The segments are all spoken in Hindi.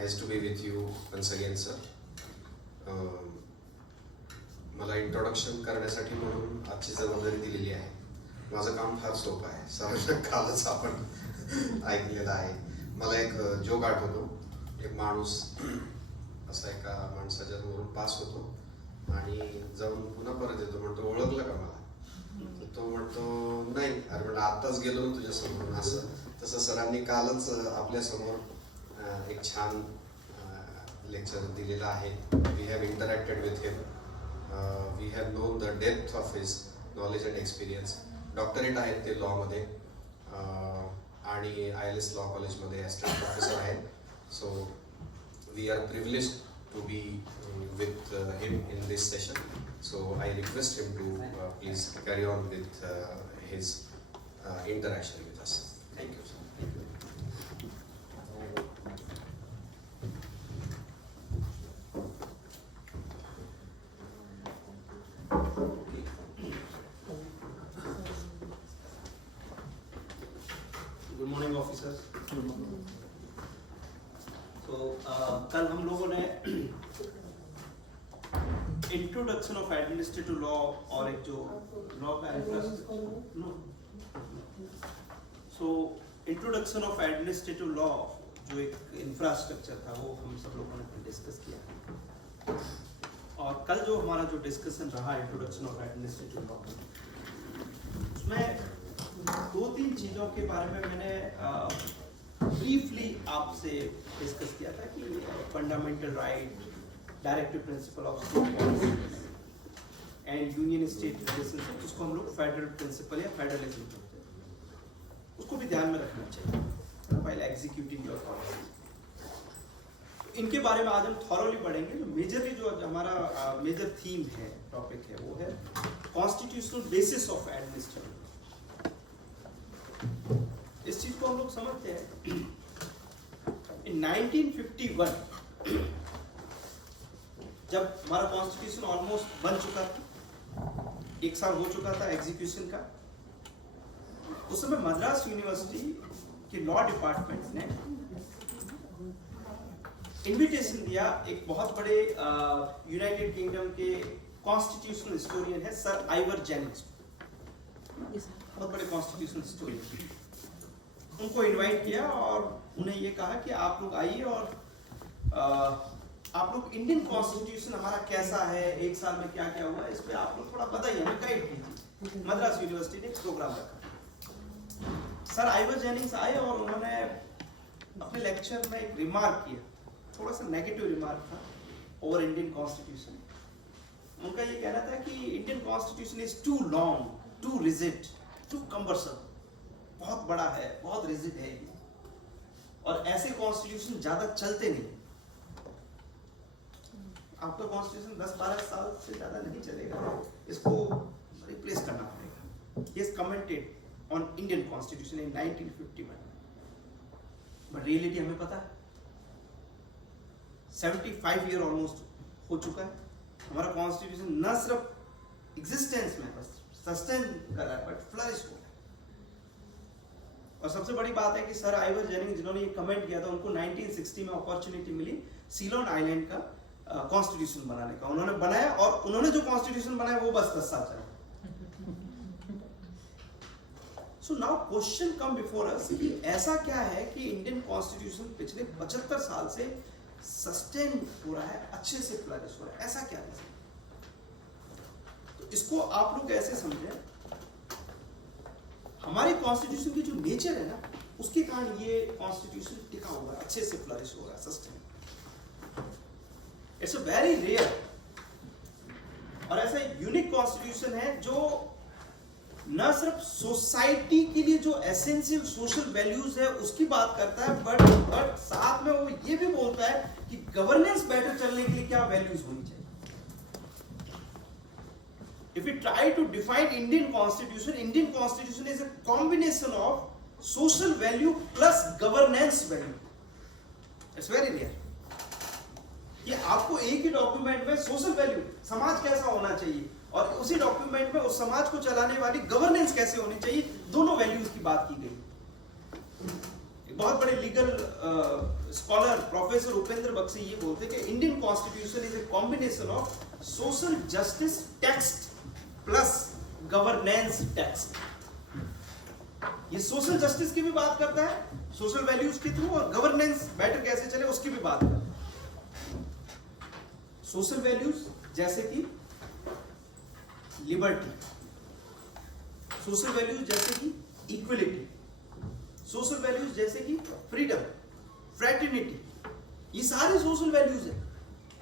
Nice to be with you once again, sir. मला इंट्रोडक्शन करण्यासाठी म्हणून आजची जबाबदारी दिलेली आहे. माझं काम फार सोपं आहे. सरांना कालच आपण ऐकलेलं आहे. मला एक जोक आठवतो. एक माणूस असा एका माणसाच्या समोरून पास होतो आणि जाऊन पुन्हा परत येतो. म्हणतो, ओळखलं का मला? तो म्हणतो, नाही. अरे म्हणलं, आत्ताच गेलो ना तुझ्या समोरून. असं तसं सरांनी कालच आपल्या समोर एक छान लेक्चर दिलेलं आहे. We have interacted with him. We have known the depth of his knowledge and experience. Doctorate आहेत ते लॉमध्ये आणि ILS लॉ कॉलेजमध्ये असिस्टंट प्रोफेसर आहेत. So we are privileged to be with him in this session. So I request him to please carry on with his interaction with us. Thank you, sir. Thank you. Good morning, officers. Good morning. So कल हम लोगों ने इंट्रोडक्शन ऑफ एडमिनिस्ट्रेटिव लॉ और एक जो लॉ का इंट्रोडक्शन ऑफ एडमिनिस्ट्रेटिव लॉ जो एक इंफ्रास्ट्रक्चर था वो हम सब लोगों ने डिस्कस किया. और कल जो हमारा जो डिस्कशन रहा इंट्रोडक्शन ऑफ एडमिनिस्ट्रेटिव लॉ, उसमें 2-3 चीज़ों के बारे में मैंने ब्रीफली आपसे डिस्कस किया था कि fundamental right, directive principle of state policy and union state relationship, जिसको हम लोग फेडरल प्रिंसिपल या फेडरलिज्म कहते हैं, उसको भी ध्यान में रखना चाहिए व्हाइल एग्जीक्यूटिंग योर पॉलिसी. इनके बारे में आज हम थॉरोली पढ़ेंगे. जो मेजरली जो हमारा मेजर थीम है, टॉपिक है, वो है कॉन्स्टिट्यूशनल बेसिस ऑफ एडमिनिस्ट्रेटिव. इस चीज को हम लोग समझते हैं. इन 1951 जब हमारा कॉन्स्टिट्यूशन ऑलमोस्ट बन चुका था, 1 साल हो चुका था एग्जीक्यूशन का, उस समय मद्रास यूनिवर्सिटी के लॉ डिपार्टमेंट ने इनविटेशन दिया. एक बहुत बड़े यूनाइटेड किंगडम के कॉन्स्टिट्यूशनल हिस्टोरियन है सर आइवर जेनिंग्स, बहुत बड़े कॉन्स्टिट्यूशनल हिस्टोरियन. उनको इनवाइट किया और उन्हें ये कहा कि आप लोग आइए और आप लोग इंडियन कॉन्स्टिट्यूशन हमारा कैसा है, 1 साल में क्या क्या हुआ, इस पे आप लोग थोड़ा बताइए, हमें गाइड कीजिए. मद्रास यूनिवर्सिटी ने एक प्रोग्राम रखा. सर आइवर जेनिंग्स आए और उन्होंने अपने लेक्चर में एक रिमार्क किया, थोड़ा सा नेगेटिव रिमार्क था ओवर इंडियन कॉन्स्टिट्यूशन. उनका ये कहना था कि Indian constitution is too long, too rigid, too cumbersome, बहुत बड़ा है, बहुत रिजिड है और ऐसे कॉन्स्टिट्यूशन ज्यादा चलते नहीं. आपका कॉन्स्टिट्यूशन 10-12 साल से ज्यादा नहीं चलेगा, इसको रिप्लेस करना पड़ेगा. He has commented on Indian Constitution in 1951. But reality हमें पता है 75 ईयर ऑलमोस्ट हो चुका है. हमारा कॉन्स्टिट्यूशन न सिर्फ एग्जिस्टेंस में बस सस्टेन कर रहा है बट फ्लरिश हो रहा है. और सबसे बड़ी बात है कि सर आइवर जेनिंग जिन्होंने ये कमेंट किया था, उनको 1960 में अपॉर्चुनिटी मिली सीलोन आइलैंड का कॉन्स्टिट्यूशन बनाने का. उन्होंने बनाया और उन्होंने जो कॉन्स्टिट्यूशन बनाया वो बस 10 साल चला. So now question come before us कि ऐसा क्या है कि इंडियन कॉन्स्टिट्यूशन पिछले 75 साल से सस्टेन हो रहा है, अच्छे से फ्लरिश हो रहा है, ऐसा क्या है? तो इसको आप लोग ऐसे समझें, हमारे कॉन्स्टिट्यूशन की जो नेचर है ना, उसके कारण ये कॉन्स्टिट्यूशन टिका हुआ है, अच्छे से फ्लरिश हो रहा है, sustain. It's a very rare और ऐसा यूनिक कॉन्स्टिट्यूशन है जो न सिर्फ सोसाइटी के लिए जो एसेंशियल सोशल वैल्यूज है उसकी बात करता है, बट साथ में वो ये भी बोलता है कि गवर्नेंस बेटर चलने के लिए क्या वैल्यूज होनी चाहिए. If we try to define Indian Constitution is a combination of social value plus governance value. It's very rare. कि आपको एक ही डॉक्यूमेंट में सोशल वैल्यू, समाज कैसा होना चाहिए, और उसी डॉक्यूमेंट में उस समाज को चलाने वाली गवर्नेंस कैसे होनी चाहिए, दोनों वैल्यूज की बात की गई. एक बहुत बड़े legal scholar professor Upendra Baxi ये बोलते हैं कि Indian constitution is a combination of social justice text plus governance text. ये सोशल जस्टिस की भी बात करता है, सोशल वैल्यूज के थ्रू, और गवर्नेंस बेटर कैसे चले उसकी भी बात करता है। सोशल वैल्यूज जैसे कि लिबर्टी, सोशल वैल्यूज जैसे कि इक्वलिटी, सोशल वैल्यूज जैसे कि फ्रीडम, फ्रेटर्निटी, ये सारे सोशल वैल्यूज हैं।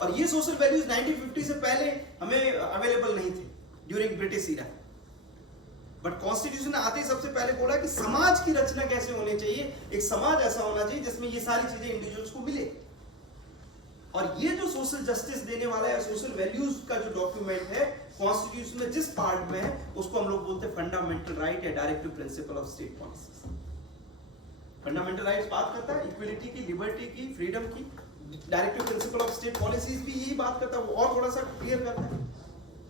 और ये सोशल वैल्यूज 1950 से पहले हमें अवेलेबल नहीं थे during British era. But constitution ने आते ही सबसे पहले बोला कि समाज की रचना कैसे होनी चाहिए, एक समाज ऐसा होना चाहिए जिसमें ये सारी चीजें इंडिविजुअल्स को मिले। और ये जो सोशल जस्टिस देने वाला है, सोशल वैल्यूज का जो डॉक्यूमेंट है कॉन्स्टिट्यूशन में जिस पार्ट में है, उसको हम लोग बोलते हैं फंडामेंटल राइट या directive principle of state policy. Fundamental rights बात करता है इक्वलिटी की, लिबर्टी की, फ्रीडम की। Directive principle of state policies भी यही बात करता है, वो और थोड़ा सा क्लियर करता है।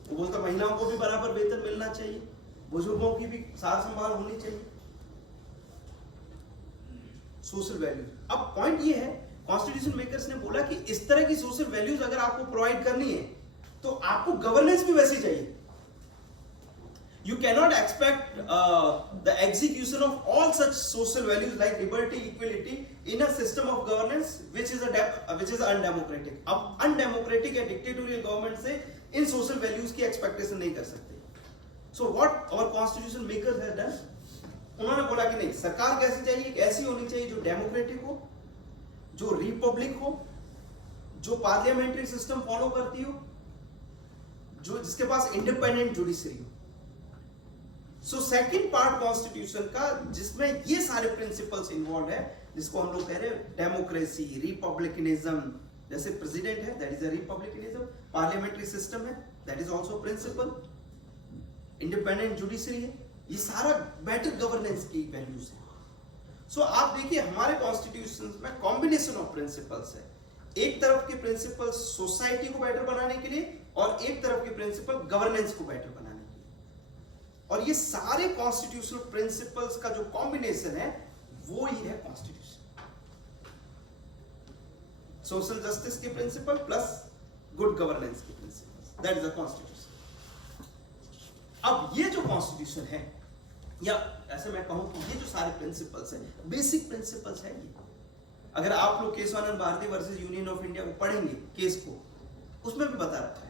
वो बोलता है महिलाओं को भी बराबर वेतन मिलना चाहिए, बुजुर्गों की भी सार संभाल होनी चाहिए। Social values. अब पॉइंट ये है, कॉन्स्टिट्यूशन मेकर्स ने बोला कि इस तरह की सोशल वैल्यूज अगर आपको प्रोवाइड करनी है तो आपको गवर्नेंस भी वैसी चाहिए। You cannot expect the execution of all such social values like liberty, equality in a system of governance which is undemocratic. अब undemocratic या dictatorial government से इन social values की expectation नहीं कर सकते। So what our constitution makers have done, उन्होंने बोला कि नहीं, सरकार कैसी चाहिए, एक ऐसी होनी चाहिए जो डेमोक्रेटिक हो, जो रिपब्लिक हो, जो पार्लियामेंट्री सिस्टम फॉलो करती हो, जो जिसके पास इंडिपेंडेंट जुडिशरी हो। सो सेकंड पार्ट कॉन्स्टिट्यूशन का जिसमें ये सारे प्रिंसिपल्स इन्वॉल्व है, जिसको हम लोग कह रहे हैं डेमोक्रेसी, रिपब्लिकनिज्म, जैसे प्रेसिडेंट है that is a republicanism, parliamentary system है that is also principle, independent judiciary है, ये सारा बेटर गवर्नेंस की वैल्यूज है। सो आप देखिए हमारे कॉन्स्टिट्यूशन में कॉम्बिनेशन ऑफ प्रिंसिपल्स है। एक तरफ के प्रिंसिपल सोसाइटी को बेटर बनाने के लिए और एक तरफ के प्रिंसिपल गवर्नेंस को बेटर बनाने के लिए। और ये सारे कॉन्स्टिट्यूशनल प्रिंसिपल्स का जो कॉम्बिनेशन है वो ही है कॉन्स्टिट्यूशन। सोशल जस्टिस के प्रिंसिपल प्लस गुड गवर्नेंस के principles, that is the constitution. अब ये जो कॉन्स्टिट्यूशन है, या ऐसे मैं कहूं कि ये जो सारे प्रिंसिपल्स हैं, बेसिक प्रिंसिपल्स हैं ये। अगर आप लोग Kesavananda Bharati versus Union of India को पढ़ेंगे केस को, उसमें भी बता रखा है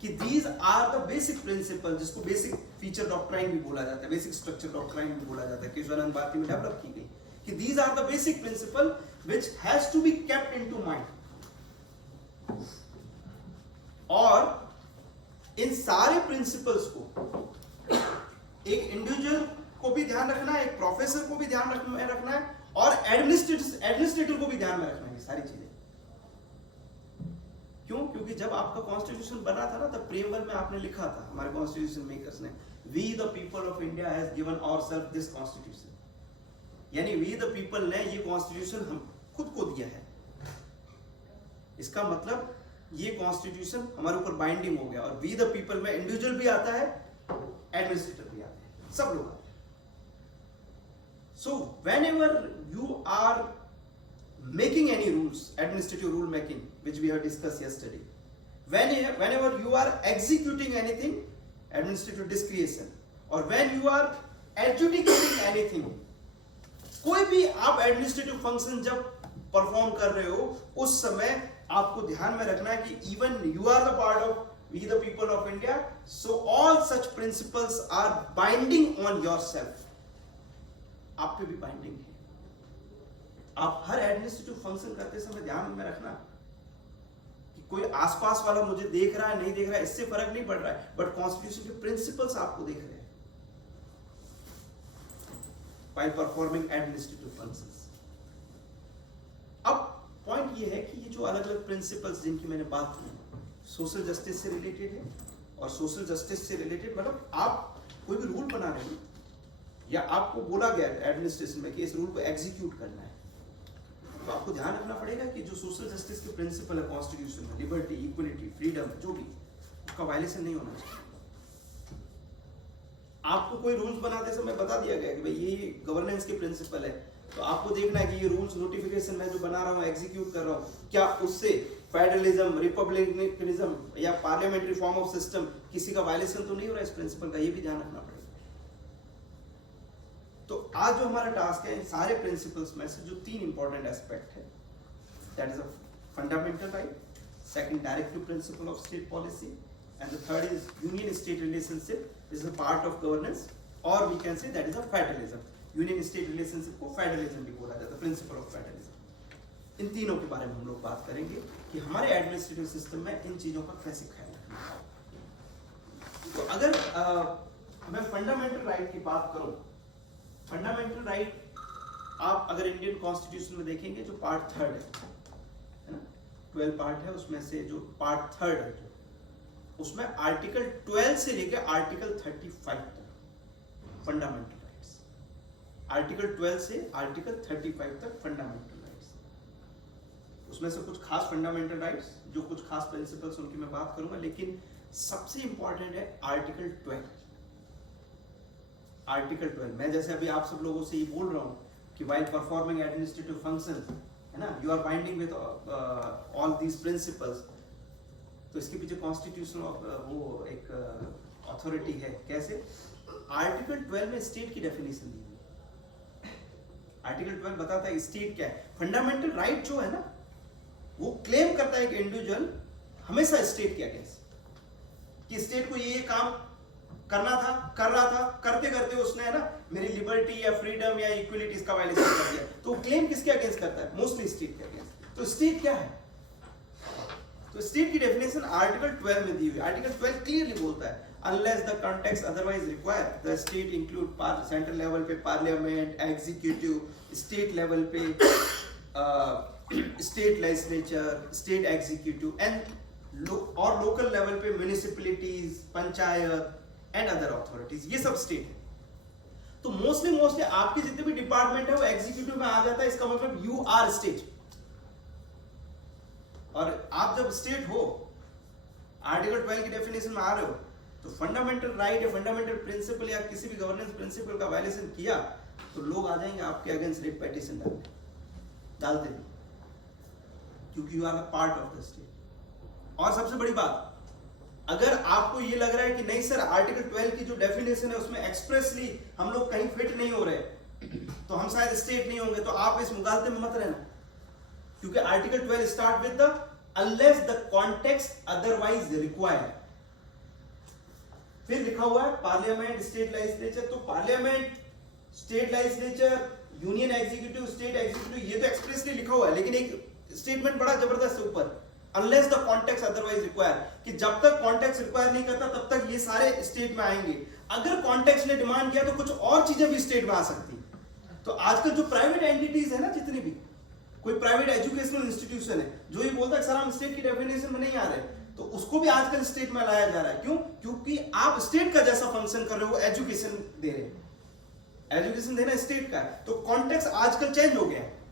कि these are the basic principle, जिसको बेसिक फीचर डॉक्ट्राइन भी बोला जाता है, बेसिक स्ट्रक्चर डॉक्ट्राइन भी बोला जाता है, केशवानंद भारती में डेवलप की गई कि these are the basic principle which has to be kept into mind. और इन सारे प्रिंसिपल्स को एक इंडिविजुअल को भी ध्यान रखना है, एक प्रोफेसर को भी ध्यान रखना है, और एडमिनिस्ट्रेटर को भी ध्यान में रखना है, सारी चीजें। क्यों? क्योंकि जब आपका कॉन्स्टिट्यूशन बना था ना, तब प्रेमबल में आपने लिखा था, हमारे कॉन्स्टिट्यूशन मेकर्स ने, we the people of India has given ourselves this constitution. यानी वी द पीपल ने ये कॉन्स्टिट्यूशन हम खुद को दिया है। इसका मतलब ये कॉन्स्टिट्यूशन हमारे ऊपर बाइंडिंग हो गया। और वी द पीपल में इंडिविजुअल भी आता है, एडमिनिस्ट्रेटर भी आते हैं, सब लोग आते हैं। So whenever you are making any rules, administrative rule making, which we have discussed yesterday, whenever you are executing anything, administrative discretion, or when you are adjudicating anything, कोई भी आप एडमिनिस्ट्रेटिव फंक्शन जब परफॉर्म कर रहे हो, उस समय आपको ध्यान में रखना है कि even you are the part of we the people of India, so all such principles are binding on yourself. आप पे भी बाइंडिंग है। आप हर एडमिनिस्ट्रेटिव फंक्शन करते समय ध्यान में रखना कि कोई आसपास वाला मुझे देख रहा है नहीं देख रहा है, इससे फर्क नहीं पड़ रहा है, बट कॉन्स्टिट्यूशन के प्रिंसिपल्स आपको देख रहे हैं व्हाइल परफॉर्मिंग एडमिनिस्ट्रेटिव फंक्शंस। अब पॉइंट ये है कि ये जो अलग अलग प्रिंसिपल्स जिनकी मैंने बात की, सोशल जस्टिस से रिलेटेड है, और सोशल जस्टिस से रिलेटेड मतलब आप कोई भी रूल बना रहे हो या आपको बोला गया एडमिनिस्ट्रेशन में कि इस रूल को एग्जीक्यूट करना है, तो आपको ध्यान रखना पड़ेगा कि जो सोशल जस्टिस के प्रिंसिपल है कॉन्स्टिट्यूशन में, लिबर्टी, इक्वलिटी, फ्रीडम, जो भी, उसका वायलेशन नहीं होना चाहिए। आपको कोई रूल्स बनाते समय बता दिया गया कि भाई ये गवर्नेंस के प्रिंसिपल है, तो आपको देखना है कि ये रूल्स नोटिफिकेशन मैं जो बना रहा हूँ, एग्जीक्यूट कर रहा हूँ, क्या उससे फेडरलिज्म, रिपब्लिकनिज्म या पार्लियामेंट्री फॉर्म ऑफ सिस्टम किसी का वायलेशन तो नहीं हो रहा है इस प्रिंसिपल का, ये भी ध्यान रखना पड़ेगा। तो आज जो हमारा टास्क है, इन सारे प्रिंसिपल्स में से जो 3 इंपॉर्टेंट एस्पेक्ट है, that is a fundamental right, second directive principle of state policy, and the third is union state relationship is a part of governance, और we can say that is a federalism. Union state relationship को फेडरलिज्म भी बोला जाता है, प्रिंसिपल ऑफ फेडरलिज्म। इन तीनों के बारे में हम लोग बात करेंगे कि हमारे एडमिनिस्ट्रेटिव सिस्टम में इन चीजों का कैसे ख्याल रखना है। तो अगर मैं फंडामेंटल राइट की बात करूं, फंडामेंटल राइट आप अगर इंडियन कॉन्स्टिट्यूशन में देखेंगे, जो पार्ट 3 है ना, 12 पार्ट है, उसमें से जो पार्ट 3 है, जो उसमें आर्टिकल 12 से लेकर आर्टिकल 35 तक फंडामेंटल राइट्स, आर्टिकल 12 से आर्टिकल 35 तक फंडामेंटल राइट्स। उसमें से कुछ खास फंडामेंटल राइट्स, जो कुछ खास प्रिंसिपल्स, उनकी मैं बात करूंगा, लेकिन सबसे इंपॉर्टेंट है आर्टिकल 12। आर्टिकल 12 मैं जैसे अभी आप सब लोगों से ये बोल रहा हूं कि व्हाइल परफॉर्मिंग एडमिनिस्ट्रेटिव फंक्शंस, है ना, you are binding with all these principles, तो इसके पीछे कॉन्स्टिट्यूशन वो एक अथॉरिटी है। कैसे? आर्टिकल 12 में स्टेट की डेफिनेशन दी हुई है। आर्टिकल 12 बताता है स्टेट क्या है। फंडामेंटल राइट जो है ना, वो क्लेम करता है कि इंडिविजुअल हमेशा स्टेट के अगेंस्ट, कि स्टेट को ये काम करना था, कर रहा था, करते करते उसने, है ना, मेरी लिबर्टी या फ्रीडम या इक्वलिटीज का वायलेशन कर दिया, तो क्लेम किसके अगेंस्ट करता है? मोस्टली स्टेट के अगेंस्ट। तो स्टेट क्या है? तो स्टेट की डेफिनेशन आर्टिकल 12 में दी हुई है। आर्टिकल 12 क्लियरली बोलता है, unless the context otherwise require the state include central level पे पार्लियामेंट, एग्जीक्यूटिव, स्टेट लेवल पे state legislature, state executive and और लोकल लेवल पे municipalities, panchayat and other authorities, ये सब स्टेट है। तो मोस्टली आपके जितने भी डिपार्टमेंट है वो एग्जीक्यूटिव में आ जाता है। इसका मतलब यू आर स्टेट, और आप जब स्टेट हो, आर्टिकल 12 की डेफिनेशन में आ रहे हो, तो फंडामेंटल राइट या फंडामेंटल प्रिंसिपल या किसी भी गवर्नेंस प्रिंसिपल का वायलेशन किया तो लोग आ जाएंगे आपके अगेंस्ट रिट पिटीशन डालते हैं, क्योंकि you are a part of the state. और सबसे बड़ी बात, अगर आपको ये लग रहा है कि नहीं सर, आर्टिकल 12 की जो डेफिनेशन है उसमें एक्सप्रेसली हम लोग कहीं फिट नहीं हो रहे, तो हम शायद स्टेट नहीं होंगे, तो आप इस मुगालते में मत रहना, क्योंकि article 12 start with the unless the context otherwise require. फिर लिखा हुआ है पार्लियामेंट, स्टेट लेजिस्लेचर, तो parliament, state legislature, union executive, state executive, ये तो एक्सप्रेसली लिखा हुआ है, लेकिन एक स्टेटमेंट बड़ा जबरदस्त है ऊपर, unless the context otherwise require, कि जब तक कॉन्टेक्स्ट रिक्वायर नहीं करता तब तक ये सारे स्टेट में आएंगे। अगर कॉन्टेक्स्ट ने डिमांड किया तो कुछ और चीजें भी स्टेट में आ सकती। तो आजकल जो प्राइवेट एंटिटीज है ना, जितनी भी, कोई प्राइवेट एजुकेशनल इंस्टीट्यूशन है जो ये बोलता है सर हम स्टेट की डेफिनेशन में नहीं आ रहे, तो उसको भी आजकल स्टेट में लाया जा रहा है। क्यों? क्योंकि आप स्टेट का जैसा फंक्शन कर रहे हो, एजुकेशन दे रहे हैं, एजुकेशन देना स्टेट का है, तो कॉन्टेक्स्ट आजकल चेंज हो गया है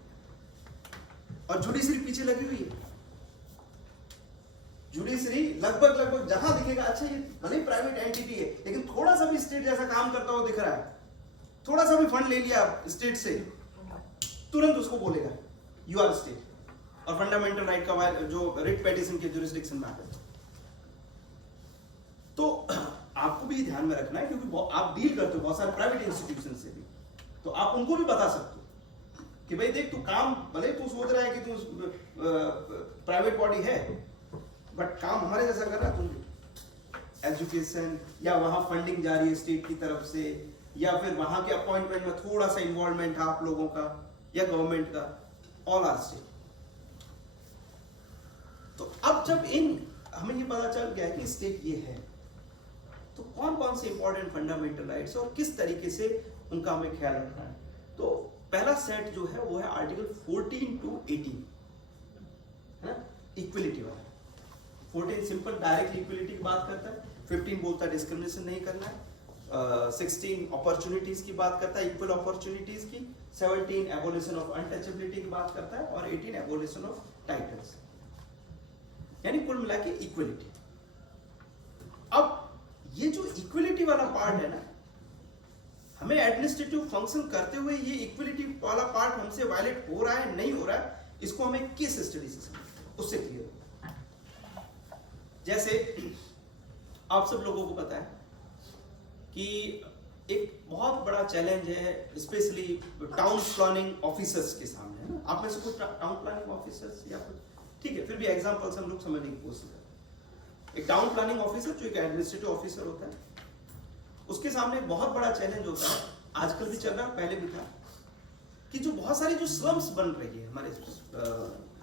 और जुडिशरी पीछे लगी हुई है। जुडिशरी लगभग जहां दिखेगा, अच्छा ये भले ही प्राइवेट एंटिटी है लेकिन थोड़ा सा भी स्टेट जैसा काम करता हुआ दिख रहा है, थोड़ा सा भी फंड ले लिया स्टेट से, तुरंत उसको बोलेगा यू आर स्टेट, और फंडामेंटल राइट का जो रिट पिटीशन के जुरिस्डिक्शन में आता है। तो आपको भी ध्यान में रखना है, क्योंकि आप डील करते हो बहुत सारे प्राइवेट इंस्टीट्यूशन से भी, तो आप उनको भी बता सकते हो कि भाई देख, तू काम भले तू सोच रहा है कि तू प्राइवेट बॉडी है, बट काम हमारे जैसा कर रहा है, तुम भी एजुकेशन या वहां फंडिंग जा रही है स्टेट की तरफ से, या फिर वहां के अपॉइंटमेंट में थोड़ा सा इन्वॉल्वमेंट है आप लोगों का या गवर्नमेंट का, ऑल आर स्टेट। तो अब जब हमें ये पता चल गया कि स्टेट ये है, तो कौन कौन से इंपॉर्टेंट फंडामेंटल राइट्स और किस तरीके से उनका हमें ख्याल रखना है। तो पहला सेट जो है वो है आर्टिकल 14 to 18, है ना, इक्वलिटी वाला। 14 सिंपल डायरेक्ट इक्वलिटी की बात करता है, 15 बोलता है डिस्क्रिमिनेशन नहीं करना है, 16 अपॉर्चुनिटीज की बात करता है, इक्वल अपॉर्चुनिटीज की, 17 एबोलिशन ऑफ अनटचेबिलिटी की बात करता है, और 18 एबोलिशन ऑफ टाइटल्स, यानी कुल मिला के इक्वलिटी। अब ये जो इक्वलिटी वाला पार्ट है ना, हमें एडमिनिस्ट्रेटिव फंक्शन करते हुए ये इक्वलिटी वाला पार्ट हमसे वायलेट हो रहा है नहीं हो रहा है, इसको हमें केस स्टडी से समझना, उससे क्लियर हो। जैसे आप सब लोगों को पता है कि एक बहुत बड़ा चैलेंज है स्पेशली टाउन प्लानिंग ऑफिसर्स के सामने, है ना? आप में से कुछ टाउन प्लानिंग ऑफिसर्स या कुछ, ठीक है, फिर भी एग्जांपल से हम लोग समझने की कोशिश करें। एक टाउन प्लानिंग ऑफिसर जो एक एडमिनिस्ट्रेटिव ऑफिसर होता है, उसके सामने एक बहुत बड़ा चैलेंज होता है, आजकल भी चल रहा है, पहले भी था, कि जो बहुत सारी जो स्लम्स बन रही है हमारे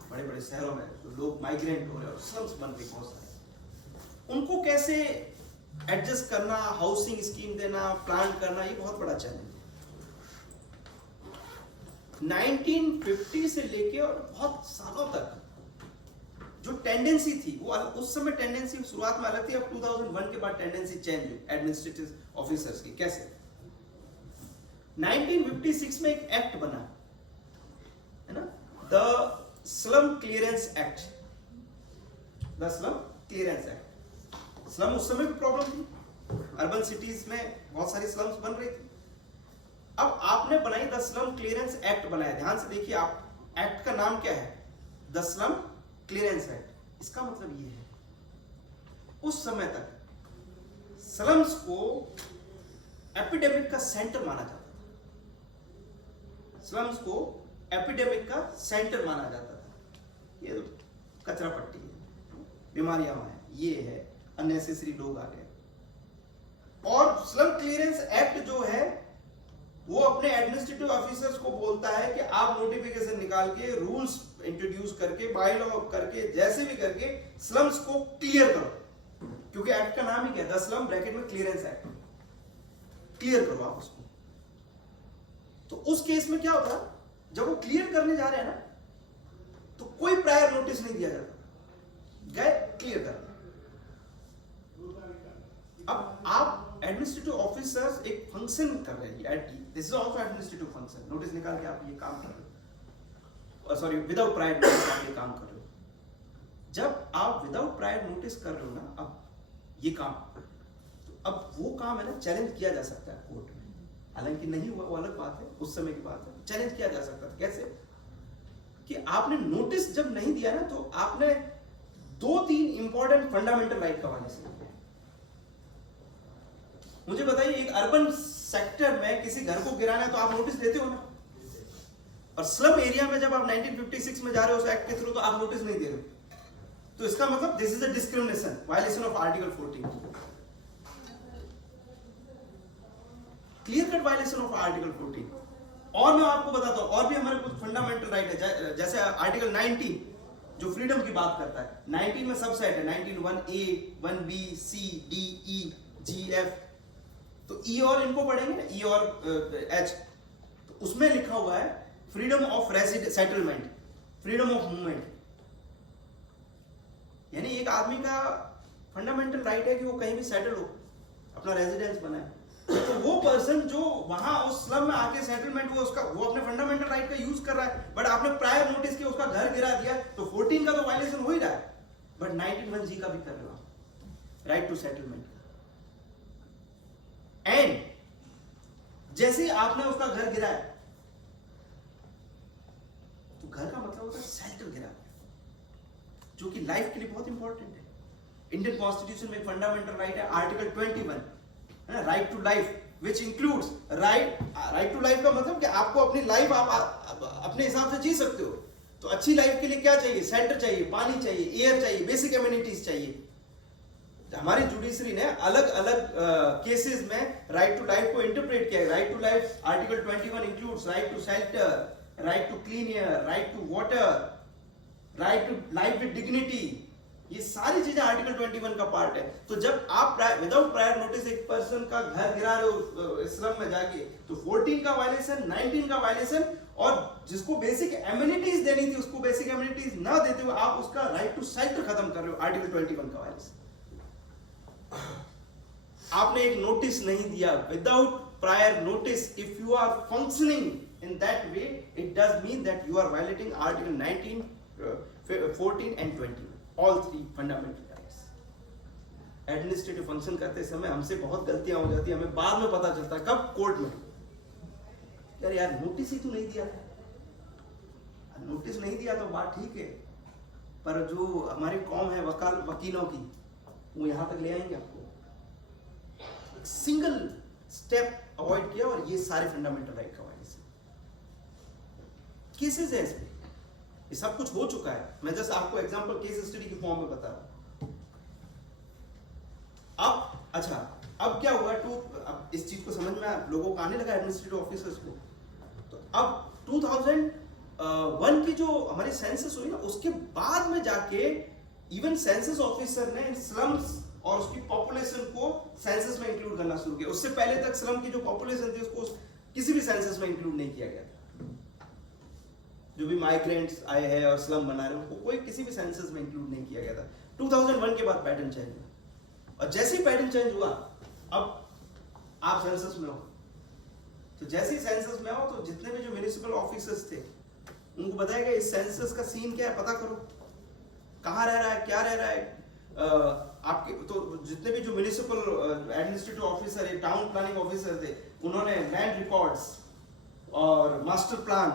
बड़े बड़े शहरों में, जो लोग माइग्रेंट हो रहे हैं और स्लम्स बन रही बहुत सारे, उनको कैसे एडजस्ट करना, हाउसिंग स्कीम देना, प्लान करना, ये बहुत बड़ा चैलेंज है। 1950 से लेके और बहुत सालों तक जो टेंडेंसी थी वो उस समय टेंडेंसी शुरुआत में अलग थी, अब 2001 के बाद टेंडेंसी चेंज हुई एडमिनिस्ट्रेटिव ऑफिसर्स की। कैसे? 1956 में एक एक्ट बना, है ना, the slum clearance act, the slum clearance act. Slum उस समय भी प्रॉब्लम थी, अर्बन सिटीज में बहुत सारी स्लम्स बन रही थी। अब आपने बनाई द स्लम क्लियरेंस एक्ट बनाया, ध्यान से देखिए, आप एक्ट का नाम क्या है? The slum clearance act. इसका मतलब ये है उस समय तक स्लम्स को एपिडेमिक का सेंटर माना जाता था, स्लम्स को एपिडेमिक का सेंटर माना जाता था। ये कचरा पट्टी है, बीमारियां हैं, ये है, अननेसेसरी लोग आ गए। और स्लम क्लियरेंस एक्ट जो है वो अपने एडमिनिस्ट्रेटिव ऑफिसर्स को बोलता है कि आप नोटिफिकेशन निकाल के, रूल्स इंट्रोड्यूस करके, बाय लॉ करके, जैसे भी करके स्लम्स को क्लियर करो, क्योंकि एक्ट का नाम ही क्या है? द स्लम ब्रैकेट में क्लियरेंस एक्ट, क्लियर करो आप उसको। तो उस केस में क्या होता है, जब वो क्लियर करने जा रहे हैं ना, तो कोई प्रायर नोटिस नहीं दिया जाता, गए क्लियर कर। अब आप एडमिनिस्ट्रेटिव ऑफिसर्स एक फंक्शन कर रहे हैं, this is also administrative function, notice निकाल के आप ये काम कर रहे हो, सॉरी विदाउट प्रायर नोटिस आप ये काम कर रहे हो। जब आप विदाउट प्रायर नोटिस कर रहे हो ना, अब ये काम, तो अब वो काम है ना, चैलेंज किया जा सकता है कोर्ट में, हालांकि नहीं हुआ वो अलग बात है, उस समय की बात है, चैलेंज किया जा सकता है। कैसे? कि आपने नोटिस जब नहीं दिया ना, तो आपने 2-3 इंपॉर्टेंट फंडामेंटल राइट का वायलेशन किया। मुझे बताइए, एक अर्बन सेक्टर में किसी घर को गिराना है तो आप नोटिस देते हो ना, और स्लम एरिया में जब आप 1956 में जा रहे हो उस एक्ट के थ्रू, तो आप नोटिस नहीं दे रहे हो। तो इसका मतलब this is a discrimination, violation of article 14, clear cut violation of article 14। और मैं आपको बताता हूं, और भी हमारे कुछ फंडामेंटल राइट है, जैसे आर्टिकल 19 जो फ्रीडम की बात करता है, 19 में सबसेट है, 19(1)(a), 1(b), (c), (d), (e), (g), (f), तो ई और इनको पढ़ेंगे ना, ई और एच, तो उसमें लिखा हुआ है freedom of settlement, freedom of movement, यानी एक आदमी का फंडामेंटल राइट है कि वो कहीं भी सेटल हो, अपना रेजिडेंस बनाए। तो वो पर्सन जो वहां उस स्लम में आके सेटलमेंट हुआ, उसका वो अपने फंडामेंटल राइट का यूज कर रहा है, बट आपने प्रायर नोटिस किया, उसका घर गिरा दिया, तो 14 का तो वायलेशन हो ही रहा है, बट 19(1)(g) का भी कर रहे हो, राइट टू सेटलमेंट। एंड जैसे ही आपने उसका घर गिराया, तो घर का मतलब होता है शेल्टर गिरा, जो कि लाइफ के लिए बहुत इंपॉर्टेंट है। इंडियन कॉन्स्टिट्यूशन में फंडामेंटल राइट है, article 21, right to life, which includes right to life का मतलब कि आपको अपनी लाइफ आप अपने हिसाब से जी सकते हो। तो अच्छी लाइफ के लिए क्या चाहिए? शेल्टर चाहिए, पानी चाहिए, एयर चाहिए, बेसिक एमिनिटीज चाहिए। हमारी जुडिशरी ने अलग अलग केसेस में राइट टू लाइफ को इंटरप्रेट किया है। Right to life article 21 includes right to shelter, right to clean air, right to water, right to life with dignity, ये सारी चीजें आर्टिकल 21 का पार्ट है। तो जब आप विदाउट प्रायर नोटिस एक पर्सन का घर गिरा रहे हो स्लम में जाके, तो 14 का वायलेशन, 19 का वायलेशन, और जिसको बेसिक एमिनिटीज देनी थी उसको बेसिक एमिनिटीज ना देते हुए आप उसका राइट टू शेल्टर खत्म कर रहे हो, आर्टिकल 21 का वायलेशन। आपने एक नोटिस नहीं दिया, without prior notice, if you are functioning in that way, it does mean that you are violating article 19, 14 and 20, all 3 fundamental rights. Administrative function करते समय हमसे बहुत गलतियां हो जाती है, हमें बाद में पता चलता है, कब? कोर्ट में। यार यार नोटिस ही तो नहीं दिया था। नोटिस नहीं दिया तो बात ठीक है, पर जो हमारी कौम है वकीलों की, वो यहाँ तक ले आएंगे आपको। सिंगल स्टेप अवॉइड किया और ये सारे फंडामेंटल राइट का वायलेशन केसेस है इसमें, ये सब कुछ हो चुका है। मैं जस्ट आपको एग्जांपल केस स्टडी की फॉर्म में बता रहा हूं। अब क्या हुआ, अब इस चीज को समझ में लोगों को आने लगा, एडमिनिस्ट्रेटिव ऑफिसर्स को। तो अब 2001 की जो हमारी सेंसस हुई ना, उसके बाद में जाके इवन सेंसस ऑफिसर ने स्लम्स और उसकी पॉपुलेशन को सेंसस में इंक्लूड करना शुरू किया। उससे पहले तक स्लम की जो पॉपुलेशन थी उसको किसी भी सेंसस में इंक्लूड नहीं किया गया था। जो भी माइग्रेंट्स आए हैं और स्लम बना रहे हैं उनको कोई किसी भी सेंसस में इंक्लूड नहीं किया गया था। 2001 के बाद पैटर्न चेंज हुआ, और जैसे ही पैटर्न चेंज हुआ, अब आप सेंसस में हो, तो जैसे ही सेंसस में आओ तो जितने भी जो म्युनिसिपल ऑफिसर्स थे उनको बताया गया इस सेंसस का सीन क्या है, पता करो कहाँ रह रहा है, क्या रह रहा है। आपके तो जितने भी जो म्युनिसिपल एडमिनिस्ट्रेटिव ऑफिसर है, टाउन प्लानिंग ऑफिसर थे, उन्होंने लैंड रिकॉर्ड्स और मास्टर प्लान,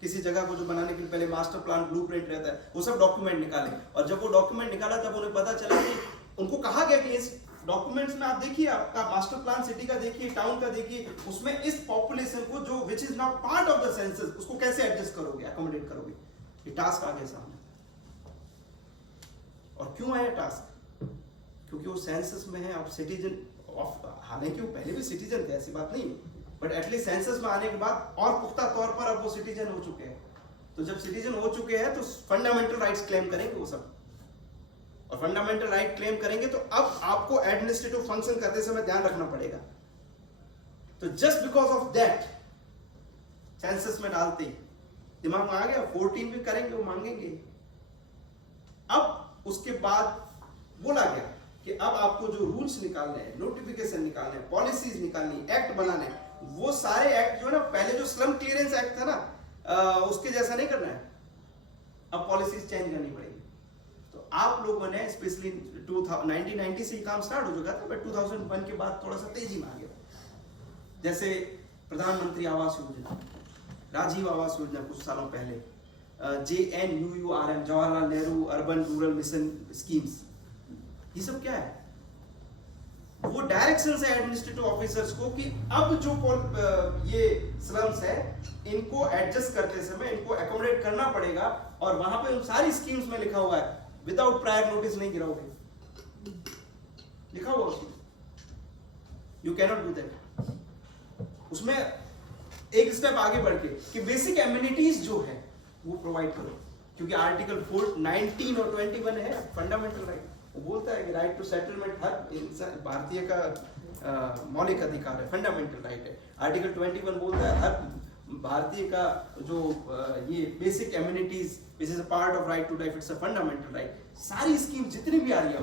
किसी जगह को जो बनाने के लिए पहले मास्टर प्लान ब्लूप्रिंट रहता है, वो सब डॉक्यूमेंट निकाले। और जब वो डॉक्यूमेंट निकाला तब उन्हें पता चला कि उनको कहा गया कि इस डॉक्यूमेंट्स में आप देखिए, आपका मास्टर प्लान सिटी का देखिए, टाउन का देखिए, उसमें इस पॉपुलेशन को जो which is not part of the census, उसको कैसे एडजस्ट करोगे, अकोमोडेट करोगे। ये टास्क आ गया सामने। और क्यों आया टास्क? क्योंकि वो सेंसस में है, अब सिटीजन ऑफ, हालांकि वो पहले भी सिटीजन थे, ऐसी बात नहीं, बट एटलीस्ट सेंसस में आने के बाद और पुख्ता तौर पर अब वो सिटीजन हो चुके हैं। तो जब सिटीजन हो चुके हैं तो फंडामेंटल राइट्स क्लेम करेंगे वो सब, और फंडामेंटल राइट क्लेम करेंगे तो अब आपको एडमिनिस्ट्रेटिव फंक्शन करते समय ध्यान रखना पड़ेगा। तो just because of that census में डालते ही दिमाग में आ गया 14 भी करेंगे, वो मांगेंगे। अब उसके बाद बोला गया कि अब आपको जो रूल्स निकालने हैं, नोटिफिकेशन निकालने हैं, पॉलिसीज निकालनी, एक्ट बनाने हैं, वो सारे एक्ट जो है ना, पहले जो स्लम क्लियरेंस एक्ट था ना, उसके जैसा नहीं करना है, अब पॉलिसीज चेंज करनी पड़ेगी। तो आप लोगों ने स्पेशली 1990 से काम स्टार्ट हो चुका था, बट 2001 के बाद थोड़ा सा तेजी में आ गया। जैसे प्रधानमंत्री आवास योजना, राजीव आवास योजना कुछ सालों पहले, JNURM, Jawaharlal Nehru urban rural mission schemes, ये सब क्या है? वो डायरेक्शंस है एडमिनिस्ट्रेटिव ऑफिसर्स को कि अब जो ये स्लम्स है इनको एडजस्ट करते समय इनको एकोमोडेट करना पड़ेगा, और वहां पे उन सारी स्कीम्स में लिखा हुआ है विदाउट प्रायर नोटिस नहीं गिराओगे, लिखा हुआ उसमें, यू कैनॉट डू दैट। उसमें एक स्टेप आगे बढ़ के कि बेसिक एमिनिटीज जो है वो प्रोवाइड करो, क्योंकि आर्टिकल 19 और 21 है फंडामेंटल राइट, वो बोलता है कि राइट टू सेटलमेंट हर इंसान भारतीय का मौलिक अधिकार है, फंडामेंटल राइट है। आर्टिकल 21 बोलता है हर भारतीय का जो ये basic amenities which is a part of right to life, it's a fundamental right. सारी स्कीम जितनी भी आ रही है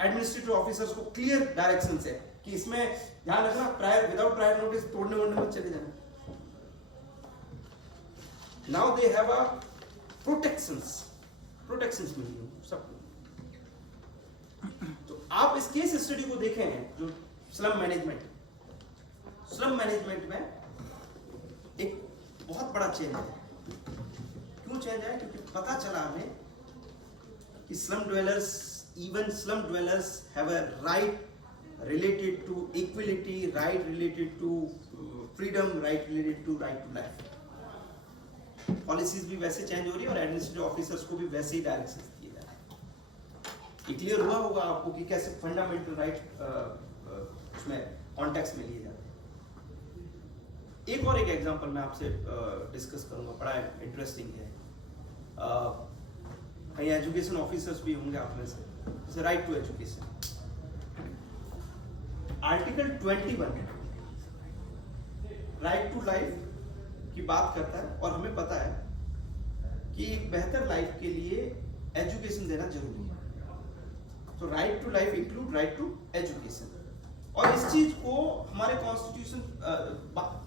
एडमिनिस्ट्रेटिव ऑफिसर्स को क्लियर डायरेक्शन है कि इसमें ध्यान रखना, प्रायर विदाउट प्रायर नोटिस तोड़ने वोड़ने मत चले जाना। Now they have a protections मिली है सबको। तो आप इस केस स्टडी को देखें हैं जो स्लम मैनेजमेंट में एक बहुत बड़ा चेंज है। क्यों चेंज है? क्योंकि पता चला हमें कि slum dwellers have a right related to equality, right related to freedom, right related to right to life। Policies भी वैसे चेंज हो रही है और एडमिनिस्ट्रेटिव ऑफिसर्स को भी वैसे ही डायरेक्शंस दिए जा रहे हैं। ये क्लियर हुआ होगा आपको कि कैसे फंडामेंटल राइट उसमें कॉन्टेक्स्ट में लिए जाते हैं। एक और एक एग्जांपल मैं आपसे डिस्कस करूंगा, बड़ा इंटरेस्टिंग है। कई एजुकेशन ऑफिसर्स भी होंगे आप में से, जैसे right to education. Article 21 right to life की बात करता है, और हमें पता है कि एक बेहतर लाइफ के लिए एजुकेशन देना जरूरी है। तो right to life include right to education, और इस चीज को हमारे कॉन्स्टिट्यूशन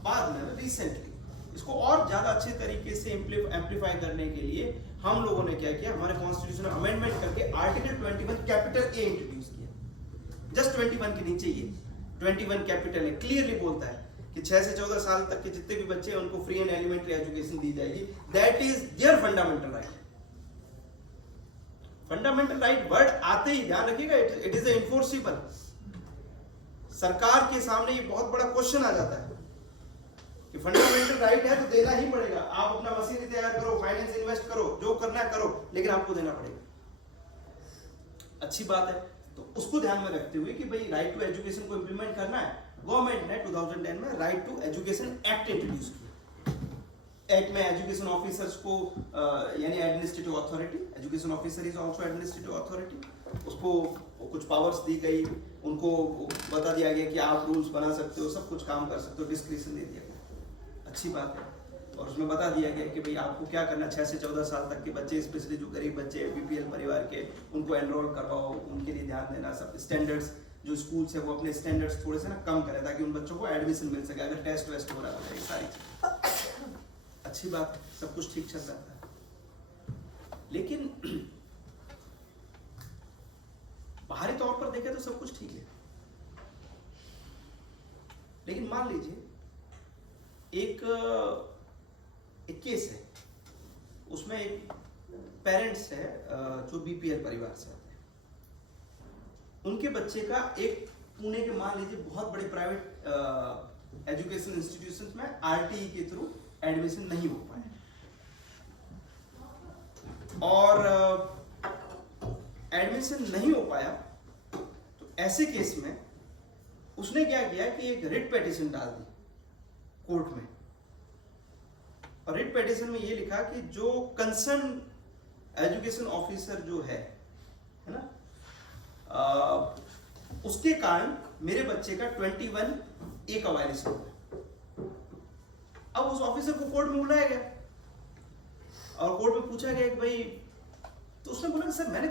बाद में रिसेंटली इसको और ज्यादा अच्छे तरीके से एम्पलीफाई करने के लिए हम लोगों ने क्या किया, हमारे कॉन्स्टिट्यूशन में अमेंडमेंट करके आर्टिकल 21 कैपिटल ए इंट्रोड्यूस किया। जस्ट 21 के नीचे ये 21 कैपिटल ए क्लियरली बोलता है कि कि 6 से 14 साल तक के जितने भी बच्चे हैं उनको फ्री एंड एलिमेंट्री एजुकेशन दी जाएगी, that is there fundamental right. Fundamental right word आते ही ध्यान रखिएगा, इट इज इनफोर्सिबल। सरकार के सामने ये बहुत बड़ा क्वेश्चन आ जाता है कि फंडामेंटल राइट है तो देना ही पड़ेगा। आप अपना मशीनरी तैयार करो, फाइनेंस इन्वेस्ट करो, जो करना है करो, लेकिन आपको देना पड़ेगा। अच्छी बात है, तो उसको ध्यान में रखते हुए कि भाई राइट टू एजुकेशन को इंप्लीमेंट करना है, गवर्नमेंट ने 2010 में right to education act introduce किया। एक्ट में एजुकेशन ऑफिसर्स को यानी administrative authority, education officer is also administrative authority, उसको कुछ पावर्स दी गई, उनको बता दिया गया कि आप रूल्स बना सकते हो, सब कुछ काम कर सकते हो, डिस्क्रिप्शन दे दिया गया। अच्छी बात है। और उसमें बता दिया गया कि भाई आपको क्या करना, 6 से 14 साल तक के बच्चे, स्पेशली जो गरीब बच्चे बीपीएल परिवार के, उनको एनरोल करवाओ, उनके लिए ध्यान देना। सब स्टैंडर्ड्स जो स्कूल्स है वो अपने स्टैंडर्ड्स थोड़े से ना कम करें ताकि उन बच्चों को एडमिशन मिल सके अगर टेस्ट वेस्ट हो रहा है। ये सारी चीज अच्छी बात है, सब कुछ ठीक चल रहा था। लेकिन बाहरी तौर पर देखें तो सब कुछ ठीक है, लेकिन मान लीजिए एक केस है, उसमें एक पेरेंट्स है जो बीपीएल परिवार से आते हैं, उनके बच्चे का एक पुणे के मान लीजिए बहुत बड़े प्राइवेट एजुकेशन इंस्टीट्यूशंस में आरटीई के थ्रू एडमिशन नहीं हो पाया, और एडमिशन नहीं हो पाया। तो ऐसे केस में उसने क्या किया कि एक रिट पिटीशन डाल दी कोर्ट में, और रिट पिटीशन में ये लिखा कि जो कंसर्न एजुकेशन ऑफिसर जो है ना, उसके कारण मेरे बच्चे का 21A का वायलेशन हुआ। अब उस ऑफिसर को कोर्ट में बुलाया गया और कोर्ट में पूछा गया कि भाई, तो उसने बोला कि सर मैंने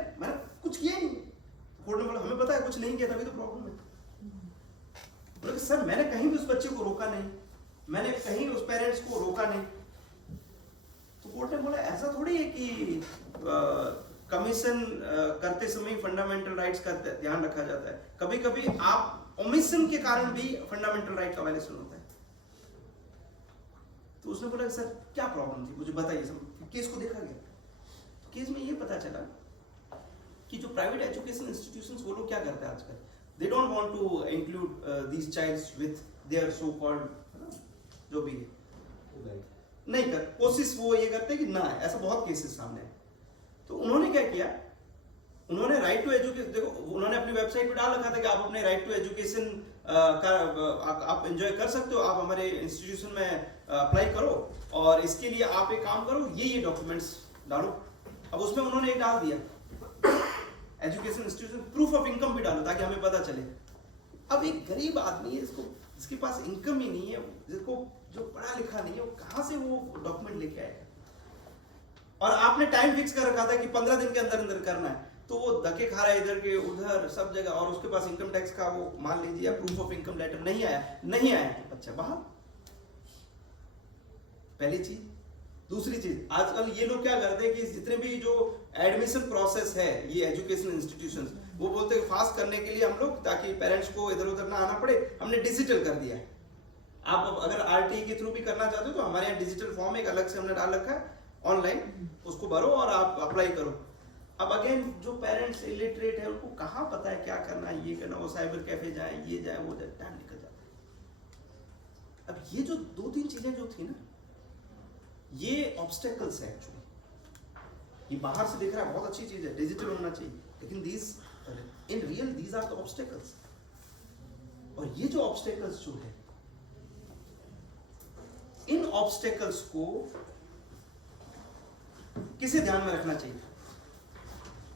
कुछ किया ही नहीं। कोर्ट ने बोला हमें पता है कुछ नहीं किया, तभी तो प्रॉब्लम है। बोला कि सर मैंने कहीं भी उस बच्चे को रोका नहीं, मैंने कहीं उस पेरेंट्स को रोका नहीं। तो कोर्ट ने बोला ऐसा थोड़ी है कि कमीशन करते समय फंडामेंटल राइट्स का ध्यान रखा जाता है, कभी कभी आप ओमिशन के कारण भी फंडामेंटल राइट का वायलेशन होता है। तो उसने बोला सर क्या प्रॉब्लम थी मुझे बताइए। सब केस को देखा गया, तो केस में ये पता चला कि जो प्राइवेट एजुकेशन इंस्टीट्यूशंस वो लोग क्या करते हैं आजकल, they don't want to include these childs with their so called जो भी नहीं कर, कोशिश वो ये करते हैं कि ना, ऐसा बहुत केसेस सामने है। तो उन्होंने क्या किया, उन्होंने राइट टू एजुकेशन, देखो उन्होंने अपनी वेबसाइट पे डाल रखा था कि आप अपने राइट टू एजुकेशन आप एंजॉय कर सकते हो, आप हमारे इंस्टीट्यूशन में अप्लाई करो, और इसके लिए आप एक काम करो, ये डॉक्यूमेंट्स डालो। अब उसमें उन्होंने एक डाल दिया education institution proof of income भी डालो ताकि हमें पता चले। अब एक गरीब आदमी है, जिसके पास इनकम ही नहीं है, जिसको जो पढ़ा लिखा नहीं है, वो कहां से वो डॉक्यूमेंट लेके आएगा? और आपने टाइम फिक्स कर रखा था कि 15 दिन के अंदर अंदर करना है, तो वो धक्के खा रहा है इधर के उधर सब जगह, और उसके पास इनकम टैक्स का वो मान लीजिए प्रूफ ऑफ इनकम लेटर नहीं आया तो बच्चा बाहर। पहली चीज। दूसरी चीज, आजकल ये लोग क्या करते हैं कि जितने भी जो एडमिशन प्रोसेस है ये एजुकेशन इंस्टीट्यूशंस, वो बोलते हैं फास्ट करने के लिए हम लोग, ताकि पेरेंट्स को इधर उधर ना आना पड़े, हमने डिजिटल कर दिया है। आप अगर आरटीई के थ्रू भी करना चाहते हो तो हमारे यहाँ डिजिटल फॉर्म एक अलग से हमने डाल रखा है ऑनलाइन, उसको भरो और आप अप्लाई करो। अब अगेन जो पेरेंट्स इलिटरेट है उनको कहाँ पता है क्या करना है, ये करना, वो साइबर कैफे जाए, ये जाए, वो जाए, टाइम निकल जाता है। अब ये जो 2-3 चीजें जो थी ना, ये ऑब्स्टेकल्स है एक्चुअली। ये बाहर से दिख रहा है बहुत अच्छी चीज है, डिजिटल होना चाहिए, लेकिन in real these are the obstacles. और ये जो ऑब्स्टेकल्स जो है, इन ऑब्स्टेकल्स को किसे ध्यान में रखना चाहिए?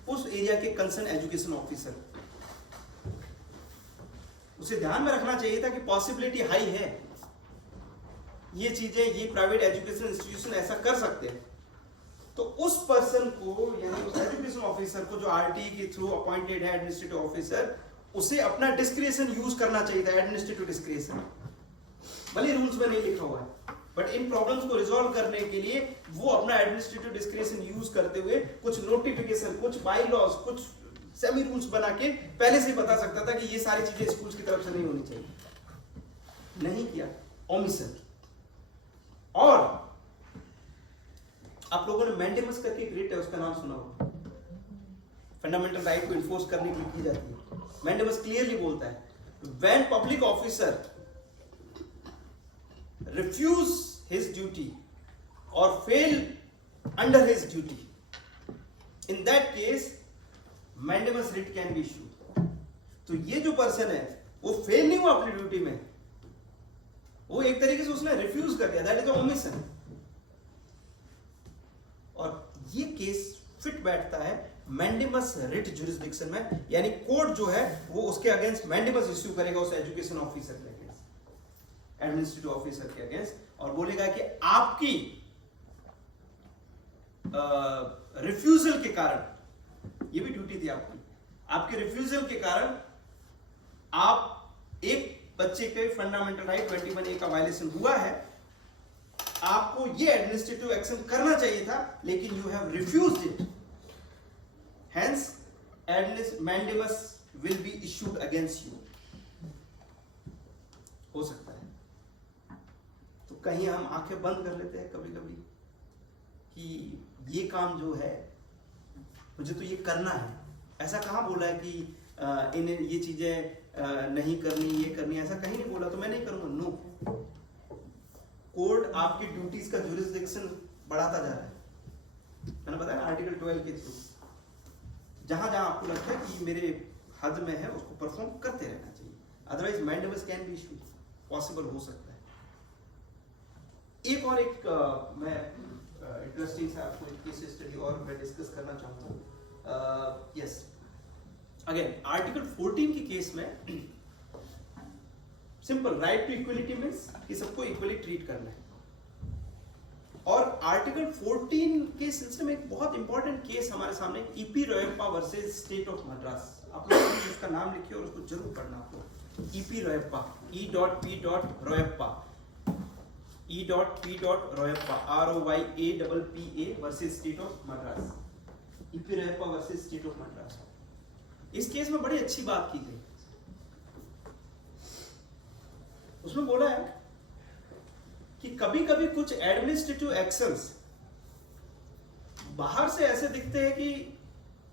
उस एरिया के कंसर्न एजुकेशन ऑफिसर, उसे ध्यान में रखना चाहिए था कि पॉसिबिलिटी हाई है, ये चीजें, ये प्राइवेट एजुकेशन इंस्टीट्यूशन ऐसा कर सकते हैं। तो उस पर्सन को, यानी उस एजुकेशन ऑफिसर को जो आरटीई के थ्रू अपॉइंटेड है एडमिनिस्ट्रेटिव ऑफिसर, उसे अपना डिस्क्रिशन यूज करना चाहिए था, एडमिनिस्ट्रेटिव डिस्क्रिशन। भले रूल्स में नहीं लिखा हुआ है, बट इन प्रॉब्लम्स को रिजॉल्व करने के लिए वो अपना एडमिनिस्ट्रेटिव डिस्क्रिशन यूज करते हुए कुछ नोटिफिकेशन, कुछ बाई लॉज, कुछ सेमी रूल्स बना के पहले से ही बता सकता था कि ये सारी चीजें स्कूल्स की तरफ से नहीं होनी चाहिए। नहीं किया, ओमिशन। और आप लोगों ने मैंडेमस करके एक रिट है, उसका नाम सुना होगा, फंडामेंटल राइट को इन्फोर्स करने के लिए की जाती है। मैंडेमस क्लियरली बोलता है when public officer refuse his duty और fail under his duty, in that case mandamus writ can be issued. तो ये जो पर्सन है वो फेल नहीं हुआ अपनी ड्यूटी में, वो एक तरीके से उसने रिफ्यूज कर दिया, दैट इज ओमिशन। और ये केस फिट बैठता है मैंडेमस रिट जुरिस्डिक्शन में, यानी कोर्ट जो है वो उसके अगेंस्ट मैंडेमस इश्यू करेगा उस एजुकेशन ऑफिसर के अगेंस्ट, एडमिनिस्ट्रेटिव ऑफिसर के अगेंस्ट, और बोलेगा कि आपकी रिफ्यूजल के कारण, ये भी ड्यूटी थी आपकी, आपके रिफ्यूजल के कारण आप एक बच्चे के फंडामेंटल राइट 21A का वायलेशन हुआ है, आपको ये एडमिनिस्ट्रेटिव एक्शन करना चाहिए था लेकिन you have refused it, hence mandamus will be issued against you. हो सकता है तो कहीं हम आंखें बंद कर लेते हैं कभी कभी कि ये काम जो है मुझे तो ये करना है, ऐसा कहाँ बोला है कि इन्हें ये चीजें नहीं करनी, ये करनी, ऐसा कहीं नहीं बोला, तो मैं नहीं करूंगा, नो। कोर्ट आपकी ड्यूटीज का जुरिस्डिक्शन बढ़ाता जा रहा है, मैंने बताया ना आर्टिकल 12 के थ्रू, जहां जहां आपको लगता है कि मेरे हद में है उसको परफॉर्म करते रहना चाहिए, otherwise mandamus can be issued, possible हो सकता है। एक और एक मैं इंटरेस्टिंग सा आपको एक केस स्टडी और मैं डिस्कस करना चाहूंगा। यस, अगेन आर्टिकल 14 के केस में simple right to equality means कि सबको इक्वली ट्रीट करना है, और आर्टिकल 14 के सिलसिले में एक बहुत इंपॉर्टेंट केस हमारे सामने, EP Royappa versus state of Madras. आप लोग उसका नाम लिखिए और उसको जरूर पढ़ना आप लोग। EP Royappa, E.P. Royappa, E.P. Royappa, ROYAPPA versus state of Madras, EP Royappa versus state of Madras. इस केस में बड़ी अच्छी बात की गई, उसमें बोला है कि कभी कभी कुछ एडमिनिस्ट्रेटिव एक्शंस बाहर से ऐसे दिखते हैं कि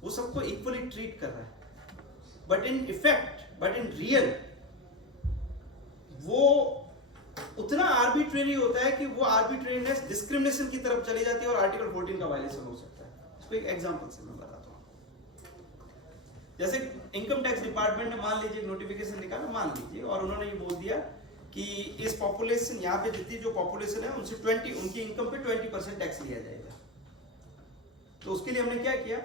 वो सबको इक्वली ट्रीट कर रहा है, but in effect, but in real वो उतना आर्बिट्रेरी होता है कि वो आर्बिट्रेरीनेस डिस्क्रिमिनेशन की तरफ चली जाती है और आर्टिकल 14 का वायलेशन हो सकता है। इसको एक एग्जांपल से मैं बताता हूं। जैसे इनकम टैक्स डिपार्टमेंट ने मान लीजिए एक नोटिफिकेशन निकाला, मान लीजिए, और उन्होंने ये बोल दिया कि इस पॉपुलेशन, यहाँ पे जितनी जो पॉपुलेशन है उनसे 20, उनकी इनकम पे 20% टैक्स लिया जाएगा। तो उसके लिए हमने क्या किया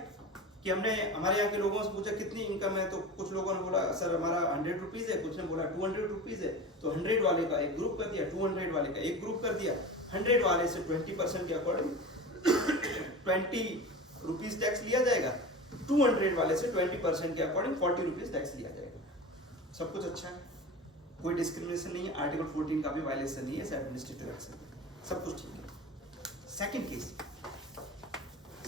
कि हमने हमारे यहाँ के लोगों से पूछा कितनी इनकम है, तो कुछ लोगों ने बोला सर हमारा 100 रुपीज है, कुछ ने बोला 200 रुपीज है, तो 100 वाले का एक ग्रुप कर दिया, 200 वाले का एक ग्रुप कर दिया, 100 वाले से 20% के अकॉर्डिंग 20 रुपीज टैक्स लिया जाएगा, 200 वाले से 20% के अकॉर्डिंग 40 रुपीज टैक्स लिया जाएगा। सब कुछ अच्छा है, कोई डिस्क्रिमिनेशन नहीं है, आर्टिकल 14 का भी वायलेशन नहीं है, एडमिनिस्ट्रेटिव एक्शन, सब कुछ ठीक है। सेकंड केस,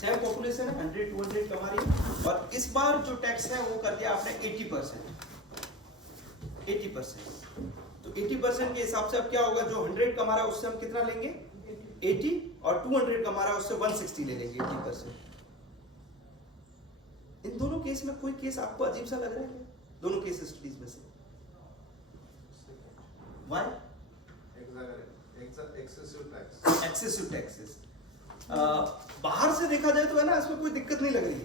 सेम पॉपुलेशन है, 100-200 कमा रही है, और इस बार जो टैक्स है वो कर दिया आपने 80%। तो 80% के हिसाब से अब क्या होगा, जो 100 कमा रहा है उससे हम कितना लेंगे 80, और 200 कमा रहा है उससे 160 ले लेंगे 80%। इन दोनों केस में कोई केस आपको अजीब सा लग रहा है क्या? दोनों केस स्टडीज में से Why? Excessive taxes. बाहर से देखा जाए तो है ना, इसमें कोई दिक्कत नहीं लग रही है,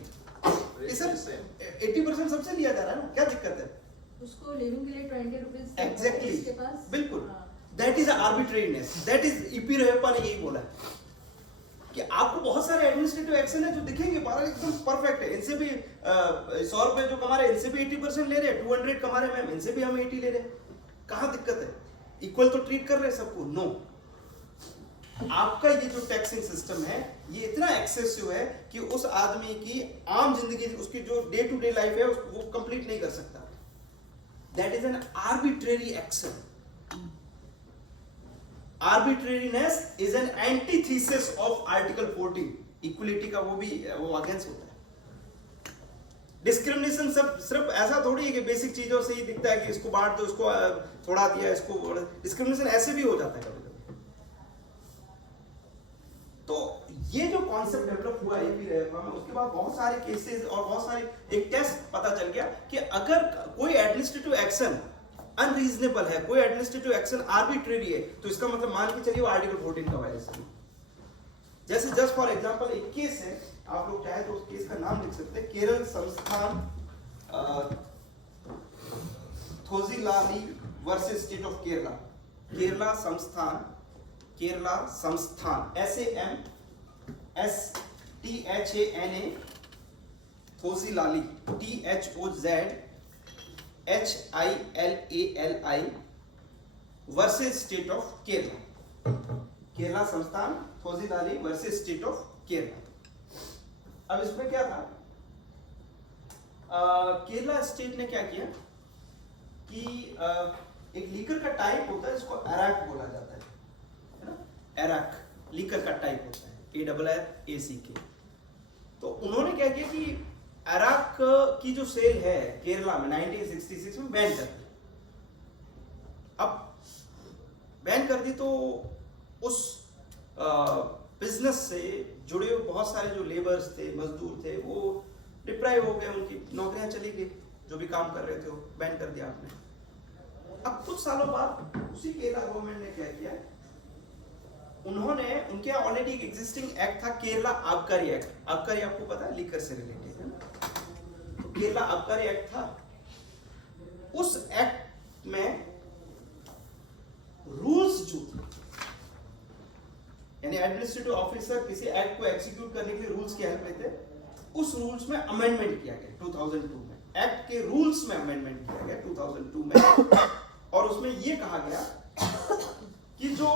ये सब 80% सबसे लिया जा रहा है ना, क्या दिक्कत है? उसको लिविंग के लिए 20 रुपीज एग्जैक्टली, उसके पास, बिल्कुल, that is arbitrariness, that is EP Royappa ने यही बोला है कि आपको बहुत सारे एडमिनिस्ट्रेटिव एक्शन है जो दिखेंगे बाहर एकदम परफेक्ट है, इनसे भी 100 रुपए जो कमा रहे हैं इनसे भी 80% ले रहे हैं, 200 कमा रहे हैं मैम इनसे भी हम 80 ले रहे हैं, कहाँ दिक्कत है? इक्वल तो ट्रीट कर रहे हैं सबको, नो। आपका ये जो टैक्सिंग सिस्टम है ये इतना एक्सेसिव है कि उस आदमी की आम जिंदगी, उसकी जो डे टू डे लाइफ है उसको वो कंप्लीट नहीं कर सकता। That is an arbitrary action. Arbitrariness is an antithesis of article 14, equality का वो अगेंस्ट होता है। डिस्क्रिमिनेशन सब सिर्फ ऐसा थोड़ी है कि बेसिक चीजों से ही दिखता है कि इसको बांट दो, इसको थोड़ा दिया, इसको। डिस्क्रिमिनेशन ऐसे भी हो जाता है कभी कभी। तो ये जो कॉन्सेप्ट डेवलप हुआ एपी रेवा में, उसके बाद बहुत सारे केसेस और बहुत सारे एक टेस्ट पता चल गया कि अगर कोई एडमिनिस्ट्रेटिव एक्शन अनरीजनेबल है, कोई एडमिनिस्ट्रेटिव एक्शन आर्बिट्रेरी है, तो इसका मतलब मान के चलिए वो आर्टिकल 14 का वायलेशन है। जैसे जस्ट फॉर एग्जांपल एक केस है, आप लोग चाहे तो उस केस का नाम लिख सकते हैं, Kerala Samsthana Thozhilali versus state of Kerala. Kerala Samsthana SAMSTHANA Thozhilali THOZHILALI versus state of Kerala. Kerala Samsthana Thozhilali versus state of Kerala. अब इसमें क्या था, केरला स्टेट ने क्या किया कि एक लीकर का टाइप होता है, इसको अराक बोला जाता है ना, अराक लीकर का टाइप होता है, ARRACK। तो उन्होंने क्या किया कि अराक की जो सेल है केरला में 1966 में बैन कर दी। अब बैन कर दी तो उस बिजनेस से जुड़े हुए बहुत सारे जो लेबर्स थे, मजदूर थे, वो डिप्राइव हो गए, उनकी नौकरियां चली गई, जो भी काम कर रहे थे वो बैन कर दिया आपने। अब कुछ सालों बाद उसी केरला गवर्नमेंट ने क्या किया, उन्होंने, उनके ऑलरेडी एक एग्जिस्टिंग एक्ट था केरला आबकारी एक्ट। आबकारी आपको पता है लीकर से रिलेटेड है ना, तो केरला आबकारी एक्ट था। उस एक्ट में रूल्स जो थे, यानी एडमिनिस्ट्रेटिव ऑफिसर किसी एक्ट को एग्जीक्यूट करने के लिए रूल्स की हेल्प लेते, उस रूल्स में अमेंडमेंट किया गया 2002 में। एक्ट के रूल्स में अमेंडमेंट किया गया 2002 में, और उसमें यह कहा गया कि जो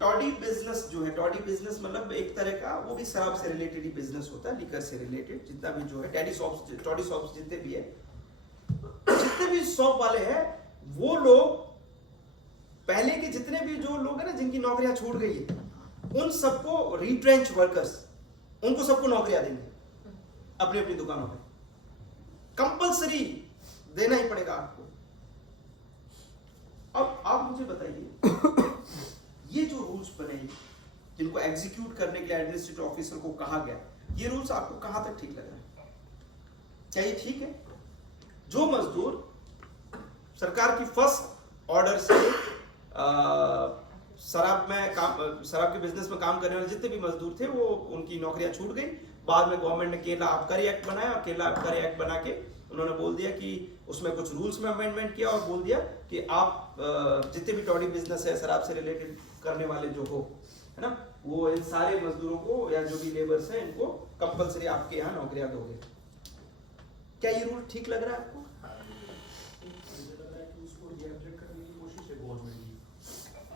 टॉडी बिजनेस जो है, टॉडी बिजनेस मतलब एक तरह का, वो भी शराब से रिलेटेड ही बिजनेस होता है, लिकर से रिलेटेड जितना भी जो है, टॉडी शॉप्स जितने भी है, जितने भी शॉप वाले हैं, वो लोग पहले के जितने भी जो लोग हैं ना जिनकी नौकरियां छूट गई है, उन सबको रिट्रेंच वर्कर्स, उनको सबको नौकरियां देंगे अपनी अपनी दुकानों पे, कंपलसरी देना ही पड़ेगा आपको। अब आप मुझे बताइए, ये जो रूल्स बने जिनको एग्जीक्यूट करने के लिए एडमिनिस्ट्रेटिव ऑफिसर को कहा गया, ये रूल्स आपको कहां तक ठीक लग रहा है? क्या ये ठीक है? जो मजदूर सरकार की फर्स्ट ऑर्डर से शराब के बिजनेस में काम करने वाले जितने भी मजदूर थे, वो उनकी नौकरियां छूट गई। बाद में गवर्नमेंट ने केरला आबकारी एक्ट बनाया, और केरला आबकारी एक्ट बना के उन्होंने बोल दिया कि उसमें कुछ रूल्स में अमेंडमेंट किया, और बोल दिया कि आप जितने भी टॉडी बिजनेस है शराब से रिलेटेड करने वाले जो हो, है ना, वो इन सारे मजदूरों को या जो भी लेबर्स हैं इनको कंपलसरी आपके यहाँ नौकरियां दोगे। क्या ये रूल ठीक लग रहा है आपको?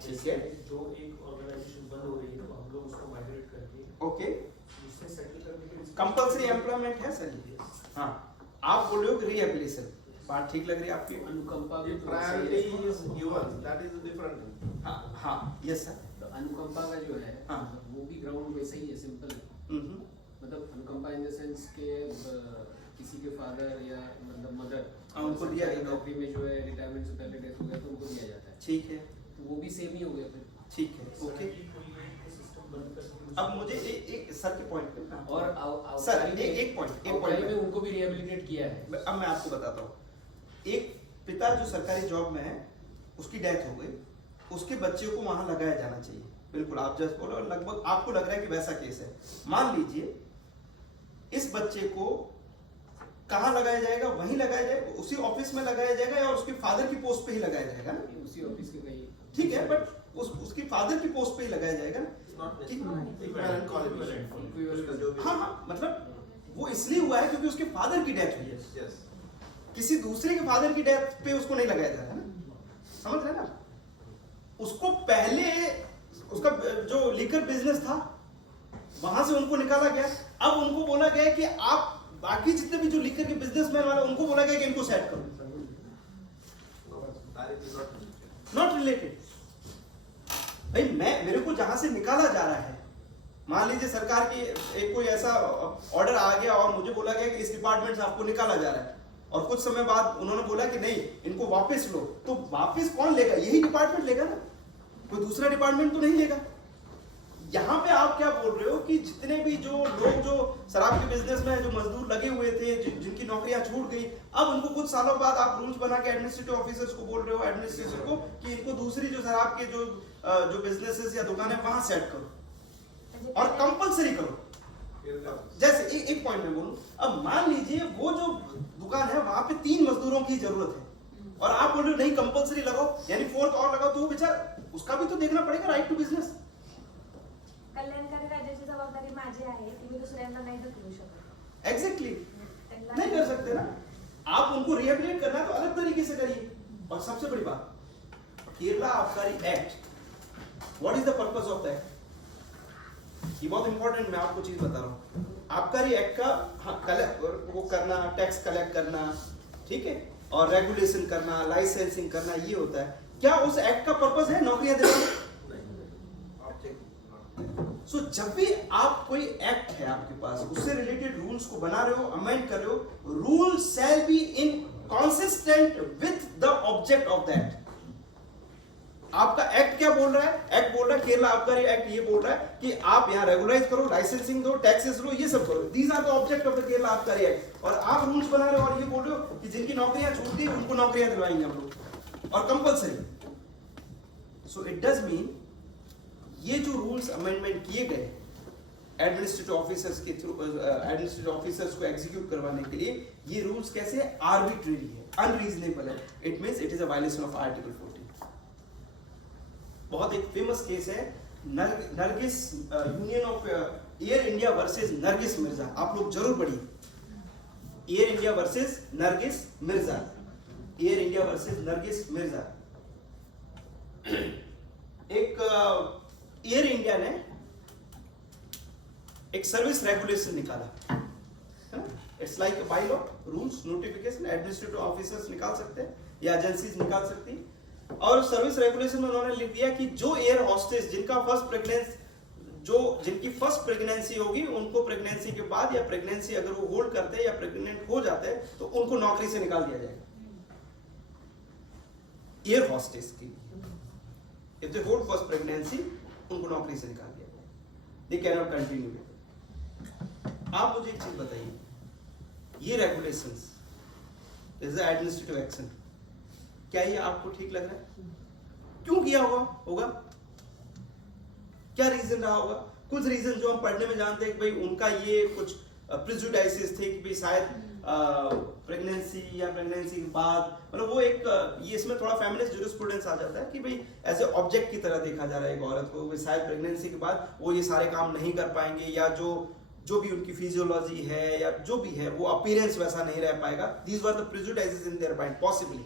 ठीक है, जो एक ऑर्गेनाइजेशन बंद हो रही है तो हम लोग उसको माइग्रेट करके ओके, उससे सेटल करने के लिए कंपलसरी एम्प्लॉयमेंट है सर। हाँ, आप बोल रहे हो रिहेबिलिटेशन, बात ठीक लग रही है आपकी? अनुकंपा The priority is given, that is a different thing. हाँ हाँ, यस सर। अनुकंपा का जो है हाँ। वो भी ग्राउंड वैसे ही है, सिंपल है। मतलब अनुकंपा इन द सेंस के किसी के फादर या मतलब मदर उनको दिया जाता है। नौकरी में जो है रिटायरमेंट से पहले डेथ हो गया तो उनको दिया जाता है, ठीक है, तो वो भी सेम ही हो गया फिर। ठीक है, ओके। अब मुझे एक सर के पॉइंट पे, हाँ। और सर एक पॉइंट में उनको भी रिहेबिलिटेट किया है। अब मैं आपको बताता हूँ, एक पिता जो सरकारी जॉब में है, उसकी डेथ हो गई, उसके बच्चे को वहां लगाया जाना चाहिए, बिल्कुल आप जस्ट बोलो, लगभग आपको लग रहा है कि वैसा केस है। मान लीजिए इस बच्चे को कहाँ लगाया जाएगा? वहीं लगाया जाएगा, उसी ऑफिस में लगाया जाएगा, या उसके फादर की पोस्ट पे ही लगाया जाएगा ना? उसी ऑफिस के कहीं, ठीक है, बट उसकी फादर की पोस्ट पे ही लगाया जाएगा ना? Equivalent qualification. हाँ हाँ, मतलब वो इसलिए हुआ है क्योंकि उसके फादर की डेथ हुई है, Yes. किसी दूसरे के फादर की डेथ पे उसको नहीं लगाया जा रहा है ना, समझ रहे हैं ना? उसको पहले उसका जो लीकर बिजनेस था वहां से उनको निकाला गया, अब उनको बोला गया कि आप बाकी जितने भी जो लीकर के बिजनेसमैन वाले, उनको बोला गया कि इनको सेट करो। Marriage is not not related. भाई मेरे को जहां से निकाला जा रहा है मान लीजिए सरकार की एक कोई ऐसा ऑर्डर आ गया और मुझे बोला गया कि इस डिपार्टमेंट से आपको निकाला जा रहा है, और कुछ समय बाद उन्होंने बोला कि नहीं इनको वापस लो, तो वापस कौन लेगा? यही डिपार्टमेंट लेगा ना, कोई दूसरा डिपार्टमेंट तो नहीं लेगा। यहाँ पे आप क्या बोल रहे हो कि जितने भी जो लोग जो शराब के बिजनेस में जो मजदूर लगे हुए थे, जिनकी नौकरियां छूट गई, अब उनको कुछ सालों बाद आप रूल्स बना के एडमिनिस्ट्रेटिव ऑफिसर्स को बोल रहे हो, एडमिनिस्ट्रेशन को, कि इनको दूसरी जो शराब के जो बिजनेसेस या दुकानें वहां सेट करो और कंपलसरी करो। जैसे एक पॉइंट में बोलूं, अब मान लीजिए वो जो दुकान है वहां पे 3 मजदूरों की जरूरत है और आप बोल रहे हो नहीं कंपलसरी लगाओ, यानी 4th और लगाओ, तो वो बेचारा उसका भी तो देखना पड़ेगा, राइट टू बिजनेस। कल्याणकारी राज्याची जबाबदारी माझी आहे की मी दुसऱ्यांना नाही ढकलू शकत। एग्जैक्टली त्यांना- नहीं कर सकते ना, आप उनको रिहेबिलिटेट करना तो अलग तरीके से करिए। और सबसे बड़ी बात, केरला आबकारी act, what is the purpose of that? ये बहुत इंपॉर्टेंट, मैं आपको चीज बता रहा हूँ। आबकारी एक्ट का कलेक्ट वो करना, टैक्स कलेक्ट करना, ठीक है, और रेगुलेशन करना, लाइसेंसिंग करना, ये होता है। क्या उस एक्ट का पर्पस है नौकरियां देना? सो जब भी आप कोई एक्ट है आपके पास, उससे रिलेटेड रूल्स को बना रहे हो, अमेंड कर रहे हो, rule shall be in consistent with the object of that. आपका एक्ट क्या बोल रहा है? एक्ट बोल रहा है, केरला आबकारी एक्ट ये बोल रहा है कि आप यहाँ रेगुलाइज करो, लाइसेंसिंग दो, टैक्सेस लो, ये सब करो। These are the object of the Kerala आबकारी एक्ट। और आप रूल्स बना रहे हो और ये बोल रहे हो कि जिनकी नौकरियां छूट गई उनको नौकरियां दिलवाएंगे हम लोग और compulsory. So it does mean ये जो रूल्स अमेंडमेंट किए गए एडमिनिस्ट्रेटिव ऑफिसर्स के थ्रू, एडमिनिस्ट्रेटिव ऑफिसर्स को एग्जीक्यूट करवाने के लिए, ये रूल्स कैसे आर्बिट्रेरी है, अनरीजनेबल है। It means it is a violation of article 14। बहुत एक फेमस केस है Nargis, union of air India versus Nargis Mirza, आप लोग जरूर पढ़िए। Air India versus Nargis Mirza, air India versus Nargis Mirza. एक एयर इंडिया ने एक सर्विस रेगुलेशन निकाला, it's like by law, rules, notification administrative officers निकाल सकते हैं या एजेंसीज निकाल सकती हैं। और सर्विस रेगुलेशन में उन्होंने लिख दिया कि जो एयर हॉस्टेस जिनकी फर्स्ट प्रेगनेंसी होगी, उनको प्रेगनेंसी के बाद या प्रेगनेंसी अगर वो होल्ड करते हैं या प्रेग्नेंट हो जाते हैं तो उनको नौकरी से निकाल दिया जाएगा। एयर हॉस्टेस की if they hold first pregnancy, उनको नौकरी से निकाल दिया जाएगा, they can not continue with it. आप मुझे एक चीज बताइए, ये regulations is the administrative action, क्या ये आपको ठीक लग रहा है? क्यों किया होगा? क्या रीजन रहा होगा? कुछ रीजन जो हम पढ़ने में जानते हैं कि भाई उनका ये कुछ प्रेजुडाइसेस थे कि भाई शायद प्रेगनेंसी या प्रेगनेंसी के बाद, मतलब वो एक ये इसमें थोड़ा फेमिनिस्ट जूरिस्प्रूडेंस आ जाता है कि भाई एज ए ऑब्जेक्ट की तरह देखा जा रहा है एक औरत को, शायद प्रेगनेंसी के बाद वो ये सारे काम नहीं कर पाएंगे, या जो भी उनकी फिजियोलॉजी है या जो भी है वो अपीयरेंस वैसा नहीं रह पाएगा। These were the prejudices in their mind possibly.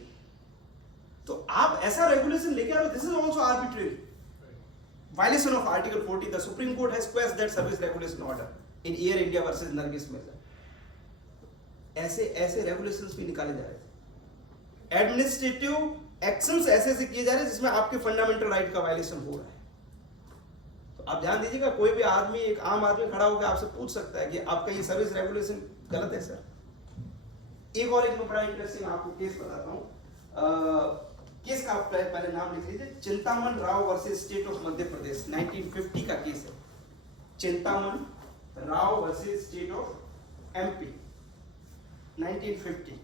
तो आप ऐसा रेगुलेशन लेके आ रहे हो, this is also arbitrary violation of article 40. The Supreme Court has quashed that service regulation order in Air India versus Nargis Mirza. ऐसे रेगुलेशंस भी निकाले जा रहे थे, एडमिनिस्ट्रेटिव एक्शंस ऐसे किए जा रहे हैं जिसमें आपके फंडामेंटल राइट का वायलेशन हो रहा है। तो आप ध्यान दीजिएगा, कोई भी आदमी, एक आम आदमी खड़ा होकर आपसे पूछ सकता है कि आपका ये सर्विस रेगुलेशन गलत है सर। एक और एक बड़ा इंटरेस्टिंग आपको केस बताता हूँ। केस का पहले नाम लिख लीजिए, Chintaman Rao versus state of Madhya Pradesh, 1950 का केस है। Chintaman Rao versus state of MP, 1950।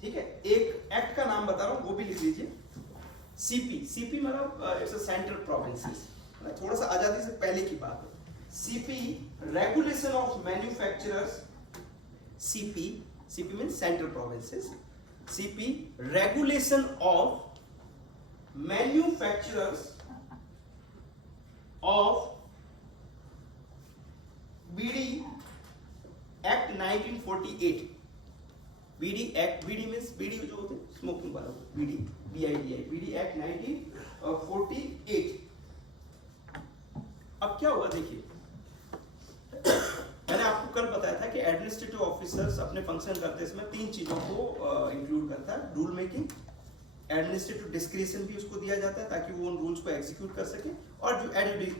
ठीक है, एक एक्ट का नाम बता रहा हूं, वो भी लिख लीजिए। सीपी मतलब इट्स अ सेंट्रल प्रोविंसेस, थोड़ा सा आजादी से पहले की बात है। CP regulation of manufacturers, CP means central provinces. CP regulation of manufacturers of BD Act 1948। BD Act, BD means BD जो होते हैं स्मोकिंग वाला, BD Act 1948। अब क्या हुआ देखिए, मैंने आपको कल बताया था कि एडमिनिस्ट्रेटिव ऑफिसर्स अपने फंक्शन करते समय 3 चीजों को इंक्लूड करता है, रूल मेकिंग, एडमिनिस्ट्रेटिव डिस्क्रिशन भी उसको दिया जाता है ताकि वो उन रूल्स को एग्जीक्यूट कर सके, और जो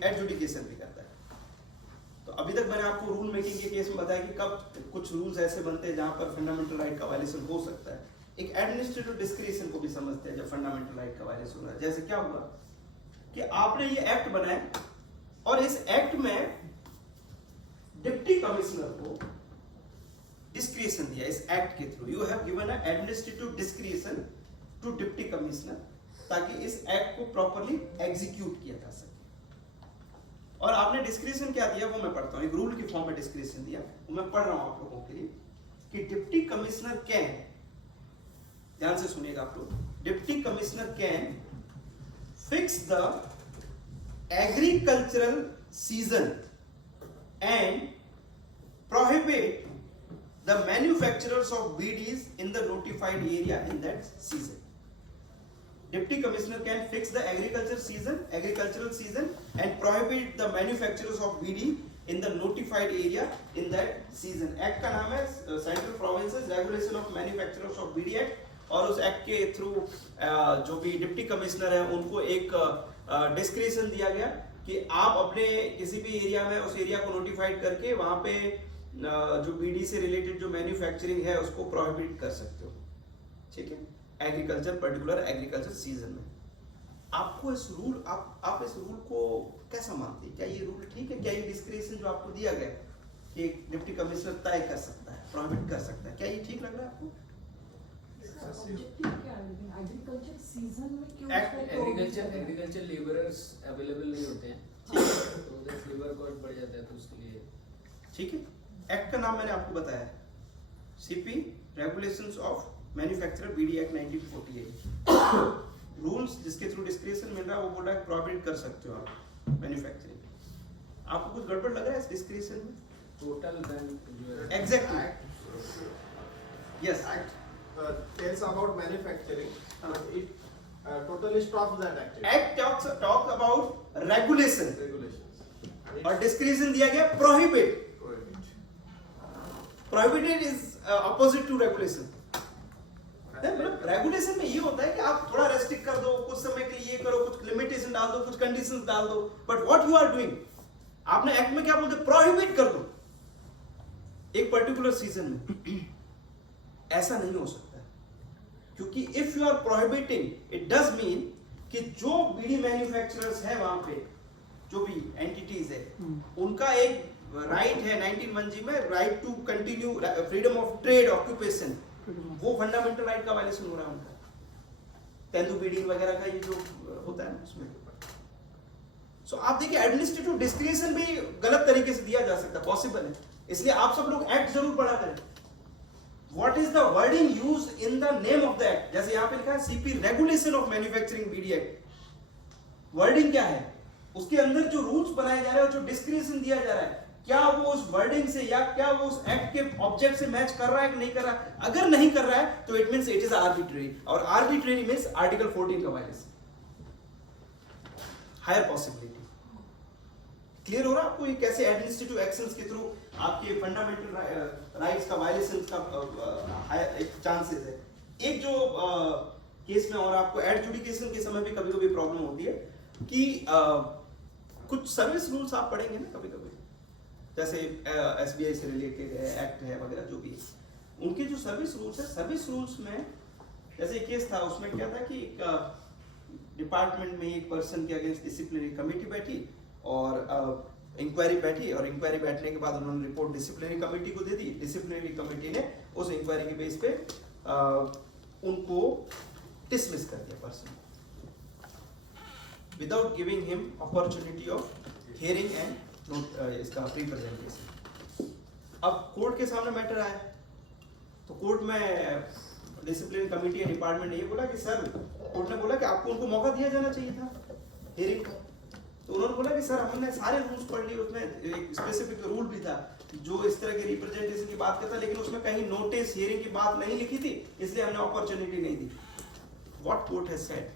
एडजुडिकेशन भी करता है। अभी तक मैंने आपको रूल मेकिंग के केस में बताया कि कब कुछ रूल्स ऐसे बनते हैं जहां पर फंडामेंटल राइट का वायलेशन हो सकता है। एक एडमिनिस्ट्रेटिव डिस्क्रिशन को भी समझते हैं जब फंडामेंटल राइट का वायलेशन हो रहा है। जैसे क्या हुआ कि आपने ये एक्ट बनाया और इस एक्ट में डिप्टी कमिश्नर को डिस्क्रिशन दिया इस एक्ट के थ्रू। You have given a administrative discretion to deputy commissioner ताकि इस एक्ट को प्रॉपर्ली एग्जीक्यूट किया जा सके। और आपने डिस्क्रिशन क्या दिया वो मैं पढ़ता हूं, एक रूल की फॉर्म में डिस्क्रिशन दिया, वो मैं पढ़ रहा हूं आप लोगों के लिए कि डिप्टी कमिश्नर कैन, ध्यान से सुनिएगा आप लोग, deputy commissioner can fix the agricultural season and prohibit the manufacturers of BDs in the notified area in that season. Deputy Commissioner can fix the agricultural season and prohibit the manufacturers of BD in the notified area in that season. Act का नाम है Central Provinces Regulation of Manufacturers of BD Act, और उस एक्ट के थ्रू जो भी डिप्टी कमिश्नर है उनको एक डिस्क्रिशन दिया गया कि आप अपने किसी भी एरिया में उस एरिया को नोटिफाइड करके वहां पे जो बीडी से रिलेटेड जो मैन्युफैक्चरिंग है उसको प्रोहिबिट कर सकते हो, ठीक है, एग्रीकल्चर, पर्टिकुलर एग्रीकल्चर सीजन में। आपको इस रूल आप इस रूल को कैसा मानते हैं? क्या ये रूल ठीक है? क्या ये डिस्क्रिशन जो आपको दिया गया कि एक डिप्टी कमिश्नर तय कर सकता है, प्रोहिबिट कर सकता है, क्या ये ठीक लग रहा है आपको? एग्रीकल्चर सीजन में क्यों एग्रीकल्चर लेबरर्स अवेलेबल नहीं होते हैं, तो उधर लेबर कॉस्ट बढ़ जाता है, तो उसके लिए ठीक है। एक्ट का नाम मैंने आपको बताया, CP regulations of manufacturer bidi act 1948। Rules जिसके थ्रू डिस्क्रिशन मिल रहा है वो बोल रहा है प्रोहिबिट कर सकते हो आप मैन्युफैक्चरिंग। आपको कुछ गड़बड़ लग रहा है इस डिस्क्रिशन में? टोटल बैन जो है exactly, yes, tells about manufacturing, but it totally stops that activity. Act talks about regulation Regulations. And और it's डिस्क्रिशन दिया गया prohibit. prohibit. Prohibited is opposite to regulation. मतलब रेगुलेशन में ये होता है कि आप थोड़ा रेस्ट्रिक्ट कर दो, कुछ समय के लिए ये करो, कुछ लिमिटेशन डाल दो, कुछ कंडीशंस डाल दो, but what you are doing, आपने एक्ट में क्या बोलते हैं? प्रोहिबिट कर दो एक पर्टिकुलर सीजन में। ऐसा नहीं हो सकता क्योंकि if you are prohibiting it does mean कि जो बीड़ी मैन्युफैक्चरर्स है वहां पे जो भी एंटिटीज है उनका एक राइट है 19(1) में, right to continue, freedom of trade, occupation, वो फंडामेंटल राइट का वायलेशन हो रहा है उनका, तेंदु बीड़ी वगैरह का ये जो होता है ना उसमें। सो आप देखिए एडमिनिस्ट्रेटिव डिस्क्रिशन भी गलत तरीके से दिया जा सकता है, पॉसिबल है, इसलिए आप सब लोग एक्ट जरूर पढ़ा करें। What is the wording used in the name of the act? जैसे यहाँ पे लिखा है CP regulation of manufacturing bidi act, wording क्या है? उसके अंदर जो रूल्स बनाए जा रहे हैं और जो डिस्क्रिशन दिया जा रहा है, क्या वो उस वर्डिंग से या क्या वो उस एक्ट के ऑब्जेक्ट से मैच कर रहा है कि नहीं कर रहा है? अगर नहीं कर रहा है तो it means it is arbitrary, और आर्बिट्रेरी मींस आर्टिकल 14 का वायलेशन, हायर पॉसिबिलिटी। क्लियर हो रहा है आपको ये कैसे एडमिनिस्ट्रेटिव एक्शंस के थ्रू आपके फंडामेंटल राइट्स का वायलेशन का एक चांसेस है। एक जो केस में और आपको एडजुडिकेशन के समय भी कभी कभी प्रॉब्लम होती है कि कुछ सर्विस रूल्स आप पढ़ेंगे ना कभी कभी, जैसे एसबीआई से रिलेटेड है, एक्ट है वगैरह जो भी है, उनके जो सर्विस रूल्स है, सर्विस रूल्स में जैसे एक केस था उसमें क्या था कि एक डिपार्टमेंट में एक पर्सन के अगेंस्ट डिसिप्लिनरी कमेटी बैठी और इंक्वायरी बैठी, और इंक्वायरी बैठने के बाद उन्होंने रिपोर्ट डिसिप्लिनरी कमेटी को दे दी। डिसिप्लिनरी कमेटी ने उस इंक्वायरी के बेस पे उनको डिसमिस कर दिया person without giving him opportunity of hearing and इसका रिप्रेजेंटेशन। अब कोर्ट के सामने मैटर आया तो कोर्ट में डिसिप्लिनरी कमेटी या डिपार्टमेंट ने ये बोला कि सर, कोर्ट ने बोला कि आपको उनको मौका दिया जाना चाहिए था हियरिंग का। तो उन्होंने बोला कि सर हमने सारे रूल्स पढ़ लिए, उसमें एक स्पेसिफिक रूल भी था जो इस तरह के रिप्रेजेंटेशन की बात करता, लेकिन उसमें कहीं नोटिस हियरिंग की बात नहीं लिखी थी, इसलिए हमने अपॉर्चुनिटी नहीं दी। व्हाट कोर्ट हैज सेड,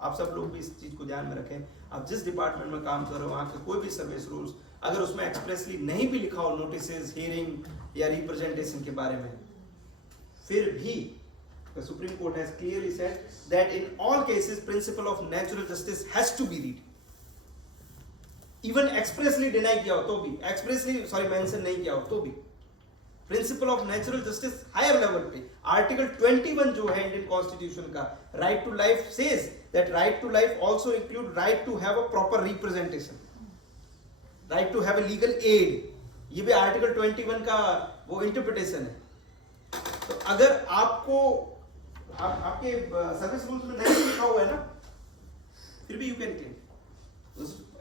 आप सब लोग भी इस चीज को ध्यान में रखें। आप जिस डिपार्टमेंट में काम कर रहे हो वहां के कोई भी सर्विस रूल्स अगर उसमें एक्सप्रेसली नहीं भी लिखा हो नोटिस हियरिंग या रिप्रेजेंटेशन के बारे में, फिर भी the Supreme Court has clearly said that in all cases principle of natural justice has to be read. Even expressly deny किया हो तो भी, एक्सप्रेसली सॉरी मेंशन नहीं किया हो तो भी, principle of natural justice higher level पे आर्टिकल 21 जो है इंडियन कॉन्स्टिट्यूशन का, right to life says that right to life also include right to have a proper representation, right to have a legal aid, ये भी आर्टिकल 21 का वो इंटरप्रिटेशन है। तो अगर आपको आपके सर्विस रूल्स में नहीं लिखा हुआ है ना, फिर भी you can claim,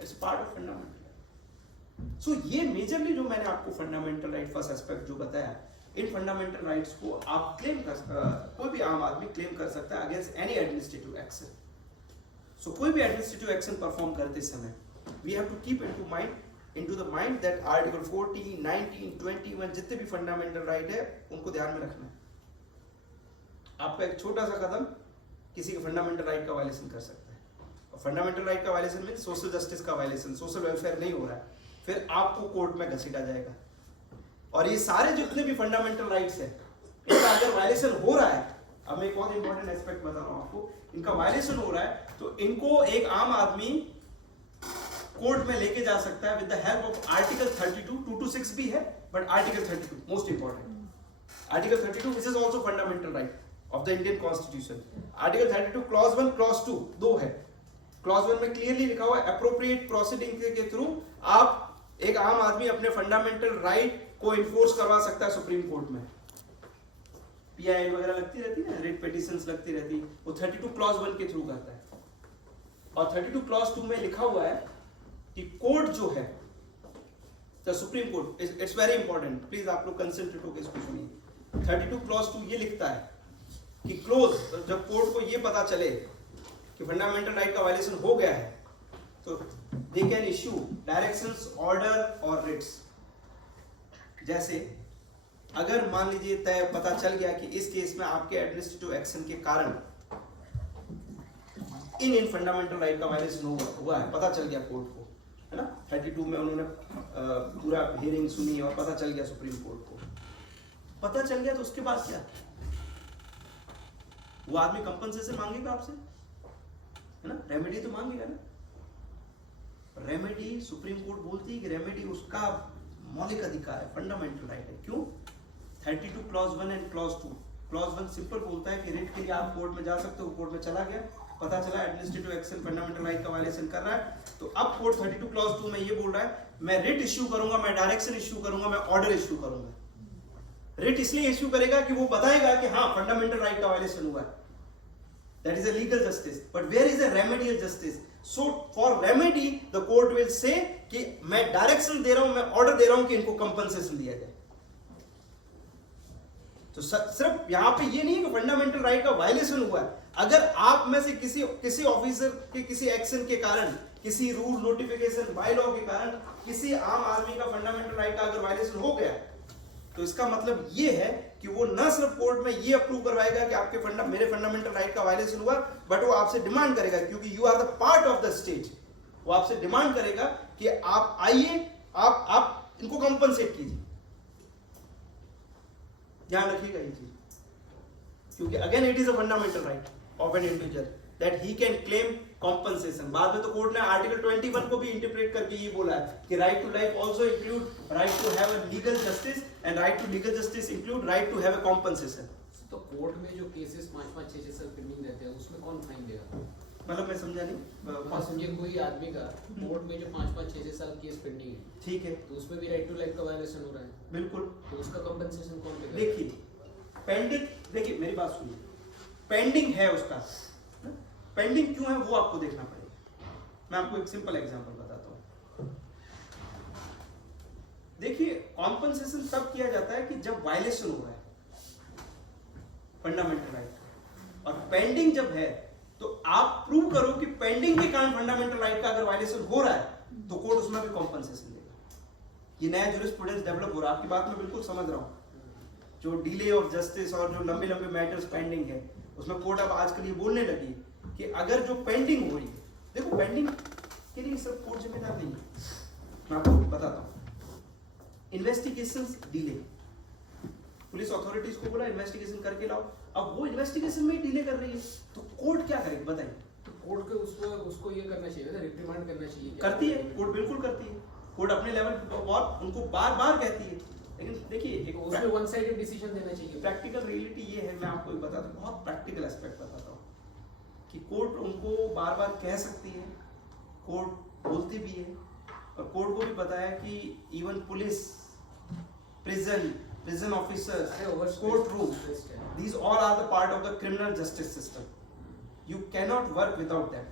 it's part of fundamental. So ये मेजरली जो मैंने आपको फंडामेंटल राइट फर्स्ट एस्पेक्ट जो बताया, इन फंडामेंटल राइट्स को आप क्लेम कर कोई भी आम आदमी क्लेम कर सकता है against any administrative action. So कोई भी एडमिनिस्ट्रेटिव एक्शन परफॉर्म करते समय we have to keep into the mind that article 14, 19, 21 जितने भी फंडामेंटल राइट है उनको ध्यान में रखना है। आपका एक छोटा सा कदम किसी के फंडामेंटल राइट का वायलेशन कर सकता है, और फंडामेंटल राइट का वायलेशन मीन सोशल जस्टिस का वायलेशन, सोशल वेलफेयर नहीं हो रहा है, फिर आपको कोर्ट में घसीटा जाएगा। और ये सारे जितने भी फंडामेंटल राइट्स है इनका अगर वायलेशन हो रहा है, अब मैं एक बहुत इंपॉर्टेंट एस्पेक्ट बता रहा हूं आपको, इनका वायलेशन हो रहा है तो इनको एक आम आदमी कोर्ट में लेके जा सकता है with the help of article 32, 226 भी है but article 32 most important, article 32 which is also fundamental right of the Indian constitution. Article 32 clause 1 clause 2 दो है। क्लॉज 1 में क्लियरली लिखा हुआ है अप्रोप्रिएट प्रोसीडिंग के थ्रू आप एक आम आदमी अपने फंडामेंटल राइट को इन्फोर्स करवा सकता है सुप्रीम कोर्ट में। पीआई वगैरह लगती रहती है, रिट पिटीशंस लगती रहती, वो 32 क्लॉज 1 के थ्रू करता है। और 32 क्लॉज 2 में लिखा हुआ है कि कोर्ट जो है the supreme court, it's very important, please आप लोग कंसंट्रेट होकर इसको सुनिए। 32 क्लॉज 2 ये लिखता है कि क्लोज, जब कोर्ट को ये पता चले कि फंडामेंटल राइट का वायलेशन हो गया है तो they can issue directions, order और रिट्स। जैसे अगर मान लीजिए तय पता चल गया कि इस केस में आपके एडमिनिस्ट्रेटिव एक्शन के कारण इन फंडामेंटल राइट का वायलेशन हुआ है, पता चल गया कोर्ट को, है ना, 32 में उन्होंने पूरा हियरिंग सुनी और पता चल गया सुप्रीम कोर्ट को, पता चल गया तो उसके बाद क्या, वो आदमी कंपनसेशन मांगेगा आपसे, है ना, रेमेडी तो मांगेगा ना। रेमेडी सुप्रीम कोर्ट बोलती है कि रेमेडी उसका मौलिक अधिकार है, फंडामेंटल राइट है। क्यों? 32 clause 1 and clause 2। Clause 1 simple बोलता है कि रिट के लिए आप कोर्ट में जा सकते हो, कोर्ट में चला गया, पता चला एडमिनिस्ट्रेटिव एक्शन फंडामेंटल राइट का वायलेशन कर रहा है, तो अब कोर्ट 32 क्लॉज 2 में ये बोल रहा है मैं रिट इश्यू करूंगा, मैं डायरेक्शन इश्यू करूंगा, मैं ऑर्डर इश्यू करूंगा। रिट इसलिए इश्यू करेगा कि वो बताएगा कि हाँ फंडामेंटल राइट का वायलेशन हुआ है, that is a legal justice, but where is a remedial justice? So for remedy the court will say कि मैं डायरेक्शन दे रहा हूं, मैं ऑर्डर दे रहा हूं कि इनको कंपनसेशन दिया जाए। तो सिर्फ यहां पे ये नहीं है कि फंडामेंटल राइट का वायलेशन हुआ है, अगर आप में से किसी ऑफिसर के किसी एक्शन के कारण, किसी रूल, नोटिफिकेशन, बाय लॉ के कारण किसी आम आदमी का फंडामेंटल राइट का अगर वायलेशन हो गया तो इसका मतलब ये है कि वो न सिर्फ कोर्ट में ये अप्रूव करवाएगा कि आपके मेरे फंडामेंटल राइट का वायलेशन हुआ, बट वो आपसे डिमांड करेगा, क्योंकि you are the part of the state, वो आपसे डिमांड करेगा कि आप आइए, आप इनको कंपनसेट कीजिए। ध्यान रखिएगा ये चीज, क्योंकि again it is a fundamental right of an individual that he can claim compensation. बाद में तो कोर्ट ने आर्टिकल 21 को भी इंटरप्रेट करके ये बोला है कि right to life also include right to have a legal justice, and right to legal justice include right to have a compensation. तो कोर्ट में जो केसेस 5-5, 6-6 साल पेंडिंग रहते हैं उसमें कौन फाइन देगा? मतलब मैं समझा नहीं। समझिए कोई आदमी का कोर्ट में जो 5-5, 6-6 साल केस पेंडिंग है, ठीक है, तो उसमें भी राइट टू लाइफ का वायलेशन हो रहा है, बिल्कुल। तो उसका कंपनसेशन कौन देगा? देखिए पेंडिंग, देखिए मेरी बात सुनिए, पेंडिंग है उसका, पेंडिंग क्यों है वो आपको देखना पड़ेगा। मैं आपको एक सिंपल एग्जांपल बताता हूं। देखिए कॉम्पनसेशन तब किया जाता है कि जब वायलेशन हो रहा है फंडामेंटल राइट, और पेंडिंग जब है तो आप प्रूव करो कि पेंडिंग के कारण फंडामेंटल राइट का अगर वायलेशन हो रहा है तो कोर्ट उसमें भी कॉम्पनसेशन देगा। ये नया जूरिस्प्रूडेंस डेवलप हो रहा है, आपकी बात मैं बिल्कुल समझ रहा हूं। जो डिले ऑफ जस्टिस और जो लंबे लंबे मैटर्स पेंडिंग है उसमें कोर्ट अब आजकल ये बोलने लगी कि अगर जो पेंडिंग हो रही है, देखो पेंडिंग के लिए सिर्फ कोर्ट जिम्मेदार नहीं है, मैं आपको बताता हूं। इन्वेस्टिगेशंस डिले, पुलिस अथॉरिटीज को बोला इन्वेस्टिगेशन करके लाओ, अब वो इन्वेस्टिगेशन में डिले कर रही है तो कोर्ट क्या करेगी बताइए? तो कोर्ट को उसको ये करना चाहिए ना, रिप्रिमांड करना चाहिए। करती है कोर्ट, बिल्कुल करती है कोर्ट अपने लेवल पे बहुत उनको बार बार कहती है। लेकिन देखिए एक उसमें वन साइडेड डिसीजन देना चाहिए। प्रैक्टिकल रियलिटी ये है, मैं आपको बताता हूँ, बहुत प्रैक्टिकल एस्पेक्ट बताता हूँ कि कोर्ट उनको बार बार कह सकती है, कोर्ट बोलती भी है, और कोर्ट को भी पता है कि even police, prison officers, court room, these all are the part of the criminal justice system. You cannot work without them.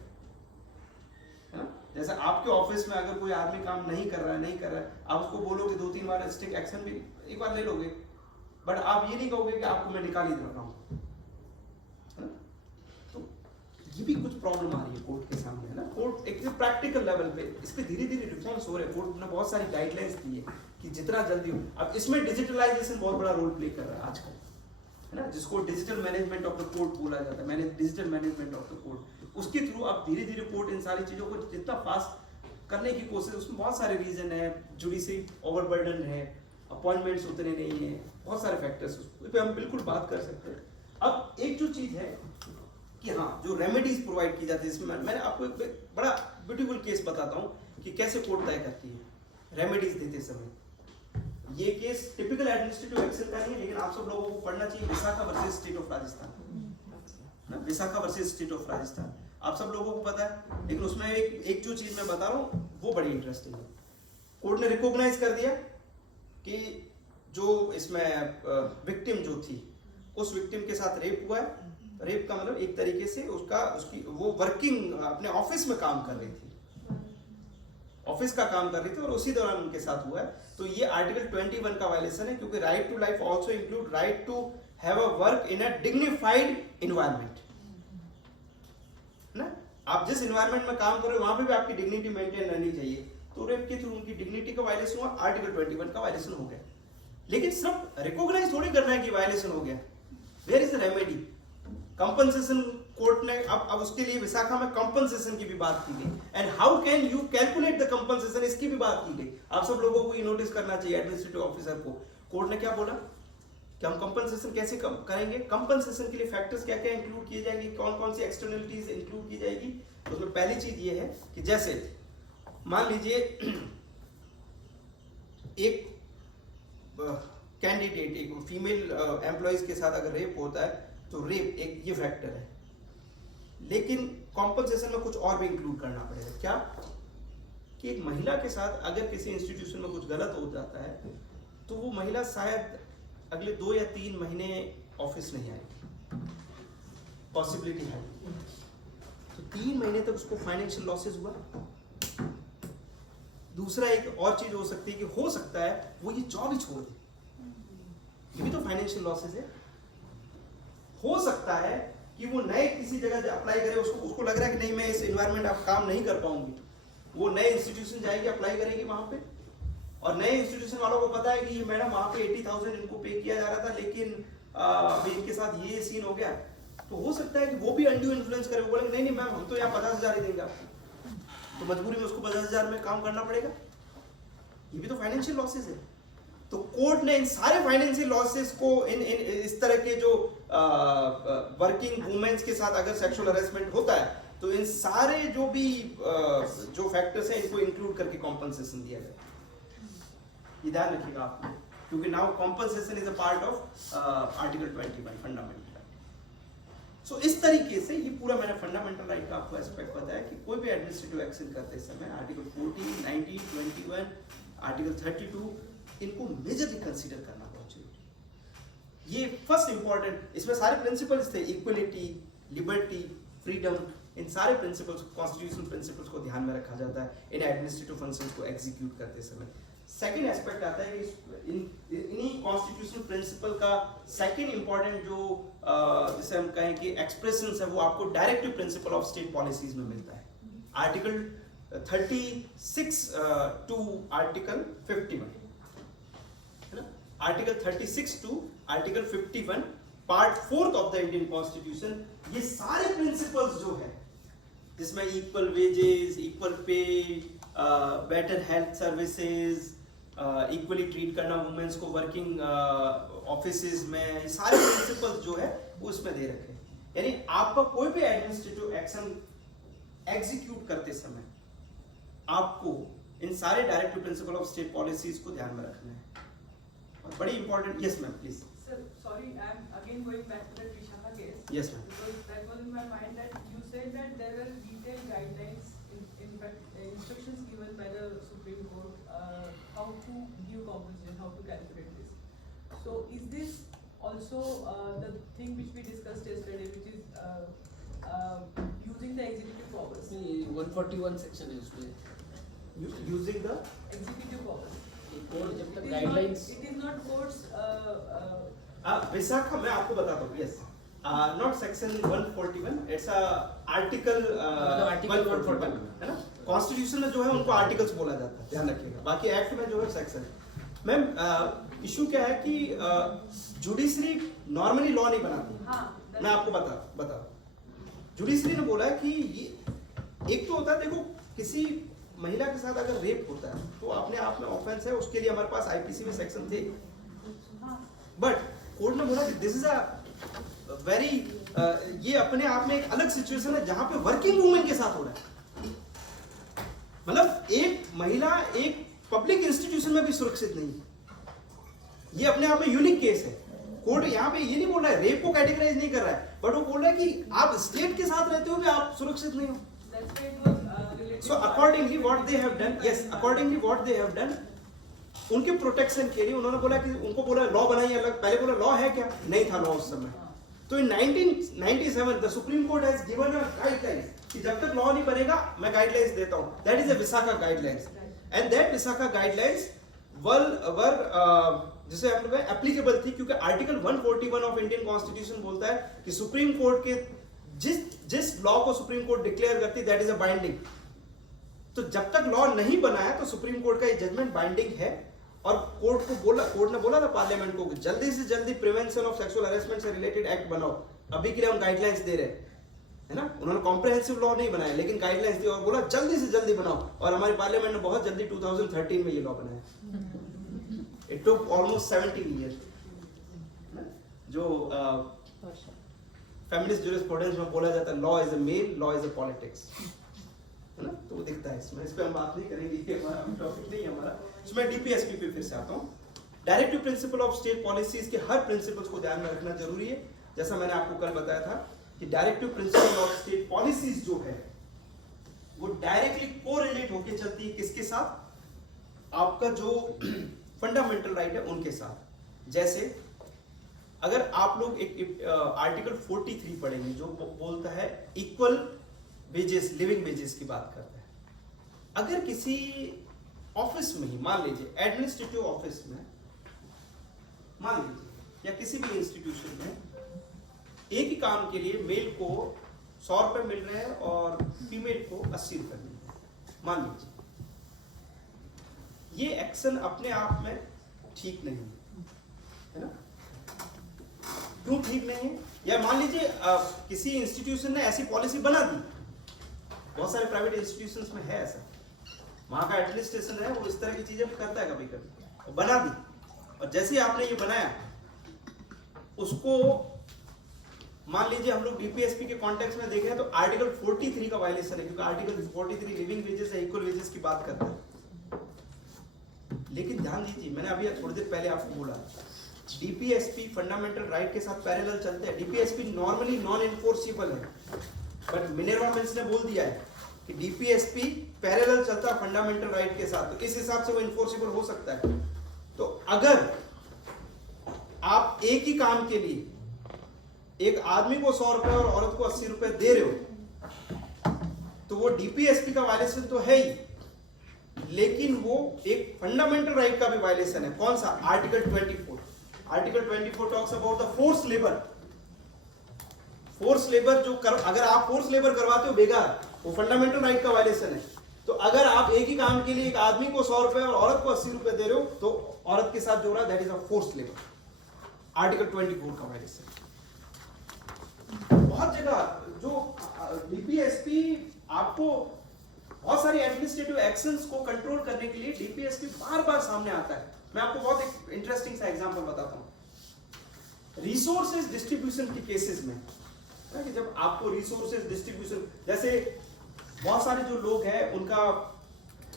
है ना? जैसे आपके ऑफिस में अगर कोई आदमी काम नहीं कर रहा है, आप उसको बोलोगे 2-3 बार स्ट्रिक्ट एक्शन भी एक बार ले लोगे, बट आप ये नहीं कहोगे कि आपको मैं निकाल ही दे रहा हूँ। तो ये भी कुछ प्रॉब्लम आ रही है कोर्ट के सामने, है ना। कोर्ट एक प्रैक्टिकल लेवल पे इस पे धीरे धीरे रिफॉर्म्स हो रहे हैं। कोर्ट ने बहुत सारी गाइडलाइंस दी है कि जितना जल्दी हो। अब इसमें डिजिटलाइजेशन बहुत बड़ा रोल प्ले कर रहा है आजकल, है ना, जिसको digital management of the court बोला जाता है, digital management of the court. उसके थ्रू अब धीरे धीरे कोर्ट इन सारी चीजों को जितना फास्ट करने की कोशिश, उसमें बहुत सारे रीजन है, जुडिशरी ओवरबर्डन है, अपॉइंटमेंट्स उतने नहीं है, बहुत सारे फैक्टर्स उस पे हम बिल्कुल बात कर सकते हैं। अब एक जो चीज है कि हाँ, जो रेमेडीज प्रोवाइड की जाती है, इसमें मैंने आपको एक बड़ा ब्यूटीफुल केस बताता हूँ कि कैसे कोर्ट तय करती है रेमेडीज देते समय। ये केस टिपिकल एडमिनिस्ट्रेटिव एक्शन का नहीं है, लेकिन आप सब लोगों को पढ़ना चाहिए, Vishakha versus state of Rajasthan. Vishakha versus state of Rajasthan आप सब लोगों को पता है, लेकिन उसमें एक जो चीज मैं बता रहा हूँ वो बड़ी इंटरेस्टिंग है। कोर्ट ने रिकॉग्नाइज कर दिया कि जो इसमें विक्टिम जो थी, उस विक्टिम के साथ रेप हुआ है। रेप का मतलब एक तरीके से उसकी वो वर्किंग अपने ऑफिस में काम कर रही थी, ऑफिस का काम कर रही थी, और उसी दौरान उनके साथ हुआ है। तो ये आर्टिकल 21 का वायलेशन है, क्योंकि right to life also include right to have a work in a dignified environment, ना। आप जिस एनवायरनमेंट में काम कर रहे हो वहां पे भी आपकी डिग्निटी मेंटेन रहनी चाहिए। तो रेप के थ्रू उनकी डिग्निटी का वायलेशन हुआ, आर्टिकल 21 का वायलेशन हो गया। लेकिन सिर्फ रिकॉग्नाइज थोड़ी करना है कि वायलेशन हो गया, where is the remedy? Compensation court ने अब उसके लिए विशाखा में कंपनसेशन की भी बात की गई, and how can you calculate the compensation, इसकी भी बात की गई। आप सब लोगों को ये नोटिस करना चाहिए, एडमिनिस्ट्रेटिव ऑफिसर को। कोर्ट ने क्या बोला कि हम कंपनसेशन कैसे करेंगे, कंपनसेशन के लिए फैक्टर्स क्या क्या इंक्लूड किए जाएंगे, कौन कौन सी एक्सटर्नलिटीज इंक्लूड की जाएगी। उसमें पहली चीज ये है कि जैसे मान लीजिए एक कैंडिडेट, एक फीमेल एम्प्लॉयज के साथ अगर रेप होता है, तो रेप एक ये फैक्टर है, लेकिन कॉम्पनसेशन में कुछ और भी इंक्लूड करना पड़ेगा। क्या कि एक महिला के साथ अगर किसी इंस्टीट्यूशन में कुछ गलत हो जाता है, तो वो महिला शायद अगले 2 या 3 महीने ऑफिस नहीं आएगी, पॉसिबिलिटी है। तो 3 महीने तक उसको फाइनेंशियल लॉसेस हुआ। दूसरा एक और चीज हो सकती है कि हो सकता है वो ये जॉब ही छोड़ दे, ये भी तो फाइनेंशियल लॉसेस है। हो सकता है कि वो नए किसी जगह अप्लाई करे, उसको लग रहा है कि नहीं मैं इस एनवायरनमेंट में काम नहीं कर पाऊंगी, वो नए इंस्टीट्यूशन जाएगी, अप्लाई करेगी वहां पे, और नए इंस्टीट्यूशन वालों को पता है कि ये मैडम वहां पे 80,000 इनको पे किया जा रहा था, लेकिन अभी इनके साथ ये सीन हो गया। तो हो सकता है कि वो भी अनड्यू इन्फ्लुएंस करे, वो बोलेंगे नहीं मैम हम तो यहाँ 50,000 ही देंगे आपको, तो मजबूरी में उसको 50,000 में काम करना पड़ेगा। ये भी तो फाइनेंशियल लॉसेस है। तो कोर्ट ने इन सारे फाइनेंशियल लॉसेस को इन इस तरह के जो वर्किंग वुमेन्स के साथ अगर सेक्सुअल हरेसमेंट होता है, तो इन सारे जो भी जो फैक्टर्स हैं इनको इंक्लूड करके कॉम्पनसेशन दिया जाए। ये ध्यान रखिएगा आप, क्योंकि now compensation is a part of article 21 fundamental right. So इस तरीके से ये पूरा मैंने फंडामेंटल राइट का आपको एस्पेक्ट बताया कि कोई भी एडमिनिस्ट्रेटिव एक्शन करते समय आर्टिकल 14, 19, 21, आर्टिकल 32 इनको मेजरली कंसीडर करना बहुत जरूरी। ये फर्स्ट इंपॉर्टेंट, इसमें सारे प्रिंसिपल्स थे, इक्वलिटी, लिबर्टी, फ्रीडम, इन सारे प्रिंसिपल्स, कॉन्स्टिट्यूशनल प्रिंसिपल्स को ध्यान में रखा जाता है इन एडमिनिस्ट्रेटिव फंक्शंस को एग्जीक्यूट करते समय। सेकेंड एस्पेक्ट आता है कि इन्हीं कॉन्स्टिट्यूशनल प्रिंसिपल का सेकेंड इंपॉर्टेंट जो जिसे हम कहें कि एक्सप्रेशन है, वो आपको directive principle of state policies में मिलता है, आर्टिकल 36 टू आर्टिकल 51, है ना। Article 36 to article 51 part 4 of the Indian constitution, ये सारे प्रिंसिपल्स जो है जिसमें equal wages, equal pay, better health services, equally treat करना वुमेन्स को वर्किंग ऑफिसेज में, ये सारे प्रिंसिपल्स जो है वो इसमें दे रखे हैं। यानी आपका कोई भी एडमिनिस्ट्रेटिव एक्शन एग्जीक्यूट करते समय आपको इन सारे directive principle of state policies को ध्यान में रखना है। और बड़ी important, yes ma'am please. Sir, sorry, I'm again going back to the Vishaka case. Yes, ma'am. Because that was in my mind that you said that there were detailed guidelines, in fact, instructions given by the Supreme Court, how to give compensation, how to calculate this. So is this also the thing which we discussed yesterday, which is using the executive powers? 141 section है उसमें, using the Executive powers. Code जब तक It is guidelines not, it is not courts, Vishakha मैं आपको बताता हूँ, yes not section 141, it's article article 141 है ना। कॉन्स्टिट्यूशन में जो है उनको आर्टिकल्स बोला जाता है, ध्यान रखिएगा। बाकी एक्ट में जो है सेक्शन। मैम इशू क्या है कि जुडिशरी नॉर्मली लॉ नहीं बनाती। हाँ, मैं आपको बता जुडिशरी ने बोला है कि ये एक तो होता है, देखो किसी महिला के साथ अगर रेप होता है तो अपने आप में ऑफेंस है, उसके लिए हमारे पास आईपीसी में सेक्शन थे, बट कोर्ट ने बोला कि दिस इज अ वेरी, ये अपने आप में एक अलग सिचुएशन है जहां पे वर्किंग वुमेन के साथ हो रहा है। मतलब एक महिला एक पब्लिक इंस्टीट्यूशन में भी सुरक्षित नहीं है, ये अपने आप में यूनिक केस है। कोर्ट यहाँ पे ये नहीं बोल रहा है, रेप को कैटेगराइज नहीं कर रहा है, बट वो बोल रहा है कि आप स्टेट के साथ रहते हो भी आप सुरक्षित नहीं हो। that's why it was related. So accordingly what they have done, yes, accordingly what they have done, उनके प्रोटेक्शन के लिए उन्होंने बोला कि उनको बोला लॉ बनाइए अलग। पहले बोला लॉ है क्या, नहीं था लॉ उस समय। तो इन 1997 the supreme court has given a guidelines कि जब तक लॉ नहीं बनेगा मैं गाइडलाइंस देता हूं, that is a Vishakha guidelines. And that Vishakha guidelines were जिसे हम लोग एप्लीकेबल थी, क्योंकि आर्टिकल 141 ऑफ इंडियन कॉन्स्टिट्यूशन बोलता है कि सुप्रीम कोर्ट के जिस लॉ को सुप्रीम कोर्ट डिक्लेयर करती दैट इज अ बाइंडिंग। तो जब तक लॉ नहीं बना है तो सुप्रीम कोर्ट का ये जजमेंट बाइंडिंग है। और कोर्ट ने बोला था पार्लियामेंट को कि जल्दी से जल्दी प्रिवेंशन ऑफ सेक्सुअल हैरेसमेंट से रिलेटेड एक्ट बनाओ। अभी के लिए हम गाइडलाइंस दे रहे हैं, है ना। उन्होंने कॉम्प्रिहेंसिव लॉ नहीं बनाया लेकिन गाइडलाइंस दी और बोला जल्दी से जल्दी बनाओ। और हमारी पार्लियामेंट ने बहुत जल्दी 2013 में ये लॉ बनाया। It took almost 17 years. जो फेमिनिस्ट ज्यूरिस्प्रूडेंस में बोला जाता है law is a male, law is a politics, है ना। तो वो दिखता है इसमें, इस पे हम बात नहीं करेंगे, ये हमारा टॉपिक नहीं है हमारा। तो मैं डीपीएसपी पे फिर से आता हूँ। Directive principle of state policies के हर प्रिंसिपल्स को ध्यान में रखना जरूरी है। जैसा मैंने आपको कल बताया था कि directive principle of state policies जो है वो डायरेक्टली कोरिलेट होके चलती है किसके साथ, आपका जो फंडामेंटल राइट है उनके साथ। जैसे अगर आप लोग एक आर्टिकल 43 पढ़ेंगे जो बोलता है इक्वल वेजेस, लिविंग वेजेस की बात करता है। अगर किसी ऑफिस में ही मान लीजिए एडमिनिस्ट्रेटिव ऑफिस में मान लीजिए या किसी भी इंस्टीट्यूशन में एक ही काम के लिए मेल को 100 रुपए मिल रहे हैं और फीमेल को 80 रुपए मिल रहे हैं, मान लीजिए, ये एक्शन अपने आप में ठीक नहीं है ना। क्यों ठीक नहीं है? या मान लीजिए किसी इंस्टीट्यूशन ने ऐसी पॉलिसी बना दी, बहुत सारे प्राइवेट इंस्टीट्यूशंस में है ऐसा, वहां का एडमिनिस्ट्रेशन है वो इस तरह की चीजें करता है कभी कभी, बना दी, और जैसे ही आपने ये बनाया उसको मान लीजिए हम लोग डीपीएसपी के कॉन्टेक्स्ट में देखें तो आर्टिकल 43 का वायलेशन है, क्योंकि आर्टिकल 43 लिविंग वेजेस है, इक्वल वेजेस की बात करता है। लेकिन ध्यान दीजिए, मैंने अभी थोड़ी देर पहले आपको बोला डीपीएसपी फंडामेंटल राइट के साथ पैरेलल चलते हैं। डीपीएसपी नॉर्मली नॉन एनफोर्सेबल है, बट मिनर्वा मिल्स ने बोल दिया है कि डीपीएसपी पैरेलल चलता है फंडामेंटल राइट के साथ, तो इस हिसाब से वो एनफोर्सेबल हो सकता है। तो अगर आप एक ही काम के लिए एक आदमी को 100 रुपए और औरत को 80 रुपए दे रहे हो तो वो डीपीएसपी का वायलेशन तो है ही, लेकिन वो एक फंडामेंटल राइट का भी वायलेशन है। कौन सा? Article 24। Article 24 talks about the force labour. Force labour जो अगर आप फोर्स लेबर करवाते हो बेकार, वो फंडामेंटल राइट का वायलेशन है। तो अगर आप एक ही काम के लिए एक आदमी को 100 रुपए और औरत को 80 रुपए दे रहे हो तो औरत के साथ जो रहा that is a force labour, article 24 का वायलेशन। बहुत जगह जो डीपीएसपी आपको बहुत सारी एडमिनिस्ट्रेटिव एक्शंस को कंट्रोल करने के लिए डीपीएसपी बार बार सामने आता है। मैं आपको बहुत एक इंटरेस्टिंग सा एग्जांपल बताता हूं। रिसोर्सेज डिस्ट्रीब्यूशन के केसेस में कि जब आपको रिसोर्सेज डिस्ट्रीब्यूशन, जैसे बहुत सारे जो लोग हैं उनका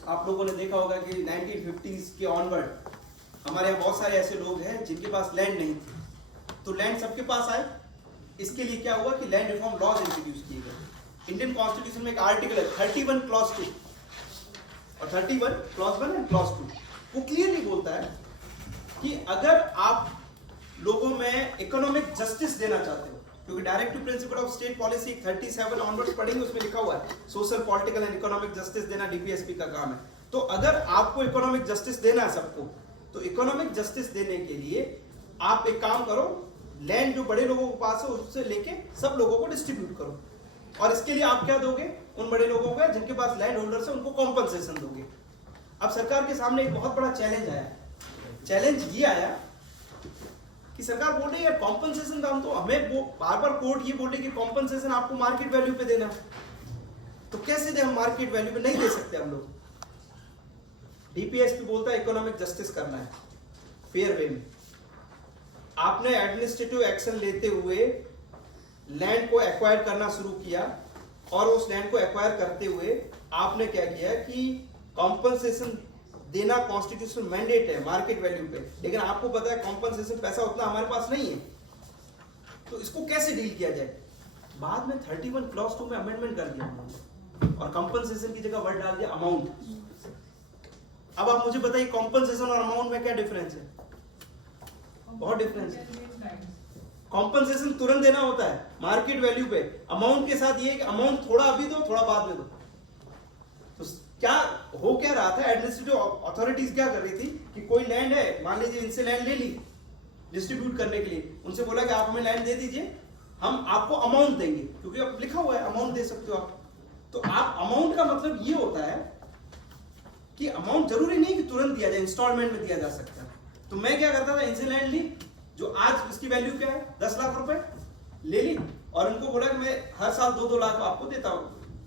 आप लोगों ने देखा होगा कि 1950s के ऑनवर्ड हमारे यहाँ बहुत सारे ऐसे लोग हैं जिनके पास लैंड नहीं थी, तो लैंड सबके पास आए। इसके लिए क्या हुआ कि लैंड रिफॉर्म लॉज इंट्रोड्यूस किए गए। इंडियन कॉन्स्टिट्यूशन में एक आर्टिकल है 31 क्लॉज 2 और 31 क्लॉज 1 एंड क्लॉज 2, वो क्लियरली बोलता है कि अगर आप लोगों में इकोनॉमिक जस्टिस देना चाहते हो, क्योंकि directive principle of state policy 37 onwards पढ़ेंगे, उसमें लिखा हुआ है social political and economic justice देना डीपीएसपी का काम है। तो अगर आपको इकोनॉमिक जस्टिस देना है सबको, तो इकोनॉमिक जस्टिस देने के लिए आप एक काम करो, लैंड जो बड़े लोगों के पास है उससे लेके सब लोगों को डिस्ट्रीब्यूट करो, और इसके लिए आप क्या दोगे, उन बड़े लोगों को जिनके पास लैंड होल्डर्स है उनको कॉम्पनसेशन दोगे। अब सरकार के सामने एक बहुत बड़ा चैलेंज आया। चैलेंज ये आया कि सरकार बोल रही है कॉम्पनसेशन का हम तो हमें बार बार कोर्ट ये बोल रही कि कॉम्पनसेशन आपको मार्केट वैल्यू पे देना, तो कैसे दे हम मार्केट वैल्यू पे नहीं दे सकते हम लोग। डीपीएसपी बोलता है इकोनॉमिक जस्टिस करना है फेयर वे में। आपने एडमिनिस्ट्रेटिव एक्शन लेते हुए लैंड को एक्वायर करना शुरू किया, और उस लैंड को एक्वायर करते हुए आपने क्या किया कि कॉम्पनसेशन देना कॉन्स्टिट्यूशनल मैंडेट है मार्केट वैल्यू पे, लेकिन आपको पता है कॉम्पनसेशन पैसा उतना हमारे पास नहीं है, तो इसको कैसे डील किया जाए। बाद में 31 क्लॉज 2 में अमेंडमेंट कर दिया उन्होंने, और कॉम्पनसेशन की जगह वर्ड डाल दिया अमाउंट। अब आप मुझे बताइए कॉम्पनसेशन और अमाउंट में क्या डिफरेंस है? बहुत डिफरेंस है। कॉम्पनसेशन तुरंत देना होता है मार्केट वैल्यू पे, अमाउंट के साथ ये अमाउंट थोड़ा अभी दो थोड़ा बाद में दो। तो क्या हो क्या रहा था, एडमिनिस्ट्रेटिव अथॉरिटीज क्या कर रही थी कि कोई लैंड है, मान लीजिए इनसे लैंड ले ली डिस्ट्रीब्यूट करने के लिए, उनसे बोला कि आप हमें लैंड दे दीजिए, हम आपको अमाउंट देंगे, क्योंकि अब लिखा हुआ है अमाउंट दे सकते हो आप। तो आप अमाउंट का मतलब ये होता है कि अमाउंट जरूरी नहीं कि तुरंत दिया जाए, इंस्टॉलमेंट में दिया जा सकता है। तो मैं क्या करता था, इनसे लैंड ली जो आज उसकी वैल्यू क्या है 10 लाख रुपए ले ली, और उनको बोला कि मैं हर साल 2-2 लाख आपको देता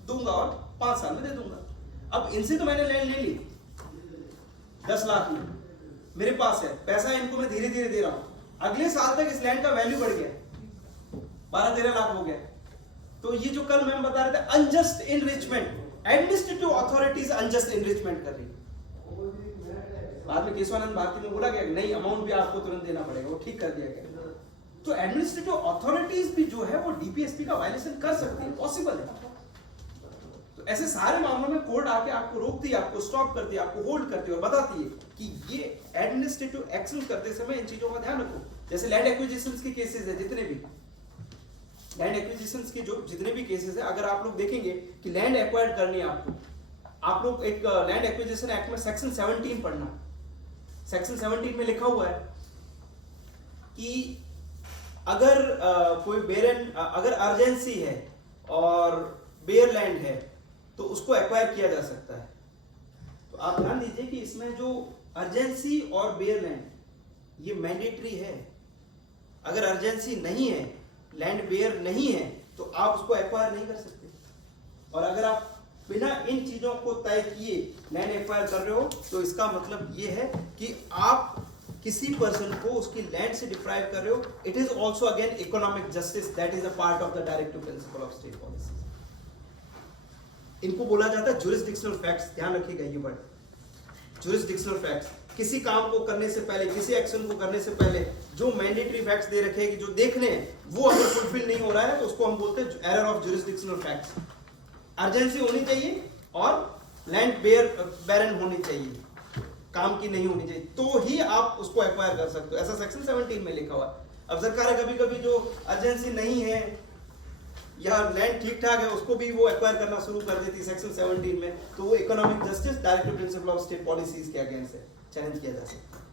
दूंगा और 5 साल में दे दूंगा। अब इनसे तो मैंने लैंड ले ली 10 लाख में, मेरे पास है पैसा, इनको मैं धीरे धीरे दे रहा हूं, अगले साल तक इस लैंड का वैल्यू बढ़ गया 12-13 लाख हो गया। तो ये जो कल मैम बता रहे थे unjust enrichment, administrative authorities unjust enrichment कर रही। बाद में केशवानंद भारती ने बोला कि नहीं अमाउंट भी आपको तुरंत देना पड़ेगा, वो ठीक कर दिया गया। तो एडमिनिस्ट्रेटिव अथॉरिटीज भी जो है वो डीपीएसपी का वायलेशन कर सकती है, पॉसिबल है। तो ऐसे सारे मामलों में कोर्ट आके आपको रोकती है, आपको स्टॉप करती है, आपको होल्ड करती है और बताती है कि ये एडमिनिस्ट्रेटिव एक्शन करते समय इन चीजों का ध्यान रखो। जैसे लैंड एक्विजिशन के केसेस है, जितने भी लैंड एक्विजिशन के जो जितने भी केसेस है, अगर आप लोग देखेंगे कि लैंड एक्वायर्ड करनी है आपको, आप लोग एक लैंड एक्विजिशन एक्ट में सेक्शन 17 पढ़ना। सेक्शन 17 में लिखा हुआ है कि अगर कोई बेरन अगर अर्जेंसी है और बेयर लैंड है तो उसको एक्वायर किया जा सकता है। तो आप ध्यान दीजिए कि इसमें जो अर्जेंसी और बेयर लैंड ये मैंडेटरी है। अगर अर्जेंसी नहीं है, लैंड बेयर नहीं है, तो आप उसको एक्वायर नहीं कर सकते। और अगर आप बिना इन चीजों को तय किए लैंड एक्वायर कर रहे हो, तो इसका मतलब ये है कि आप किसी पर्सन को उसकी लैंड से डिप्राइव कर रहे हो। It is also again economic justice, that is a part of the directive principle of state policy. इनको बोला जाता है जुरिस्डिक्शनल फैक्ट्स, ध्यान रखिएगा ये वर्ड जुरिस्डिक्शनल फैक्ट्स। किसी काम को करने से पहले, किसी एक्शन को करने से पहले जो मैंडेटरी फैक्ट्स दे रखे हैं कि जो देखने हैं वो अगर फुलफिल नहीं हो रहा है तो उसको हम बोलते हैं error of jurisdictional facts. Urgency होनी चाहिए और लैंड बैरन होनी चाहिए, काम की नहीं होनी चाहिए, तो ही आप उसको एक्वायर कर सकते हो। ऐसा सेक्शन 17 में लिखा हुआ है। अब सरकार कभी कभी जो अर्जेंसी नहीं है या लैंड ठीक ठाक है उसको भी वो एक्वायर करना शुरू कर देती सेक्शन 17 में, तो वो economic justice directive principle of state policies के अगेंस्ट है, चैलेंज किया जा सकता है।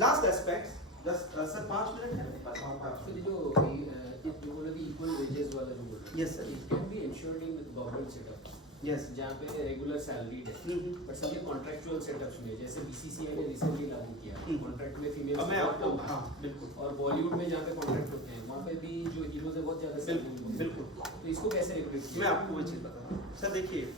लास्ट एस्पेक्ट सर 5 मिनट है मेरे पास। एक्चुअली जो बोला कि इक्वल वेजेस वाला जो बोला, Yes, sir. It can be insured in government setup, yes जहाँ पे रेगुलर सैलरीड है, बट सबके कॉन्ट्रैक्चुअल सेटअप्स में, जैसे बीसीसीआई ने रिसेंटली लागू किया कॉन्ट्रैक्ट में फीमेल अब मैं आपको हाँ बिल्कुल और बॉलीवुड में जहाँ पे कॉन्ट्रैक्ट होते हैं वहाँ पे भी जो हीरोज है बहुत ज्यादा सैलरी मिलती है। बिल्कुल। तो इसको कैसे रेगुलेट किया? मैं आपको वो चीज़ बता रहा हूँ। सर देखिए,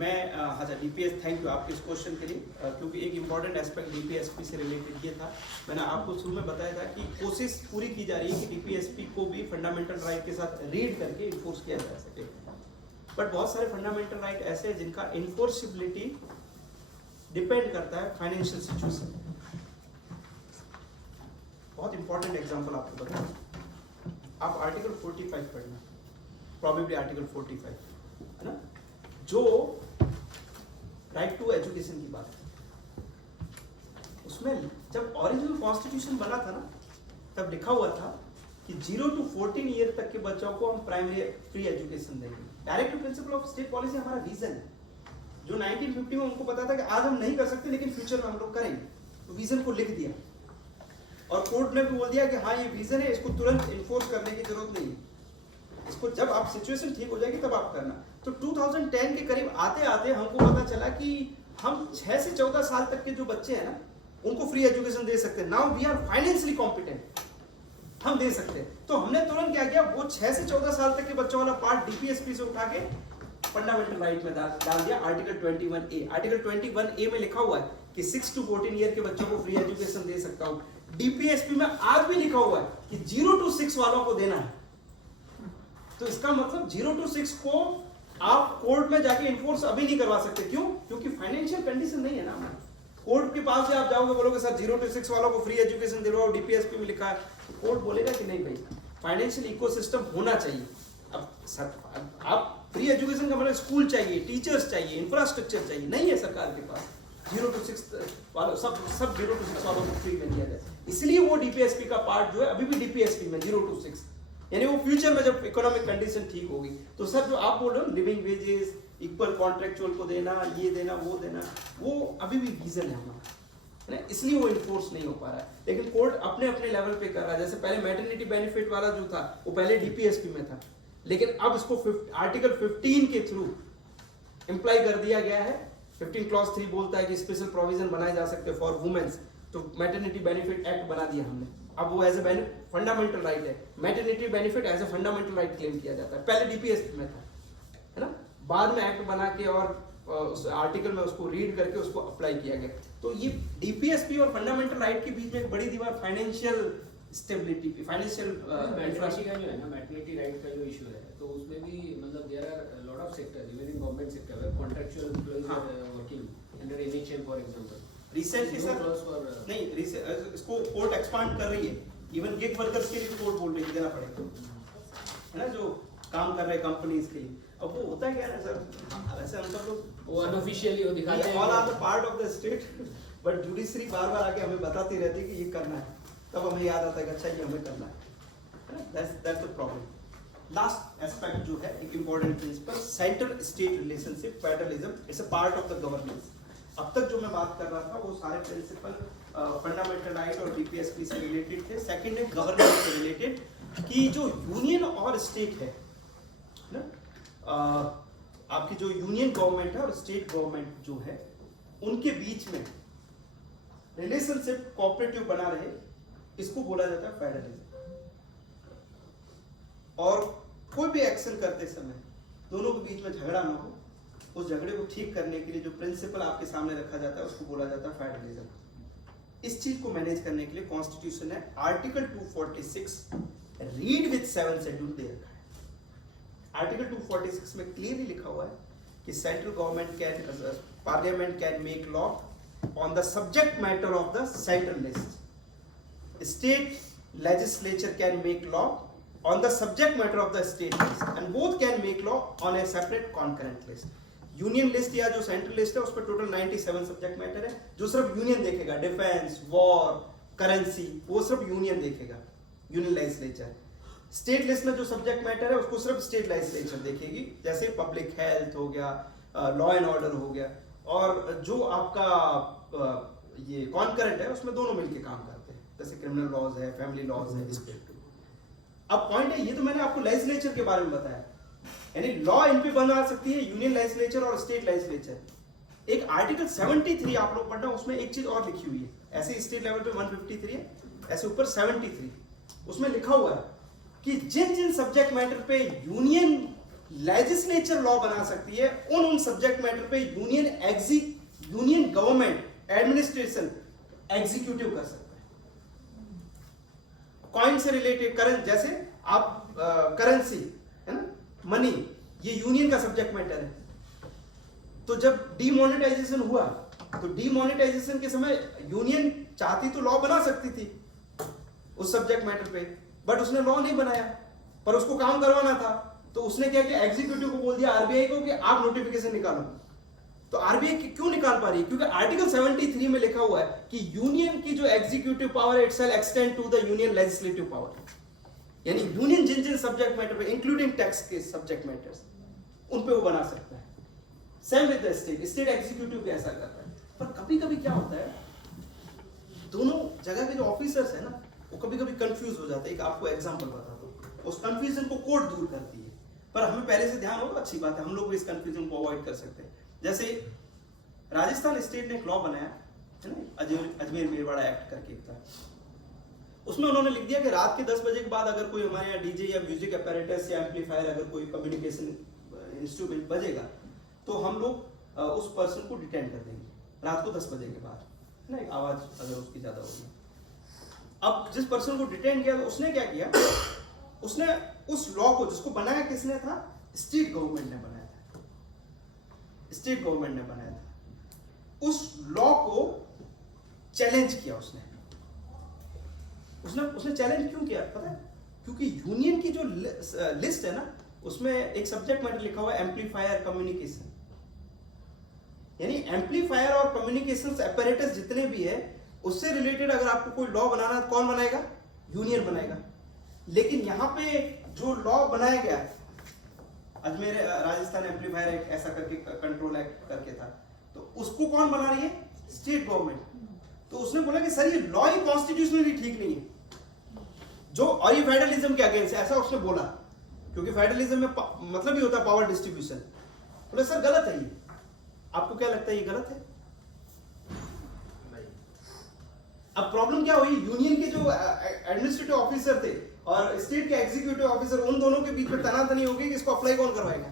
मैं हाँ सर डीपीएस, थैंक यू आपके इस क्वेश्चन के लिए, क्योंकि एक इम्पॉर्टेंट एस्पेक्ट डीपीएसपी से रिलेटेड ये था। मैंने आपको शुरू में बताया था कि कोशिश पूरी की जा रही है कि डीपीएसपी को भी फंडामेंटल राइट के साथ रीड करके इन्फोर्स किया जा सके। बट बहुत सारे फंडामेंटल राइट ऐसे हैं जिनका इन्फोर्सिबिलिटी डिपेंड करता है फाइनेंशियल सिचुएशन। बहुत इंपॉर्टेंट एग्जांपल आपको बताऊं, आप आर्टिकल 45 पढ़ना, प्रॉबेबली आर्टिकल 45 है ना, जो राइट टू एजुकेशन की बात है। उसमें जब ओरिजिनल कॉन्स्टिट्यूशन बना था ना, तब लिखा हुआ था कि 0 to 14 ईयर तक के बच्चों को हम प्राइमरी फ्री एजुकेशन देंगे। Direct principal of state policy हमारा विजन है, जो 1950 में उनको पता था कि आज हम नहीं कर सकते लेकिन फ्यूचर में हम लोग करेंगे, तो विजन को लिख दिया और कोर्ट ने भी बोल दिया कि हाँ ये विजन है, इसको तुरंत इन्फोर्स करने की जरूरत नहीं है, इसको जब आप सिचुएशन ठीक हो जाएगी तब आप करना। तो 2010 के करीब आते आते हमको पता चला कि हम 6 से 14 साल तक के जो बच्चे हैं ना, उनको फ्री एजुकेशन दे सकते हैं। Now we are financially competent, हम दे सकते हैं। तो हमने तुरंत क्या किया, वो 6 से 14 साल तक के बच्चों वाला पार्ट डीपीएसपी से उठा के फंडामेंटल राइट में डाल दिया, आर्टिकल 21A। आर्टिकल 21A में लिखा हुआ है कि 6 to 14 ईयर के बच्चों को फ्री एजुकेशन दे सकता हूं। डीपीएसपी में आज भी लिखा हुआ है कि 0 to 6 वालों को देना है। तो इसका मतलब 0 to 6 को आप कोर्ट में जाके इन्फोर्स अभी नहीं करवा सकते। क्यों? क्योंकि फाइनेंशियल कंडीशन नहीं है ना हमारी। कोर्ट के पास से आप जाओगे, बोलोगे सर 0 to 6 वालों को फ्री एजुकेशन दिलवाओ, डीपीएसपी में लिखा है, तो कोर्ट बोलेगा कि नहीं भाई, फाइनेंशियल इकोसिस्टम होना चाहिए। अब आप फ्री एजुकेशन का मतलब स्कूल चाहिए, टीचर्स चाहिए, इंफ्रास्ट्रक्चर चाहिए, नहीं है सरकार के पास। 0 to 6 वालों सब 0 to 6 वालों को फ्री में दिया जाए, इसलिए वो डीपीएसपी का पार्ट जो है अभी भी डीपीएसपी में 0 to 6, यानी वो फ्यूचर में जब इकोनॉमिक कंडीशन ठीक होगी। तो सर जो आप बोल रहे हो लिविंग वेजेस, इक्वल कॉन्ट्रेक्चुअल को देना, ये देना वो देना, वो अभी भी विजन है हमारा, है ना, इसलिए वो इन्फोर्स नहीं हो पा रहा है। लेकिन कोर्ट अपने अपने लेवल पे कर रहा है। जैसे पहले मैटरनिटी बेनिफिट वाला जो था वो पहले डीपीएसपी में था, लेकिन अब इसको आर्टिकल 15 के थ्रू इंप्लाई कर दिया गया है। 15 क्लॉज 3 बोलता है कि स्पेशल प्रोविजन बनाए जा सकते हैं फॉर वुमेन्स, तो मैटरनिटी बेनिफिट एक्ट बना दिया हमने। अब वो एज ए फंडामेंटल राइट है, maternity benefit as a fundamental right claim किया जाता है। पहले डीपीएसपी में था, है ना, बाद में एक्ट बना के और उस आर्टिकल में उसको रीड करके उसको अप्लाई किया गया। तो ये डीपीएसपी और फंडामेंटल राइट के बीच में एक बड़ी दीवार फाइनेंशियल स्टेबिलिटी की, फाइनेंशियल मैटरनिटी का जो है ना, मैटरनिटी राइट का जो इशू है, तो उसमें भी मतलब there are lot of sectors even in government sector where contractual employees are working under NHM for example. Recently sir नहीं, इसको कोर्ट एक्सपांड कर रही है, इवन गिग वर्कर्स के लिए कोर्ट बोल रही है देना पड़ेगा, है ना, जो काम कर रहे हैं कंपनीज के लिए। अब वो होता है क्या ना सर, वैसे हम सब लोग वो अनऑफिशियली वो दिखाते हैं, all are the part of the state, but judiciary बार बार आके हमें बताती रहती है कि ये करना है, तब हमें याद आता है कि अच्छा ये हमें करना है ना, that's the problem. Last aspect जो है एक important principle, central state relationship, federalism it's a part of the governance. अब तक जो मैं बात कर रहा था वो सारे प्रिंसिपल फंडामेंटल राइट और डीपीएसपी से रिलेटेड थे। सेकंड है गवर्नेंस से रिलेटेड, कि जो यूनियन और स्टेट है ना, आपकी जो यूनियन गवर्नमेंट है और स्टेट गवर्नमेंट जो है, उनके बीच में रिलेशनशिप कोऑपरेटिव बना रहे, इसको बोला जाता है फेडरलिज्म। और कोई भी एक्शन करते समय दोनों के बीच में झगड़ा ना हो, उस झगड़े को ठीक करने के लिए जो प्रिंसिपल आपके सामने रखा जाता है उसको बोला जाता है फेडरलिज्म। इस चीज को मैनेज करने के लिए कॉन्स्टिट्यूशन है आर्टिकल 246 रीड विद 7 शेड्यूल दे रखा है। आर्टिकल 246 में क्लियरली लिखा हुआ है कि central government can, parliament can make law on the subject matter of the central list, state legislature can make law on the subject matter of the state list, and both can make law on a separate concurrent list. Union list या जो सेंट्रल लिस्ट है उस पर टोटल 97 सब्जेक्ट मैटर है, जो सिर्फ यूनियन देखेगा, डिफेंस, वॉर, करेंसी, वो सिर्फ यूनियन देखेगा, यूनियन लेजिस्लेचर। स्टेट लिस्ट में जो सब्जेक्ट मैटर है उसको सिर्फ स्टेट लेजिस्लेचर देखेगी, जैसे पब्लिक हेल्थ हो गया, लॉ एंड ऑर्डर हो गया, और जो आपका ये कॉन्करेंट है उसमें दोनों मिलकर काम करते हैं, जैसे क्रिमिनल लॉज है, फैमिली लॉज है, स्टेट। अब पॉइंट है, ये तो मैंने आपको लेजिस्लेचर के बारे में बताया, यानी लॉ इन पे बना सकती है यूनियन लेजिस्लेचर और स्टेट लेजिस्लेचर। एक आर्टिकल 73 आप लोग पढ़ना, उसमें एक चीज और लिखी हुई है, ऐसे स्टेट लेवल पे 153 है, ऐसे ऊपर 73, उसमें लिखा हुआ है कि जिन जिन सब्जेक्ट मैटर पे यूनियन लेजिस्लेचर लॉ बना सकती है, उन सब्जेक्ट मैटर पे यूनियन गवर्नमेंट एडमिनिस्ट्रेशन एग्जीक्यूटिव कर सकता है। कॉइन से रिलेटेड, करंट, जैसे आप करेंसी है ना, मनी, ये यूनियन का सब्जेक्ट मैटर है। तो जब डीमोनेटाइजेशन हुआ तो डीमोनेटाइजेशन के समय यूनियन चाहती तो लॉ बना सकती थी उस सब्जेक्ट मैटर पे, बट उसने लॉ नहीं बनाया, पर उसको काम करवाना था। तो उसने क्या किया, एग्जीक्यूटिव को बोल दिया आरबीआई को कि आप नोटिफिकेशन निकालो। तो आरबीआई क्यों निकाल पा रही है? क्योंकि आर्टिकल 73 में लिखा हुआ है कि यूनियन की जो executive power it shall extend to the union legislative power, यानी यूनियन जिन जिन सब्जेक्ट मैटर पे इंक्लूडिंग टैक्स के सब्जेक्ट मैटर्स उन पे वो बना सकता है। Same with the state, state executive भी ऐसा करता है। पर कभी कभी क्या होता है, दोनों जगह के जो ऑफिसर्स है ना वो कभी कभी कंफ्यूज हो जाते हैं। एक आपको एग्जांपल बताता हूँ, उस कंफ्यूजन को कोर्ट दूर करती है, पर हमें पहले से ध्यान होगा, अच्छी बात है, हम लोग भी इस कंफ्यूजन को अवॉइड कर सकते हैं। जैसे राजस्थान स्टेट ने एक लॉ बनाया है ना, अजमेर मेरवाड़ा एक्ट करके एक था, उसमें उन्होंने लिख दिया कि रात के 10 बजे के बाद अगर कोई हमारे यहाँ डीजे या म्यूजिक अपैरेटस या एम्पलीफायर अगर कोई कम्युनिकेशन इंस्ट्रूमेंट बजेगा तो हम लोग उस पर्सन को डिटेन कर देंगे रात को 10 बजे के बाद, है ना, आवाज अगर उसकी ज्यादा होगी। अब जिस पर्सन को डिटेन किया तो उसने क्या किया, उसने उस लॉ को, जिसको बनाया किसने था, स्टेट गवर्नमेंट ने बनाया था, स्टेट गवर्नमेंट ने बनाया था। उस लॉ को चैलेंज किया उसने चैलेंज क्यों किया पता है? क्योंकि यूनियन की जो लिस्ट है ना उसमें एक सब्जेक्ट मैटर लिखा हुआ है एम्पलीफायर कम्युनिकेशन, यानी एम्पलीफायर और कम्युनिकेशंस apparatus जितने भी है उससे रिलेटेड अगर आपको कोई लॉ बनाना है कौन बनाएगा? यूनियन बनाएगा। लेकिन यहाँ पे जो लॉ बनाया गया अजमेर राजस्थान एम्पलीफायर एक्ट ऐसा करके कंट्रोल एक्ट करके था, तो उसको कौन बना रही है? State government. तो उसने बोला कि सर ये लॉ ही कॉन्स्टिट्यूशनली ठीक नहीं है, जो और ये फेडरलिज्म के अगेंस्ट है, ऐसा उसने बोला, क्योंकि फेडरलिज्म में मतलब ही होता है पावर डिस्ट्रीब्यूशन। बोले सर गलत है ये, आपको क्या लगता है ये गलत है? नहीं। अब प्रॉब्लम क्या हुई, यूनियन के जो एडमिनिस्ट्रेटिव ऑफिसर थे और स्टेट के एग्जीक्यूटिव ऑफिसर, उन दोनों के बीच में तनातनी हो गई कि इसको अप्लाई कौन करवाएगा।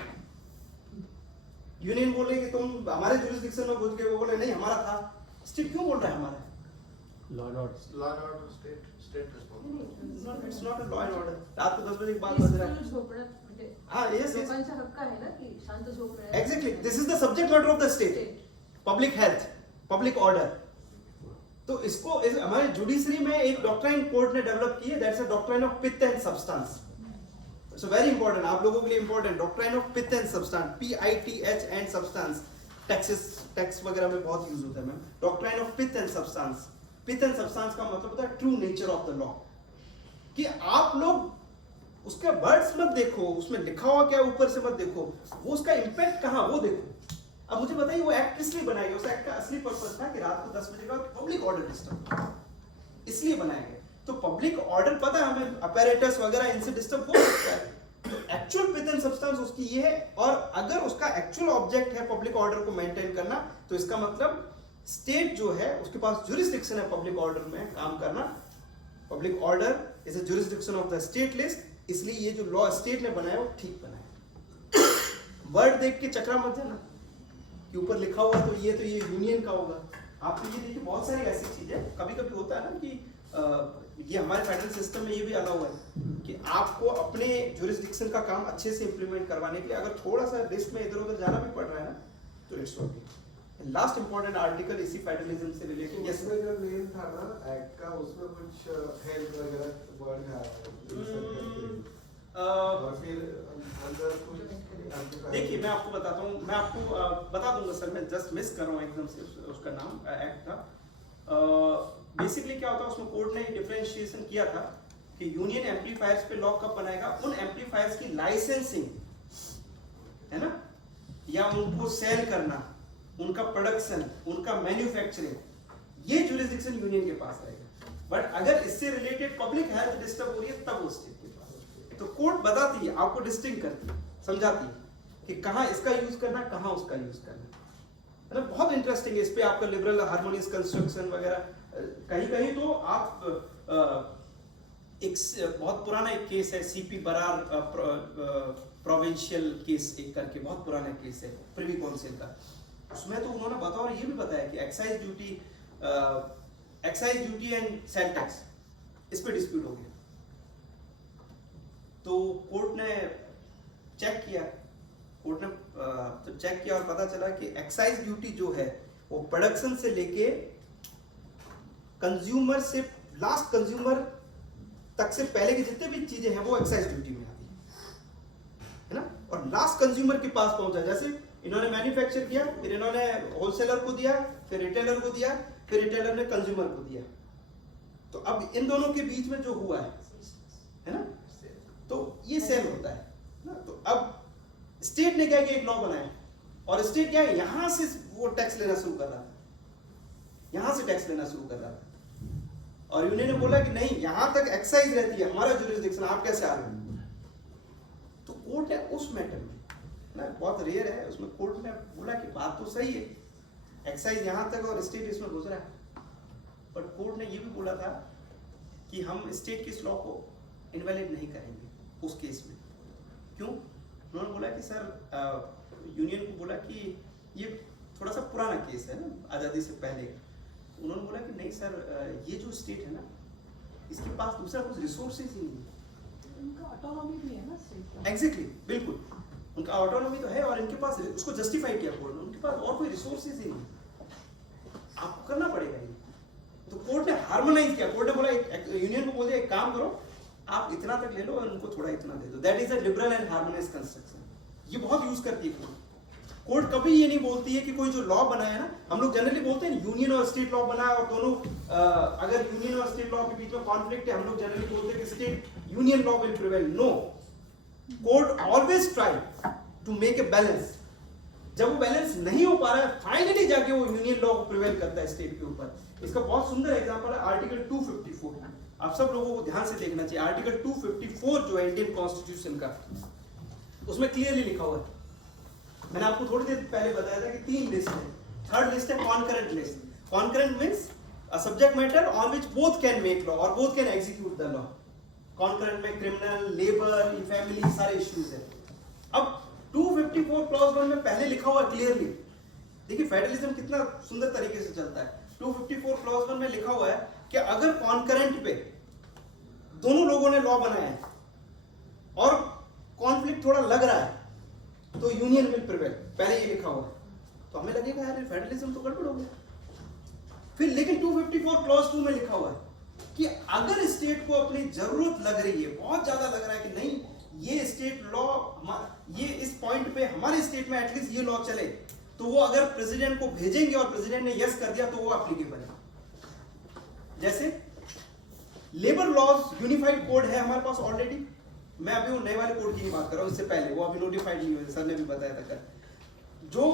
यूनियन बोले कि तुम हमारे जुरिस्डिक्शन में घुस गए, वो बोले नहीं हमारा था। स्टेट क्यों बोल रहा है हमारा? Law and order state responsibility. It's not a law and order. रात को 10 बजे के बाद बज रहा है। झोपडं म्हणजे हाँ, yes. लोकांचा हक्क आहे ना की शांत झोपडं. Exactly. This is the subject matter of the state. Public health, public order. तो इसको हमारे जुडिशरी में एक डॉक्ट्राइन कोर्ट ने डेवलप की है, that's a doctrine of pith and substance. So very important, आप लोगों के लिए important, doctrine of pith and substance, PITH and substance. Tax वगैरह में बहुत यूज होता है ma'am. Doctrine of pith and substance. Pith and substance का मतलब होता है true nature of the law, कि आप लोग उसके वर्ड्स मत देखो, उसमें लिखा हुआ क्या ऊपर से मत देखो, वो उसका इंपैक्ट कहाँ वो देखो। अब मुझे बताइए वो एक्ट किस लिए बनाया गया? उस एक्ट का असली पर्पस था कि रात को 10 बजे का पब्लिक ऑर्डर डिस्टर्ब, इसलिए बनाया गया। तो पब्लिक ऑर्डर पता है हमें, अपैरेटस वगैरह इनसे डिस्टर्ब हो सकता है, तो एक्चुअल पिथ एंड सब्सटेंस उसकी ये है। और अगर उसका एक्चुअल ऑब्जेक्ट है पब्लिक ऑर्डर को मेंटेन करना, तो इसका मतलब स्टेट जो है उसके पास जुरिस्डिक्शन है पब्लिक ऑर्डर में काम करना। Public order is a jurisdiction of the state list, इसलिए ये जो लॉ स्टेट ने बनाया वो ठीक बनाया। वर्ड देख के चक्रा मत जाना कि ऊपर लिखा हुआ तो ये यूनियन का होगा। आप ये देखिए बहुत सारी ऐसी चीजें कभी कभी होता है ना कि ये हमारे फेडरल सिस्टम में ये भी अलाउ है कि आपको अपने जुरिस्डिक्शन का काम अच्छे से इंप्लीमेंट करवाने के लिए अगर थोड़ा सा लिस्ट में इधर उधर जाना भी पड़ रहा है ना तो it's okay. Last important article इसी फेडरलिज्म से रिलेटेड, यस उसमें जो नेम था ना एक्ट का, उसमें कुछ हेल्थ वगैरह वर्ड है और फिर अंदर कुछ देखिए मैं आपको बताता हूँ, मैं आपको बता दूंगा सर, मैं जस्ट मिस कर रहा हूँ एकदम से उसका नाम एक्ट था। बेसिकली क्या होता है उसमें कोर्ट ने डिफरेंशिएशन किया था कि यूनियन एम्पलीफायर्स पे लॉ कब बनाएगा, उन एम्पलीफायर्स की लाइसेंसिंग है ना, या उनको सेल करना, उनका प्रोडक्शन, उनका मैन्युफैक्चरिंग, ये जुरिस्डिक्शन यूनियन के पास रहेगा। बट अगर इससे रिलेटेड पब्लिक हेल्थ डिस्टर्ब हो रही है तब वो स्टेट के पास है। तो कोर्ट बताती है, आपको डिस्टिंग करती है, समझाती है कि कहाँ इसका यूज करना, कहाँ उसका यूज करना, है ना। बहुत इंटरेस्टिंग है, इस पे आपका लिबरल हार्मोनियस कंस्ट्रक्शन वगैरह कहीं कहीं तो आप एक बहुत पुराना एक केस है सीपी बरार प्रोविंशियल केस एक करके, बहुत पुराना केस है प्रिवी काउंसिल का। उसमें तो उन्होंने बताया और ये भी बताया कि excise duty and sale tax इस पे डिस्प्यूट हो गया। तो कोर्ट ने चेक किया कोर्ट ने तो चेक किया और पता चला कि एक्साइज ड्यूटी जो है वो प्रोडक्शन से लेके कंज्यूमर से लास्ट कंज्यूमर तक से पहले की जितने भी चीजें हैं वो एक्साइज ड्यूटी में आती है ना, और लास्ट कंज्यूमर के पास पहुंचा। जैसे इन्होंने मैन्युफैक्चर किया, फिर इन्होंने होलसेलर को दिया, फिर रिटेलर को दिया, फिर रिटेलर ने कंज्यूमर को दिया। तो अब इन दोनों के बीच में जो हुआ है ना, तो ये सेल होता है ना। तो अब स्टेट ने क्या किया, एक लॉ बनाया, और स्टेट क्या है, यहां से वो टैक्स लेना शुरू कर रहा था, यहां से टैक्स लेना शुरू कर रहा था। और यूनियन ने बोला कि नहीं, यहां तक एक्साइज रहती है, हमारा जुरिस्डिक्शन, आप कैसे आ रहे हो। तो कोर्ट ने उस मैटर में ना, बहुत रेयर है, उसमें कोर्ट ने बोला कि बात तो सही है, एक्साइज यहां तक और स्टेट इसमें घुस रहा है, पर कोर्ट ने ये भी बोला था कि हम स्टेट के इस लॉ को इनवैलिड नहीं करेंगे उस केस में। क्यों? उन्होंने बोला कि सर, यूनियन को बोला कि ये थोड़ा सा पुराना केस है ना, आज़ादी से पहले। तो उन्होंने बोला कि नहीं सर, ये जो स्टेट है ना, इसके पास दूसरा कुछ रिसोर्सेज ही नहीं है। उनका ऑटोनॉमी भी है ना स्टेट का। एग्जैक्टली, बिल्कुल, उनका ऑटोनॉमी तो है, और इनके पास, उसको जस्टिफाई किया कोर्ट ने, उनके पास और कोई रिसोर्सेज ही नहीं, आपको करना पड़ेगा ये। तो कोर्ट ने हार्मोनाइज किया, कोर्ट ने बोला, यूनियन को बोल दिया, एक काम करो, आप इतना तक ले लो और उनको थोड़ा इतना दे दो। That is a liberal and harmonise construction. ये बहुत यूज करती है कोर्ट। कोर्ट कभी ये नहीं बोलती है कि कोई जो लॉ बनाया ना, हम लोग जनरली बोलते हैं यूनियन और स्टेट लॉ बनाया, और दोनों अगर यूनियन और स्टेट लॉ के बीच में कॉन्फ्लिक्ट है, हम लोग जनरली बोलते हैं कि state union law will prevail. No, court always try to make a balance. जब वो बैलेंस नहीं हो पा रहा है, फाइनली जाके वो यूनियन लॉ को प्रिवेल करता है स्टेट के ऊपर। इसका बहुत सुंदर एग्जांपल है आर्टिकल 254। आप सब लोगों को ध्यान से देखना चाहिए। आर्टिकल 254 जो है इंडियन कॉन्स्टिट्यूशन का, उसमें क्लियरली लिखा हुआ है, मैंने आपको थोड़ी देर पहले बताया था कि 3 लिस्ट है। थर्ड लिस्ट है concurrent list. Concurrent means a subject matter on which both can make law और both can execute the law. Concurrent में क्रिमिनल, लेबर, फैमिली, सारे इश्यूज है। अब 254 क्लॉज 1 में पहले लिखा हुआ क्लियरली, देखिए फेडरलिज्म कितना सुंदर तरीके से चलता है। 254 क्लॉज 1 में लिखा हुआ है कि अगर कॉन्करेंट पे दोनों लोगों ने लॉ बनाया है और कॉन्फ्लिक्ट थोड़ा लग रहा है, तो यूनियन विल प्रिवेल, पहले ये लिखा हुआ है। तो हमें लगेगा यार फेडरलिज्म तो गड़बड़ हो गया। फिर लेकिन 254 क्लॉज 2 में लिखा हुआ है कि अगर स्टेट को अपनी जरूरत लग रही है, बहुत ज्यादा लग रहा है कि नहीं, ये स्टेट लॉ, ये इस पॉइंट पे हमारे स्टेट में एटलीस्ट ये लॉ चले, तो वो अगर प्रेसिडेंट को भेजेंगे और प्रेसिडेंट ने यस कर दिया तो वो एप्लीकेबल है। जैसे लेबर लॉज यूनिफाइड कोड है हमारे पास ऑलरेडी, मैं अभी वो नए वाले कोड की नहीं बात कर रहा हूं, इससे पहले वो अभी नोटिफाइड नहीं हुए, सर ने भी बताया था कल। जो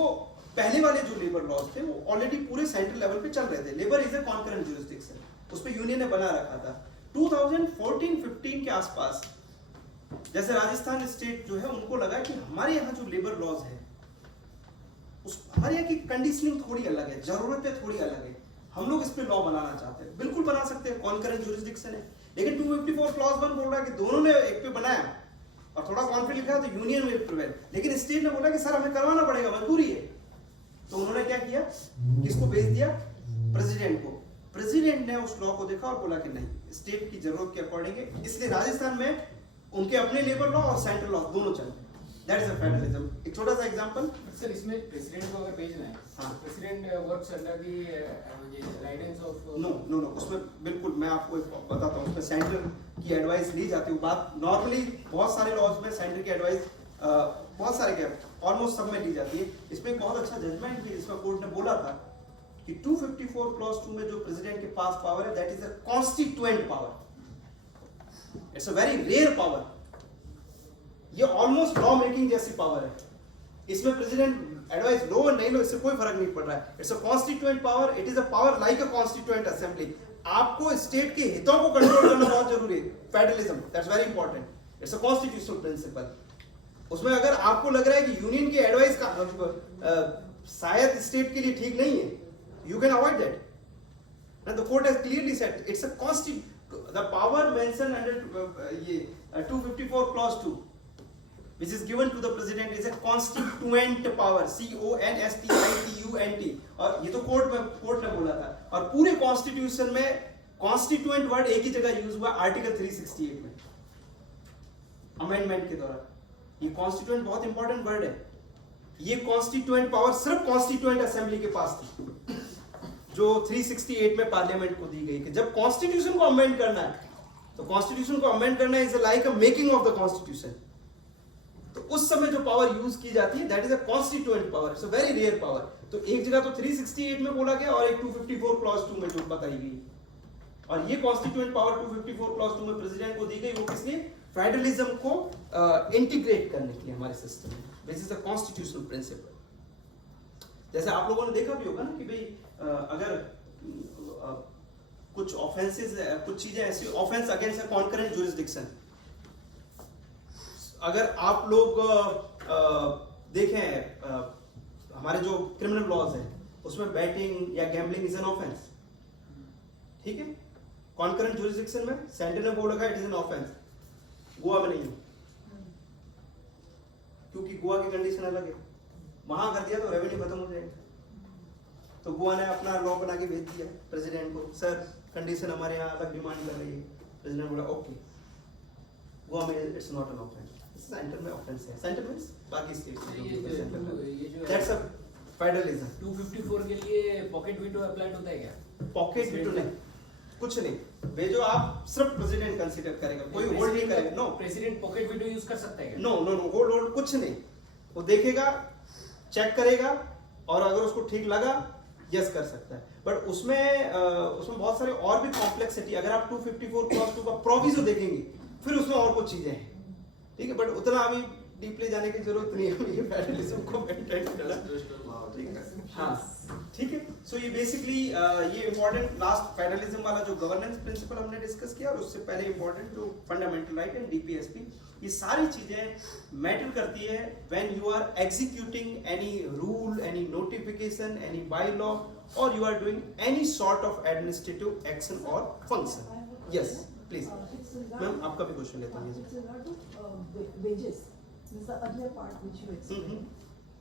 पहले वाले जो लेबर लॉज थे वो ऑलरेडी पूरे सेंट्रल लेवल पे चल रहे थे। Labour is a concurrent jurisdiction, उस पे यूनियन ने बना रखा था। 2014-15 के आसपास जैसे राजस्थान स्टेट जो है, उनको लगा कि हमारे यहाँ जो लेबर लॉज है, हमारे यहाँ की कंडीशनिंग थोड़ी अलग है, जरूरतें थोड़ी अलग है, हम लोग इस पे लॉ बनाना चाहते हैं। बिल्कुल बना सकते हैं, कॉन्करेंट ज्यूरिसडिक्शन है। लेकिन 254 क्लॉज 1 बोल रहा है कि दोनों ने एक पे बनाया और थोड़ा कॉन्फ्लिक्ट लिखा तो यूनियन विल प्रिवेल। लेकिन स्टेट ने बोला कि सर हमें करवाना पड़ेगा, मजबूरी है। तो उन्होंने क्या किया, किसको भेज दिया, प्रेसिडेंट को। प्रेसिडेंट ने उस लॉ को देखा और बोला कि नहीं, स्टेट की जरूरत के अकॉर्डिंग है, इसलिए राजस्थान में उनके अपने लेबर लॉ और सेंट्रल लॉ दोनों चलते हैं। That is a federalism. एक छोटा सा एग्जांपल सर, इसमें प्रेसिडेंट को अगर भेजना है, हाँ, president works under the guidance of no, उसमें बिल्कुल मैं आपको एक बताता हूँ, उसमें सेंटर की एडवाइस ली जाती है। बात नॉर्मली बहुत सारे लॉज में सेंटर की एडवाइस बहुत सारे क्या ऑलमोस्ट सब में ली जाती है। इसमें एक बहुत अच्छा जजमेंट भी इसमें कोर्ट ने बोला था कि 254 क्लॉज 2 में जो प्रेसिडेंट के पास पावर है, that is a constituent power, it's a very rare power. ये ऑलमोस्ट लॉ मेकिंग जैसी पावर है। इसमें प्रेसिडेंट एडवाइस लो और नहीं लो, इससे कोई फर्क नहीं पड़ रहा है। It's a constituent power, it is a power like a constituent assembly. आपको स्टेट के हितों को कंट्रोल करना बहुत जरूरी है। Federalism, that's very important, it's a constitutional principle. उसमें अगर आपको लग रहा है कि यूनियन की एडवाइस का शायद स्टेट के लिए ठीक नहीं है, you can avoid that. And the court has clearly said it's a the power mentioned under 254 clause 2, which is given to the president, is a constituent power, CONSTITUNT. और ये तो कोर्ट ने बोला था। और पूरे कॉन्स्टिट्यूशन में कॉन्स्टिट्यूएंट वर्ड एक ही जगह यूज हुआ, आर्टिकल 368 में अमेंडमेंट के दौरान। ये कॉन्स्टिट्यूएंट बहुत इंपॉर्टेंट वर्ड है। ये कॉन्स्टिट्यूएंट पावर सिर्फ कॉन्स्टिट्यूएंट असेंबली के पास थी, जो 368 में पार्लियामेंट को दी गई कि जब कॉन्स्टिट्यूशन को अमेंड करना है तो कॉन्स्टिट्यूशन को अमेंड करना is like a making of the constitution. तो उस समय जो पावर यूज की जाती है that is a constituent power, it's a very rare power. तो एक जगह तो 368 में बोला गया और एक 254 क्लॉज 2 में जो बताई गई, और ये कॉन्स्टिट्यूएंट पावर 254 क्लॉज 2 में प्रेसिडेंट को दी गई, वो किसलिए? फेडरलिज्म को इंटीग्रेट करने के लिए हमारे सिस्टम में, this is a constitutional principle. जैसे आप लोगों ने देखा भी होगा ना कि भाई अगर कुछ ऑफेंसेस, कुछ चीजें ऐसी, offence against a concurrent jurisdiction, अगर आप लोग देखें हमारे जो क्रिमिनल लॉज है उसमें बैटिंग या गैम्बलिंग इज एन ऑफेंस, ठीक है? कॉन्करेंट ज्यूरिसडिक्शन में सेंटर ने बोला it is an offence, Goa में नहीं है, क्योंकि गोवा की कंडीशन अलग है। वहां कर दिया तो रेवेन्यू खत्म हो जाएगा, तो गोवा ने अपना लॉ बना के भेज दिया प्रेसिडेंट को, सर कंडीशन हमारे यहाँ अलग डिमांड कर रही है। प्रेसिडेंट बोला ओके, गोवा में it's not an offence, centre में ऑफेंस है। सेंटर में बाकी स्टेट्स में ये जो दैट्स अ फेडरलिज्म। 254 के लिए पॉकेट वीटो अप्लाइड होता है क्या? पॉकेट वीटो नहीं, कुछ नहीं, वे जो आप सिर्फ प्रेसिडेंट कंसीडर करेगा, कोई होल्ड नहीं करेगा। No, president pocket veto use कर सकता है क्या? नो नो नो, होल्ड कुछ नहीं, वो देखेगा, चेक करेगा, और अगर उसको ठीक लगा यस कर सकता है। बट उसमें बहुत सारे और भी कॉम्प्लेक्सिटी, अगर आप 254 क्लॉज 2 का प्रोविजो देखेंगे फिर उसमें और कुछ चीजें हैं, ठीक है? बट उतना अभी डीपली जाने की जरूरत नहीं है, ये फेडरलिज्म को मेंटेन करना, ठीक है? हाँ, ठीक है। सो ये बेसिकली ये इंपॉर्टेंट लास्ट फेडरलिज्म वाला जो गवर्नेंस प्रिंसिपल हमने डिस्कस किया, और उससे पहले इंपॉर्टेंट जो फंडामेंटल राइट एंड डीपीएसपी, ये सारी चीजें मैटर करती है when you are executing any rule, any notification, any by law, और you are doing any sort of administrative action और फंक्शन। यस प्लीज मैम, आपका भी क्वेश्चन लेता हूँ। It's regard to wages. This is the earlier part which you explained.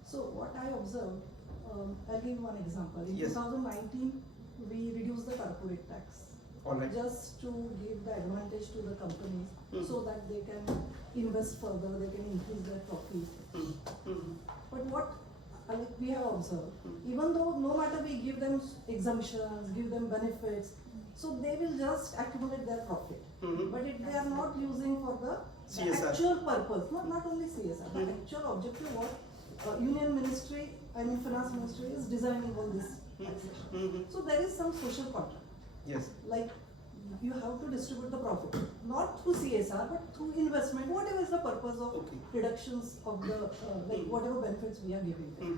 So what I observed, I'll give one example. In Yes. 2019, we reduced the corporate tax. All right. Just to give the advantage to the companies so that they can invest further, they can increase their profit. But what like we have observed, even though no matter we give them exemptions, give them benefits, so they will just accumulate their profit. But if they are not using for the CSR. actual purpose, not only CSR, but actual objective what Union Ministry, I mean Finance Ministry is designing all this taxation. So there is some social contract. Yes. Like you have to distribute the profit, not through CSR but through investment, whatever is the purpose of Okay. reductions of the like whatever benefits we are giving them.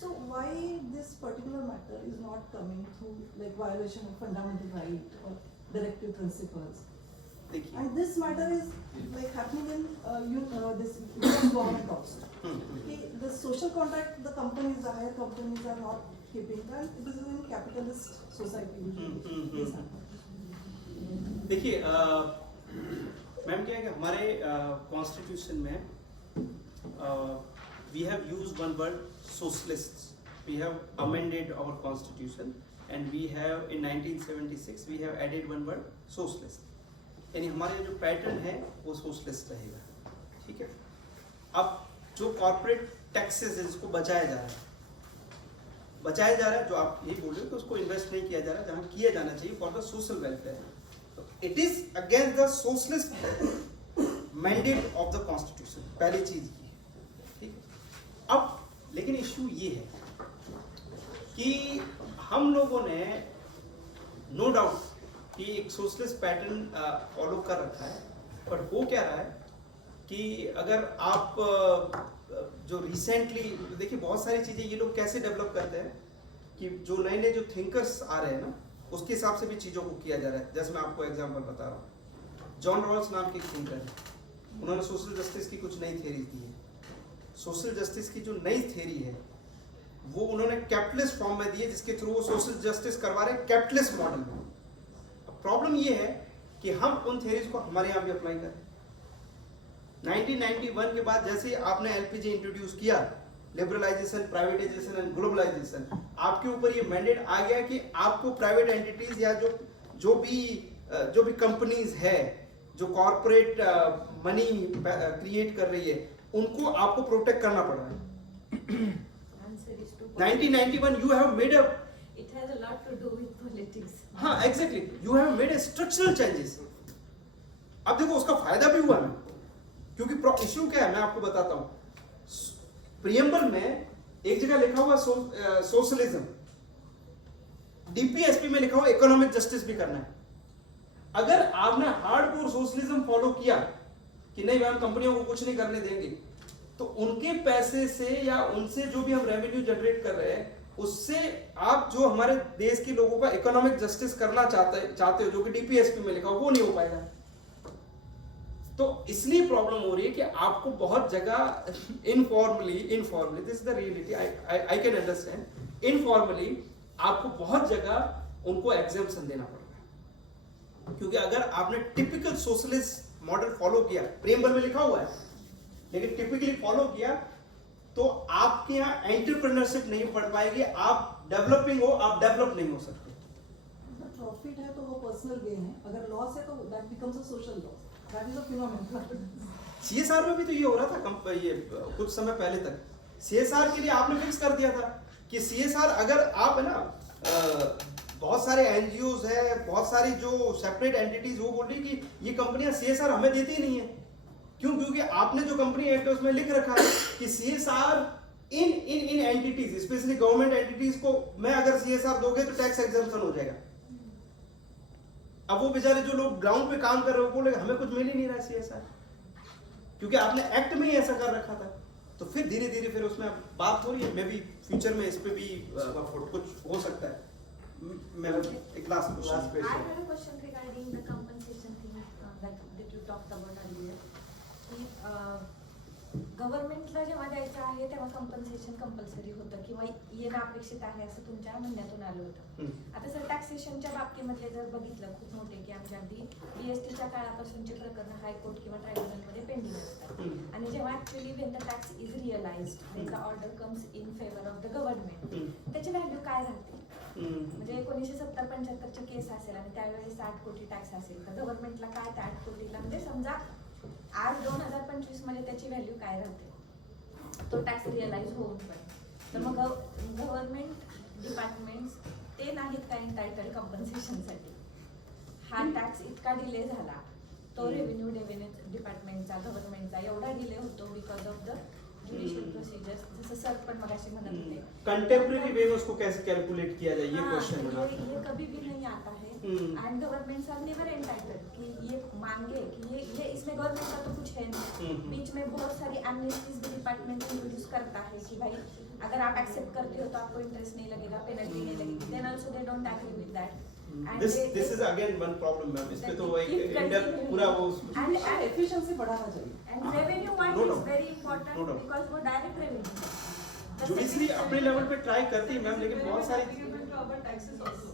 So why this particular matter is not coming through like violation of fundamental right or directive principles? देखिए, And this matter is like happening in this US government also. Okay, the social contract the companies, the higher companies are not keeping that. This is in capitalist society usually. This happens. देखिए मैम क्या है कि हमारे कॉन्स्टिट्यूशन में we have used one word socialist, we have amended our constitution and we have in 1976 we have added one word socialist, यानी हमारे जो पैटर्न है वो सोशलिस्ट रहेगा, ठीक है? अब जो कॉर्पोरेट टैक्सेस है जिसको बचाया जा रहा है, जो आप यही बोल रहे हो कि उसको इन्वेस्ट नहीं किया जा रहा जहाँ किया जाना चाहिए for the social welfare, it is against the socialist mandate of the constitution, पहली चीज ये, ठीक है? अब लेकिन इश्यू ये है कि हम लोगों ने नो डाउट कि एक सोशलिस्ट पैटर्न फॉलो कर रखा है, पर हो क्या रहा है कि अगर आप जो रिसेंटली देखिए बहुत सारी चीजें ये लोग कैसे डेवलप करते हैं कि जो नए नए जो थिंकर्स आ रहे हैं ना उसके हिसाब से भी चीज़ों को किया जा रहा है। जैसे मैं आपको एग्जांपल बता रहा हूँ, जॉन रॉल्स नाम के एक थिंकर है, उन्होंने सोशल जस्टिस की कुछ नई थ्योरी दी है। सोशल जस्टिस की जो नई थ्योरी है वो उन्होंने कैपिटलिस्ट फॉर्म में दी है, जिसके थ्रू वो सोशल जस्टिस करवा रहे हैं कैपिटलिस्ट मॉडल में। प्रॉब्लम ये है कि हम उन थ्योरीज को हमारे यहाँ भी अप्लाई करें। 1991 के बाद जैसे आपने एलपीजी इंट्रोड्यूस किया, लिबरलाइजेशन, प्राइवेटाइजेशन एंड ग्लोबलाइजेशन, आपके ऊपर ये मैंडेट आ गया कि आपको प्राइवेट एंटिटीज या जो भी कंपनीज है जो कॉर्पोरेट मनी क्रिएट कर रही है उनको आपको प्रोटेक्ट करना पड़ रहा है। Answer is to 1991 you have made a It has a lot to do with politics. हाँ exactly you have made a structural changes. अब देखो उसका फायदा भी हुआ हमें, क्योंकि इश्यू क्या है मैं आपको बताता हूँ. प्रियम्बल में एक जगह लिखा हुआ सोशलिज्म, डीपीएसपी में लिखा हुआ इकोनॉमिक जस्टिस भी करना है. अगर आपने हार्डकोर सोशलिज्म फॉलो किया कि नहीं हम कंपनियों को कुछ नहीं करने देंगे, तो उनके पैसे से या उनसे जो भी हम रेवेन्यू जनरेट कर रहे हैं उससे आप जो हमारे देश के लोगों का इकोनॉमिक जस्टिस करना चाहते हो जो कि डीपीएसपी में लिखा हो, वो नहीं हो पाएगा. तो इसलिए प्रॉब्लम हो रही है कि आपको बहुत जगह informally this is the reality, I can understand, informally आपको बहुत जगह उनको एग्जेम्पशन देना पड़ रहा है. क्योंकि अगर आपने टिपिकल सोशलिस्ट मॉडल फॉलो किया, प्रियम्बल में लिखा हुआ है, लेकिन टिपिकली फॉलो किया, तो आपके यहाँ एंटरप्रेन्योरशिप नहीं बढ़ पाएगी, आप डेवलपिंग हो, आप डेवलप नहीं हो सकते. प्रॉफिट है तो वो पर्सनल गेन है, अगर लॉस है तो that becomes a social loss. That is a phenomenon. CSR में भी तो ये हो रहा था ये कुछ समय पहले तक. सीएसआर के लिए आपने फिक्स कर दिया था कि सीएसआर अगर आप है ना बहुत सारे एनजीओज है, बहुत सारी जो सेपरेट एंटिटीज, वो बोल रही कि ये कंपनियां सीएसआर हमें देती ही नहीं है. क्यों? क्योंकि आपने जो कंपनी एक्ट है उसमें लिख रखा है कि सीएसआर इन एंटिटीज, स्पेशली गवर्नमेंट एंटिटीज को मैं अगर सीएसआर दोगे तो टैक्स एग्जम्पशन हो जाएगा. अब वो बेचारे जो लोग ग्राउंड पे काम कर रहे हो बोले हमें कुछ मिल ही नहीं रहा है सीएसआर, क्योंकि आपने एक्ट में ही ऐसा कर रखा था. तो फिर धीरे धीरे फिर उसमें बात हो रही है, मे बी फ्यूचर में इस पे भी कुछ हो सकता है. मैं एक last question. I had a question regarding the compensation thing that you talked about earlier. की गव्हर्नमेंटला जेव्हा द्यायचं आहे तेव्हा कम्पन्सेशन कंपल्सरी होतं किंवा येणं अपेक्षित आहे असं तुमच्या म्हणण्यातून आलं होतं. आता सर टॅक्सेशनच्या बाबतीमधले जर बघितलं खूप मोठे की आमच्या अगदी जीएसटीच्या काळापासूनचे प्रकरण हायकोर्ट किंवा ट्रायब्युनलमध्ये पेंडिंग असतात, आणि जेव्हा actually when the tax is realised, when the order comes in favour of the government, त्याची व्हॅल्यू काय राहते? म्हणजे 1970-75ची केस असेल आणि त्यावेळेस 8 कोटी टॅक्स असेल तर गव्हर्नमेंटला काय त्या 8 कोटीला म्हणजे समजा आज 2025 मध्ये त्याची व्हॅल्यू काय राहते तो टॅक्स रिअलाइज होऊन पण, तर मग गव्हर्नमेंट डिपार्टमेंट्स ते नाहीत काय एंटायटल कम्पन्सेशनसाठी. हा टॅक्स इतका डिले झाला तो रेव्हेन्यू डिपार्टमेंटचा गव्हर्नमेंटचा एवढा डिले होतो because of the judicial procedures, जैसे सर पण मगाशी म्हणत होते. कंटेम्परेरी वे में उसको कैसे कैलकुलेट किया जाए, ये क्वेश्चन है ना. ये कभी भी नहीं आता है and governments are never entitled कि ये मांगे कि ये इसमें गवर्नमेंट का तो कुछ है नहीं. बीच में बहुत सारी एमनेस्टीज भी डिपार्टमेंट इंट्रोड्यूस करता है कि भाई अगर आप एक्सेप्ट करते हो तो आपको इंटरेस्ट नहीं लगेगा, पेनल्टी नहीं लगेगी, then also they don't agree with that. This is again one problem ma'am. इस पे तो एक इंडियन पूरा वो and एफिशिएंसी बढ़ाना चाहिए. and revenue one No is doubt. very important No doubt. because वो डायरेक्ट रेवेन्यू. जुडिशरी अपने लेवल पे ट्राई करती है मैम, लेकिन बहुत सारी Our taxes also.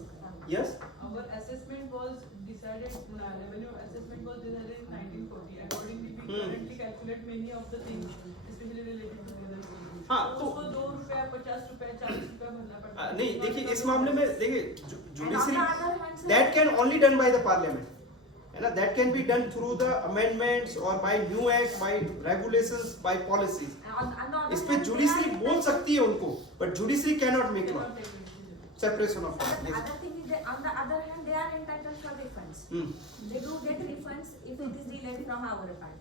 Yes Our assessment was decided, revenue assessment was decided in 1940. Accordingly, we currently calculate many of the things, especially related to other things. हाँ, तो तो- उसको 2 रुपया, 50 रुपया, 40 रुपया भरना पड़ता है. नहीं देखिए इस मामले में देखिए And on the other hand, sir, that can only done by the parliament, है ना. That can be done through the amendments और by new act, by regulations, by policies. on the other इस पे hand, जुडिशरी they are बोल सकती है उनको, but judiciary can not make law. Cannot take decision. Separation of The other thing is that on the other hand, they are entitled for refunds. They do get refunds if it is delayed from our part.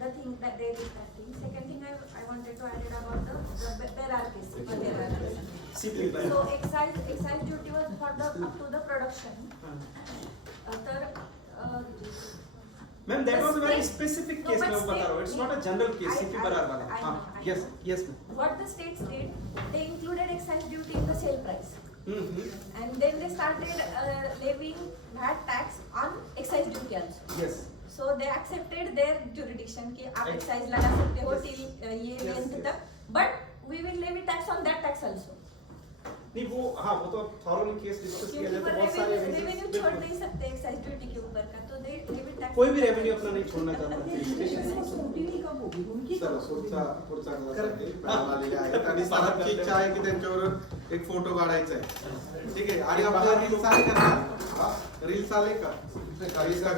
The thing that they did that thing. Second thing I wanted to add it about the hierarchies. So excise duty was for the up to the production. तर ma'am that was a very The state- specific No, case but मैं बता रहा हूँ. It's not a general case I- city I- Berar वाला. I हाँ know, I yes know. Yes ma'am. what the states did, they included excise duty in the sale price. And then they started levying that tax on excise duty also. Yes. So they accepted their jurisdiction कि आप excise लगा सकते हो till ये Yes, length yes. तक, but we will levy tax on that tax also. नहीं वो हाँ वो तो थॉरोली केस डिस्कस किया क्योंकि जाए वो तो बहुत सारे रेवेन्यू छोड़ नहीं सकते excise duty के ऊपर का, तो they levy tax. कोई भी रेवेन्यू अपना नहीं छोड़ना चाहता. कंटिन्यू कब होगी उनकी चला पुढचा क्लास आहे पॅनल आलेले आहेत आणि सरांची इच्छा आहे की त्यांच्यावर एक फोटो काढायचा आहे. ठीक आहे. आणि आपल्याला रील्स आहे का? रील्स आले का इंस्टाग्राम